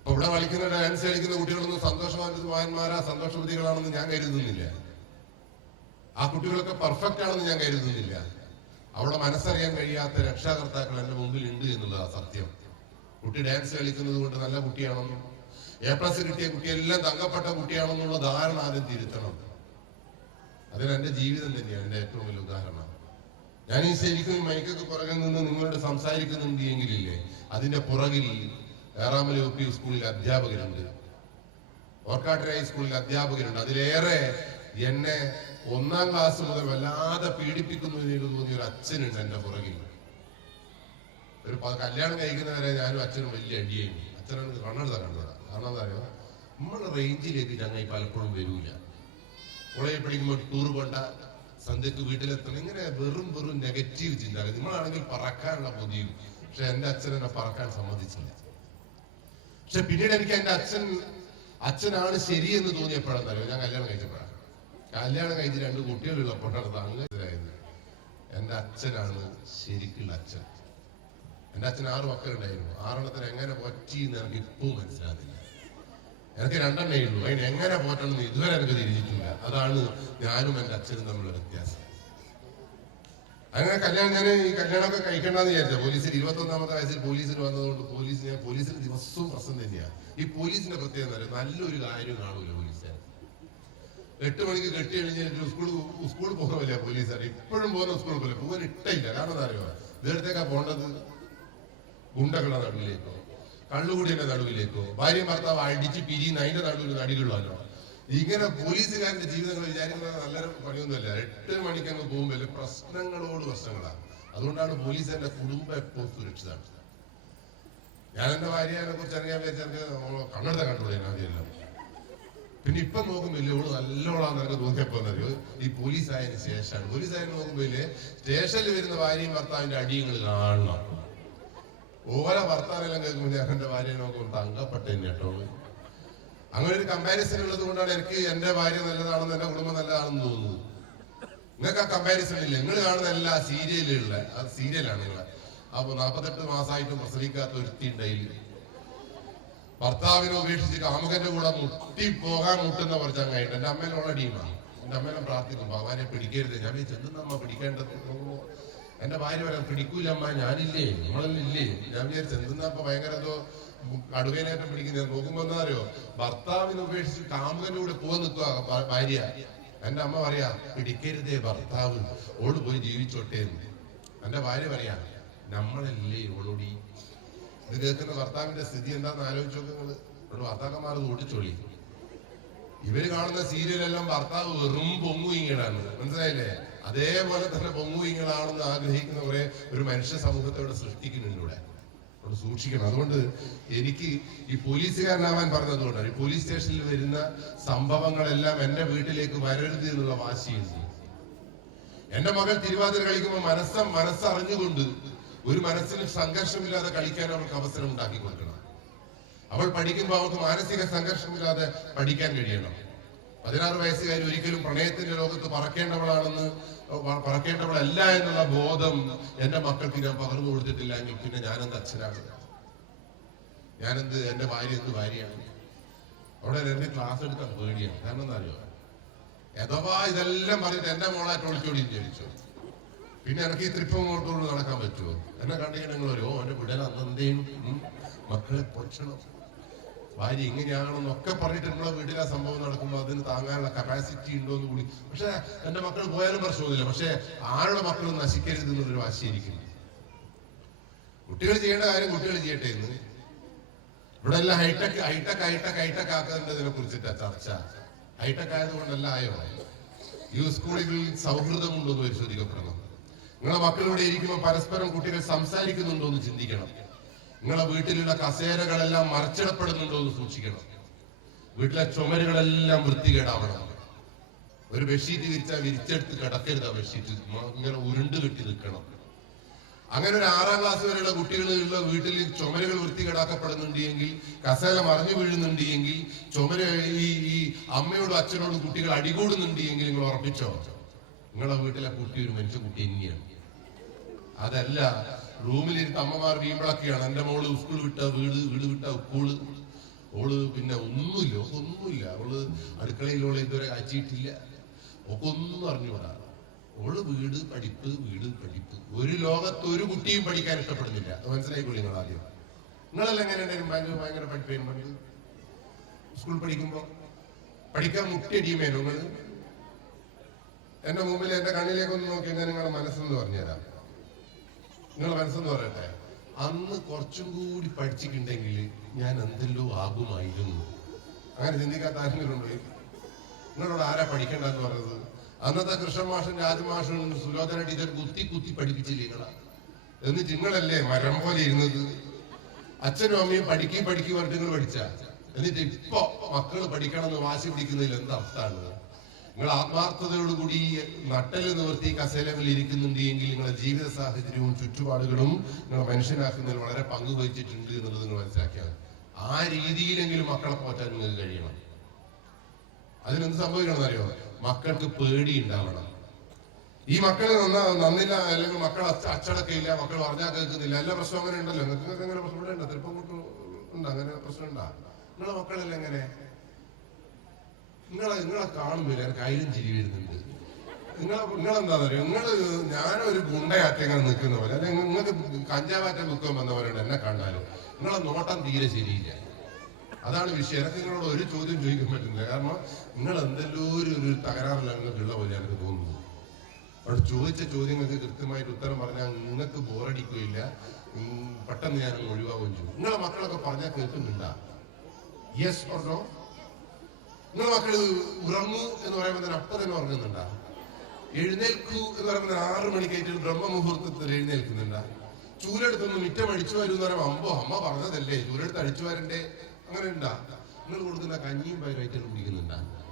അപ്പൊ ഇവിടെ കളിക്കുന്ന ഡാൻസ് കളിക്കുന്ന കുട്ടികളൊന്നും സന്തോഷവാന്മാരാ സന്തോഷവതികളാണെന്ന് ഞാൻ കരുതുന്നില്ല. ആ കുട്ടികളൊക്കെ പെർഫെക്റ്റ് ആണെന്ന് ഞാൻ കരുതുന്നില്ല. അവിടെ മനസ്സറിയാൻ കഴിയാത്ത രക്ഷാകർത്താക്കൾ എന്റെ മുമ്പിൽ ഉണ്ട് എന്നുള്ളതാണ് സത്യം. കുട്ടി ഡാൻസ് കളിക്കുന്നത് കൊണ്ട് നല്ല കുട്ടിയാണെന്നും A+ കിട്ടിയ കുട്ടിയെല്ലാം തങ്കപ്പെട്ട കുട്ടിയാണെന്നുള്ള ധാരണ ആദ്യം തിരുത്തണം. അതിന് എന്റെ ജീവിതം തന്നെയാണ് എന്റെ ഏറ്റവും വലിയ ഉദാഹരണം. ഞാൻ ഈ ശരിക്കും മൈക്കൊക്കെ പുറകെ നിന്ന് നിങ്ങളോട് സംസാരിക്കുന്നുണ്ട് എങ്കിലില്ലേ, അതിന്റെ പുറകിൽ ഏറാമല UP സ്കൂളിൽ അധ്യാപകരുണ്ട്, ഓർക്കാട്ടര ഹൈസ്കൂളിൽ അധ്യാപകരുണ്ട്. അതിലേറെ എന്നെ 1ാം ക്ലാസ് മുതൽ വല്ലാതെ പീഡിപ്പിക്കുന്നു എന്ന് എനിക്ക് തോന്നിയ ഒരു അച്ഛനുണ്ട് എന്റെ പുറകിൽ. ഒരു കല്യാണം കഴിക്കുന്നവരെ ഞാനും അച്ഛനും വലിയ അടിയായിരുന്നു. അച്ഛനാണ് കണ്ണെടുത്ത കണ്ടത്. കാരണം എന്താ പറയുക, നമ്മുടെ റേഞ്ചിലേക്ക് ഞങ്ങൾ പലപ്പോഴും വരൂല. കോളേജിൽ പഠിക്കുമ്പോൾ ടൂർ കൊണ്ട സന്ധ്യക്ക് വീട്ടിലെത്തണം, ഇങ്ങനെ വെറും നെഗറ്റീവ് ചിന്ത. നിങ്ങളാണെങ്കിൽ പറക്കാനുള്ള കൊതിയും. പക്ഷെ എന്റെ അച്ഛൻ എന്നെ പറക്കാൻ സമ്മതിച്ചില്ല. പക്ഷെ പിന്നീട് എനിക്ക് എന്റെ അച്ഛനാണ് ശരിയെന്ന് തോന്നിയപ്പോഴെന്നറിയോ, ഞാൻ കല്യാണം കഴിച്ചപ്പോഴാണ്. കല്യാണം കഴിച്ച് 2 കുട്ടികളുള്ളപ്പോഴാണ് താങ്കളായത് എന്റെ അച്ഛനാണ് ശരിക്കുള്ള അച്ഛൻ. എന്റെ അച്ഛൻ 6 മക്കളുണ്ടായിരുന്നു. 6 എങ്ങനെ പറ്റിയെന്ന് എനിക്ക് ഇപ്പവും മനസ്സിലാകുന്നില്ല. എനിക്ക് 2 ഉള്ളൂ. അതിന് എങ്ങനെ പോറ്റണമെന്ന് ഇതുവരെ എനിക്ക് തിരിച്ചിട്ടില്ല. അതാണ് ഞാനും എന്റെ അച്ഛനും തമ്മിലുള്ള വ്യത്യാസം. അങ്ങനെ ഞാൻ ഈ കല്യാണമൊക്കെ കഴിക്കണ്ടെന്ന് വിചാരിച്ച പോലീസിൽ 21ാമത്തെ വയസ്സിൽ പോലീസിൽ വന്നതുകൊണ്ട് പോലീസിന് ദിവസവും പ്രശ്നം തന്നെയാണ്. ഈ പോലീസിന്റെ പ്രത്യേകത നല്ലൊരു കാര്യം കാണൂല പോലീസുകാർ. 8 മണിക്ക് കെട്ടി കഴിഞ്ഞിട്ട് സ്കൂളിൽ പോകുന്നില്ല പോലീസുകാർ. ഇപ്പോഴും പോകുന്ന സ്കൂളിൽ പോലെ പോകാൻ ഇഷ്ടമില്ല. കാരണം എന്താ അറിയുക, ഇതെടുത്തേക്കാ പോകേണ്ടത്? ഗുണ്ടകളുടെ നടുവിലേക്കോ, കള്ളുകൂടിയുടെ നടുവിലേക്കോ, ഭാര്യ ഭർത്താവ് അടിച്ച് പിരിയുന്ന അതിന്റെ നടുവിൽ നടികളല്ലോ. ഇങ്ങനെ പോലീസുകാരന്റെ ജീവിതങ്ങൾ വിചാരിക്കുന്നത് നല്ല പണിയൊന്നുമല്ല. 8 മണിക്ക് അങ്ങ് പോകുമ്പോൾ പ്രശ്നങ്ങളോട് പ്രശ്നങ്ങളാണ്. അതുകൊണ്ടാണ് പോലീസ് എന്റെ കുടുംബം എപ്പോഴും സുരക്ഷിതമാണ്. ഞാൻ എന്റെ ഭാര്യനെ കുറിച്ച് അറിയാൻ വിചാരിച്ചാൽ കണ്ണെടുത്ത കണ്ടുകൂടെ ആദ്യമെല്ലാം. പിന്നെ ഇപ്പൊ നോക്കുമ്പോ ഓള് നല്ലോളാന്ന് എനിക്ക് തോന്നിയപ്പോ എന്നറിയോ, ഈ പോലീസ് ആയതിനു ശേഷമാണ്. പോലീസ് ആയതിനു നോക്കുമ്പോ സ്റ്റേഷനിൽ വരുന്ന ഭാര്യയും ഭർത്താവിന്റെ അടിയങ്ങൾ കാണണം. ഓരോ ഭർത്താവെല്ലാം കേൾക്കുമ്പോൾ ഞാൻ എന്റെ ഭാര്യയെ നോക്കുമ്പോൾ തങ്കപ്പെട്ടേനെ കേട്ടോ. അങ്ങനെ ഒരു കമ്പാരിസൺ ഉള്ളത് കൊണ്ടാണ് എനിക്ക് എന്റെ ഭാര്യ നല്ലതാണെന്ന് എന്റെ കുടുംബം നല്ലതാണെന്ന് തോന്നുന്നത്. നിങ്ങൾക്ക് ആ കമ്പാരിസൺ ഇല്ല. നിങ്ങൾ കാണുന്ന എല്ലാ സീരിയലുള്ള അത് സീരിയലാണ് നിങ്ങൾ. അപ്പൊ 48 മാസമായിട്ടും പ്രസവിക്കാത്ത ഒരുത്തി ഉണ്ടായില്ല. ഭർത്താവിനെ ഉപേക്ഷിച്ച് കാമുകന്റെ കൂടെ പോകാൻ മുട്ടുന്ന കുറച്ച് അങ്ങായിട്ട് എന്റെ അമ്മേനോളെ ടീമാണ്. എന്റെ അമ്മേനെ പ്രാർത്ഥിക്കും, ഭഗവാനെ പിടിക്കരുത്. ഞാൻ ചെന്തുന്ന അമ്മ പിടിക്കേണ്ടത്. എന്റെ ഭാര്യ പറയാം, പിടിക്കൂല അമ്മ, ഞാനില്ലേ, നമ്മളല്ലേ. ഞാൻ വിചാരിച്ചു എന്തെന്നപ്പോ ഭയങ്കര എന്തോ കടുവേനേറ്റം പിടിക്കുന്നത്. നോക്കുമ്പോ എന്താ അറിയോ, ഭർത്താവിനെ ഉപേക്ഷിച്ച് കാമുകന്റെ കൂടെ പോകാൻ നിൽക്കുക ഭാര്യ. എന്റെ അമ്മ പറയാ, പിടിക്കരുതേ ഭർത്താവ്, ഓള് പോയി ജീവിച്ചോട്ടെ എന്ന്. എന്റെ ഭാര്യ പറയാ, നമ്മളല്ലേ ഓളോടി. ഇത് കേൾക്കുന്ന ഭർത്താവിന്റെ സ്ഥിതി എന്താന്ന് ആലോചിച്ച് നോക്കുന്നത്. ഇവിടെ ഭർത്താക്കന്മാർ ഓടിച്ചോളി. ഇവര് കാണുന്ന സീരിയലെല്ലാം ഭർത്താവ് വെറും പൊങ്ങുയിങ്ങളാണ്. മനസ്സിലായില്ലേ? അതേപോലെ തന്നെ പൊങ്ങുയിങ്ങളാണെന്ന് ആഗ്രഹിക്കുന്ന ഒരു മനുഷ്യ സമൂഹത്തെ ഇവിടെ സൃഷ്ടിക്കുന്നുണ്ട്. ഇവിടെ സൂക്ഷിക്കണം. അതുകൊണ്ട് എനിക്ക് ഈ പോലീസുകാരനാവാൻ പറഞ്ഞതുകൊണ്ടാണ്. ഈ പോലീസ് സ്റ്റേഷനിൽ വരുന്ന സംഭവങ്ങളെല്ലാം എന്റെ വീട്ടിലേക്ക് വരരുത് എന്നുള്ള വാശിയുണ്ട്. എന്റെ മകൾ തിരുവാതിര കളിക്കുമ്പോൾ മനസ്സറിഞ്ഞുകൊണ്ട് ഒരു മനസ്സിന് സംഘർഷമില്ലാതെ കളിക്കാൻ അവൾക്ക് അവസരം ഉണ്ടാക്കി കൊടുക്കണം. അവൾ പഠിക്കുമ്പോൾ അവൾക്ക് മാനസിക സംഘർഷമില്ലാതെ പഠിക്കാൻ കഴിയണം. 16 വയസ്സുകാരി ഒരിക്കലും പ്രണയത്തിന്റെ ലോകത്ത് പറക്കേണ്ടവളല്ല എന്നുള്ള ബോധം എന്റെ മക്കൾക്ക് ഞാൻ പകർന്നു കൊടുത്തിട്ടില്ല എങ്കിൽ പിന്നെ ഞാനെന്ത് അച്ഛനാണ്? എന്റെ ഭാര്യ എന്ത് ഭാര്യയാണ്? അവിടെ എന്റെ ക്ലാസ് എടുക്കാൻ പേടിയാണ്. കാരണം എന്താ അറിയോ, അഥവാ ഇതെല്ലാം പറഞ്ഞിട്ട് എന്റെ മോളായിട്ട് ഒളിച്ചോടി വിചാരിച്ചു. പിന്നെ എനിക്ക് ഈ തൃപ്പങ്ങോട്ടോട് നടക്കാൻ പറ്റുമോ? എന്നെ കണ്ടിട്ടുണ്ടെങ്കിൽ എന്റെ വിടൽ അന്നെന്തേനും മക്കളെ പൊച്ചണം. ഭാര്യ ഇങ്ങനെയാണെന്നൊക്കെ പറഞ്ഞിട്ട് നമ്മളെ വീട്ടിൽ ആ സംഭവം നടക്കുമ്പോൾ അതിന് താങ്ങാനുള്ള കപ്പാസിറ്റി ഉണ്ടോ എന്ന് കൂടി. പക്ഷെ എന്റെ മക്കൾ പോയാലും പ്രശ്നമൊന്നുമില്ല. പക്ഷെ ആരുടെ മക്കളും നശിക്കരുത് എന്നുള്ളൊരു വാശിയിരിക്കുന്നു. കുട്ടികൾ ചെയ്യേണ്ട കാര്യം കുട്ടികൾ ചെയ്യട്ടെ എന്ന്. ഇവിടെ എല്ലാം ഹൈടെക് ആക്കുന്നതിനെ കുറിച്ചിട്ടാ ചർച്ച. ഹൈടെക് ആയതുകൊണ്ടല്ല ആയോ. ഈ സ്കൂളുകളിൽ സൗഹൃദമുണ്ടോ എന്ന് പരിശോധിക്കപ്പെടണം. നിങ്ങളെ മക്കളിവിടെ ഇരിക്കുമ്പോൾ പരസ്പരം കുട്ടികൾ സംസാരിക്കുന്നുണ്ടോ എന്ന് ചിന്തിക്കണം. നിങ്ങളെ വീട്ടിലുള്ള കസേരകളെല്ലാം മറിച്ചിടപ്പെടുന്നുണ്ടോ എന്ന് സൂക്ഷിക്കണം. വീട്ടിലെ ചുമരുകളെല്ലാം വൃത്തികേടാവണം. ഒരു ബെഡ്ഷീറ്റ് വിരിച്ചാൽ വിരിച്ചെടുത്ത് കിടക്കരുത്. ആ ബെഡ്ഷീറ്റ് ഇങ്ങനെ ഉരുണ്ട് കെട്ടി നിൽക്കണം. അങ്ങനെ ഒരു 6ാം ക്ലാസ് വരെയുള്ള കുട്ടികളുള്ള വീട്ടിൽ ചുമരുകൾ വൃത്തികേടാക്കപ്പെടുന്നുണ്ട് എങ്കിൽ, കസേല മറിഞ്ഞു വീഴുന്നുണ്ട് എങ്കിൽ, ഈ അമ്മയോടും അച്ഛനോടും കുട്ടികൾ അടികൂടുന്നുണ്ട് എങ്കിൽ നിങ്ങൾ ഉറപ്പിച്ചോ നിങ്ങളെ വീട്ടിലെ കുട്ടി ഒരു മനുഷ്യ കുട്ടി തന്നെയാണ്. അതല്ല റൂമിലിരുന്ന് അമ്മമാർ വീമ്പിളക്കുകയാണ്. എന്റെ മോള് സ്കൂൾ വിട്ട വീട് വിട്ട സ്കൂള്, ഓള് പിന്നെ ഒന്നുമില്ല. അവള് അടുക്കളയിലോളെ ഇതുവരെ അയച്ചിട്ടില്ല, ഒക്കെ ഒന്നും അറിഞ്ഞുകൂടാ. ഓള് വീട് പഠിപ്പ്. ഒരു ലോകത്ത് ഒരു കുട്ടിയും പഠിക്കാൻ ഇഷ്ടപ്പെടുന്നില്ല. മനസ്സിലായിക്കോളി നിങ്ങൾ ആദ്യം. നിങ്ങളെല്ലാം എങ്ങനെ ഉണ്ടായിരുന്നു? ഭയങ്കര പഠിപ്പേനും പണ്ട് സ്കൂൾ പഠിക്കുമ്പോ പഠിക്കാൻ മുട്ടിയടിയുമേനോ നിങ്ങൾ? എന്റെ മുമ്പിൽ എന്റെ കണ്ണിലേക്കൊന്ന് നോക്കി ഞാൻ നിങ്ങളുടെ മനസ്സെന്ന് പറഞ്ഞുതരാം. നിങ്ങളുടെ മനസ്സെന്ന് പറയട്ടെ, അന്ന് കുറച്ചും കൂടി പഠിച്ചിട്ടുണ്ടെങ്കിൽ ഞാൻ എന്തെല്ലോ ആകുമായിരുന്നു. അങ്ങനെ ചിന്തിക്കാത്ത ആരെങ്കിലും ഉണ്ടോ? നിങ്ങളോട് ആരാ പഠിക്കേണ്ടെന്ന് പറഞ്ഞത്? അന്നത്തെ കൃഷ്ണൻ മാഷും രാജമാഷും സുലോചന ടീച്ചർ കുത്തി പഠിപ്പിച്ചില്ലേ നിങ്ങളാ? എന്നിട്ട് നിങ്ങളല്ലേ മരം പോലെ ഇരുന്നത്? അച്ഛനും അമ്മയും പഠിക്കും പറഞ്ഞിട്ട് നിങ്ങൾ പഠിച്ച. എന്നിട്ട് ഇപ്പൊ മക്കള് പഠിക്കണം എന്ന് വാശി പിടിക്കുന്നതിൽ എന്താ അർത്ഥമാണ്? നിങ്ങൾ ആത്മാർത്ഥതയോടുകൂടി നട്ടല് നിവർത്തി കസേലകളിൽ ഇരിക്കുന്നുണ്ട് എങ്കിൽ നിങ്ങളുടെ ജീവിത സാഹചര്യവും ചുറ്റുപാടുകളും നിങ്ങളെ മനുഷ്യനാക്കുന്നതിൽ വളരെ പങ്കുവഹിച്ചിട്ടുണ്ട് എന്നുള്ളത് നിങ്ങൾ മനസ്സിലാക്കിയാൽ ആ രീതിയിലെങ്കിലും മക്കളെ പോറ്റാൻ നിങ്ങൾക്ക് കഴിയണം. അതിനെന്ത് സംഭവിക്കണം എന്നറിയോ? മക്കൾക്ക് പേടി ഉണ്ടാവണം. ഈ മക്കള് നന്നില്ല, അല്ലെങ്കിൽ മക്കൾ അച്ചടക്കയില്ല, മക്കൾ പറഞ്ഞാൽ കേൾക്കുന്നില്ല, എല്ലാ പ്രശ്നവും അങ്ങനെ ഉണ്ടല്ലോ. നിങ്ങൾക്ക് അങ്ങനെ പ്രശ്നം ഇവിടെ ഉണ്ടോ? ചിലപ്പോൾ ഉണ്ട് അങ്ങനെ പ്രശ്നം ഉണ്ടാ? നിങ്ങളെ മക്കളെല്ലാം എങ്ങനെ? നിങ്ങളെ കാണുമ്പോൾ എനിക്ക് അതിലും ചിരി വരുന്നുണ്ട്. നിങ്ങളെന്താ പറയുക? ഞാനൊരു ഗുണ്ടയാറ്റങ്ങനെ നിൽക്കുന്ന പോലെ, അല്ലെങ്കിൽ നിങ്ങൾക്ക് കഞ്ചാവാറ്റ ബുക്കം വന്നവരുണ്ട് എന്നെ കണ്ടാലും. നിങ്ങളെ നോട്ടം തീരെ ശരിയില്ല. അതാണ് വിഷയം. എനിക്ക് നിങ്ങളോട് ഒരു ചോദ്യം ചോദിക്കാൻ പറ്റുന്നില്ല. കാരണം നിങ്ങൾ എന്തെല്ലോ ഒരു തകരാറില്ല നിങ്ങൾക്കുള്ള പോലെ എനിക്ക് തോന്നുന്നു. അവിടെ ചോദിച്ച ചോദ്യങ്ങൾക്ക് കൃത്യമായിട്ട് ഉത്തരം പറഞ്ഞാൽ നിങ്ങൾക്ക് ബോറടിക്കുകയില്ല, പെട്ടെന്ന് ഞാൻ ഒഴിവാകുകയും ചെയ്യും. നിങ്ങളെ മക്കളൊക്കെ പറഞ്ഞാൽ കേൾക്കുന്നുണ്ടാ? Yes or no? നിങ്ങളെ മക്കള് ഉറങ്ങൂ എന്ന് പറയുമ്പോൾ തന്നെ അപ്പം തന്നെ ഉറങ്ങുന്നുണ്ടാ? എഴുന്നേൽക്കൂ എന്ന് പറയുമ്പോൾ 6 മണിക്കായിട്ട് ബ്രഹ്മമുഹൂർത്തത്തിൽ എഴുന്നേൽക്കുന്നുണ്ടാ? ചൂലെടുത്തൊന്ന് മിറ്റം അടിച്ചു വരും എന്ന് പറയുമ്പോൾ അമ്മ പറഞ്ഞതല്ലേ ചൂലെടുത്ത് അടിച്ചു വരണ്ടേ? അങ്ങനെ ഉണ്ടാ? നിങ്ങൾ കൊടുക്കുന്ന കഞ്ഞിയും പയറായിട്ട് കുടിക്കുന്നുണ്ടാ?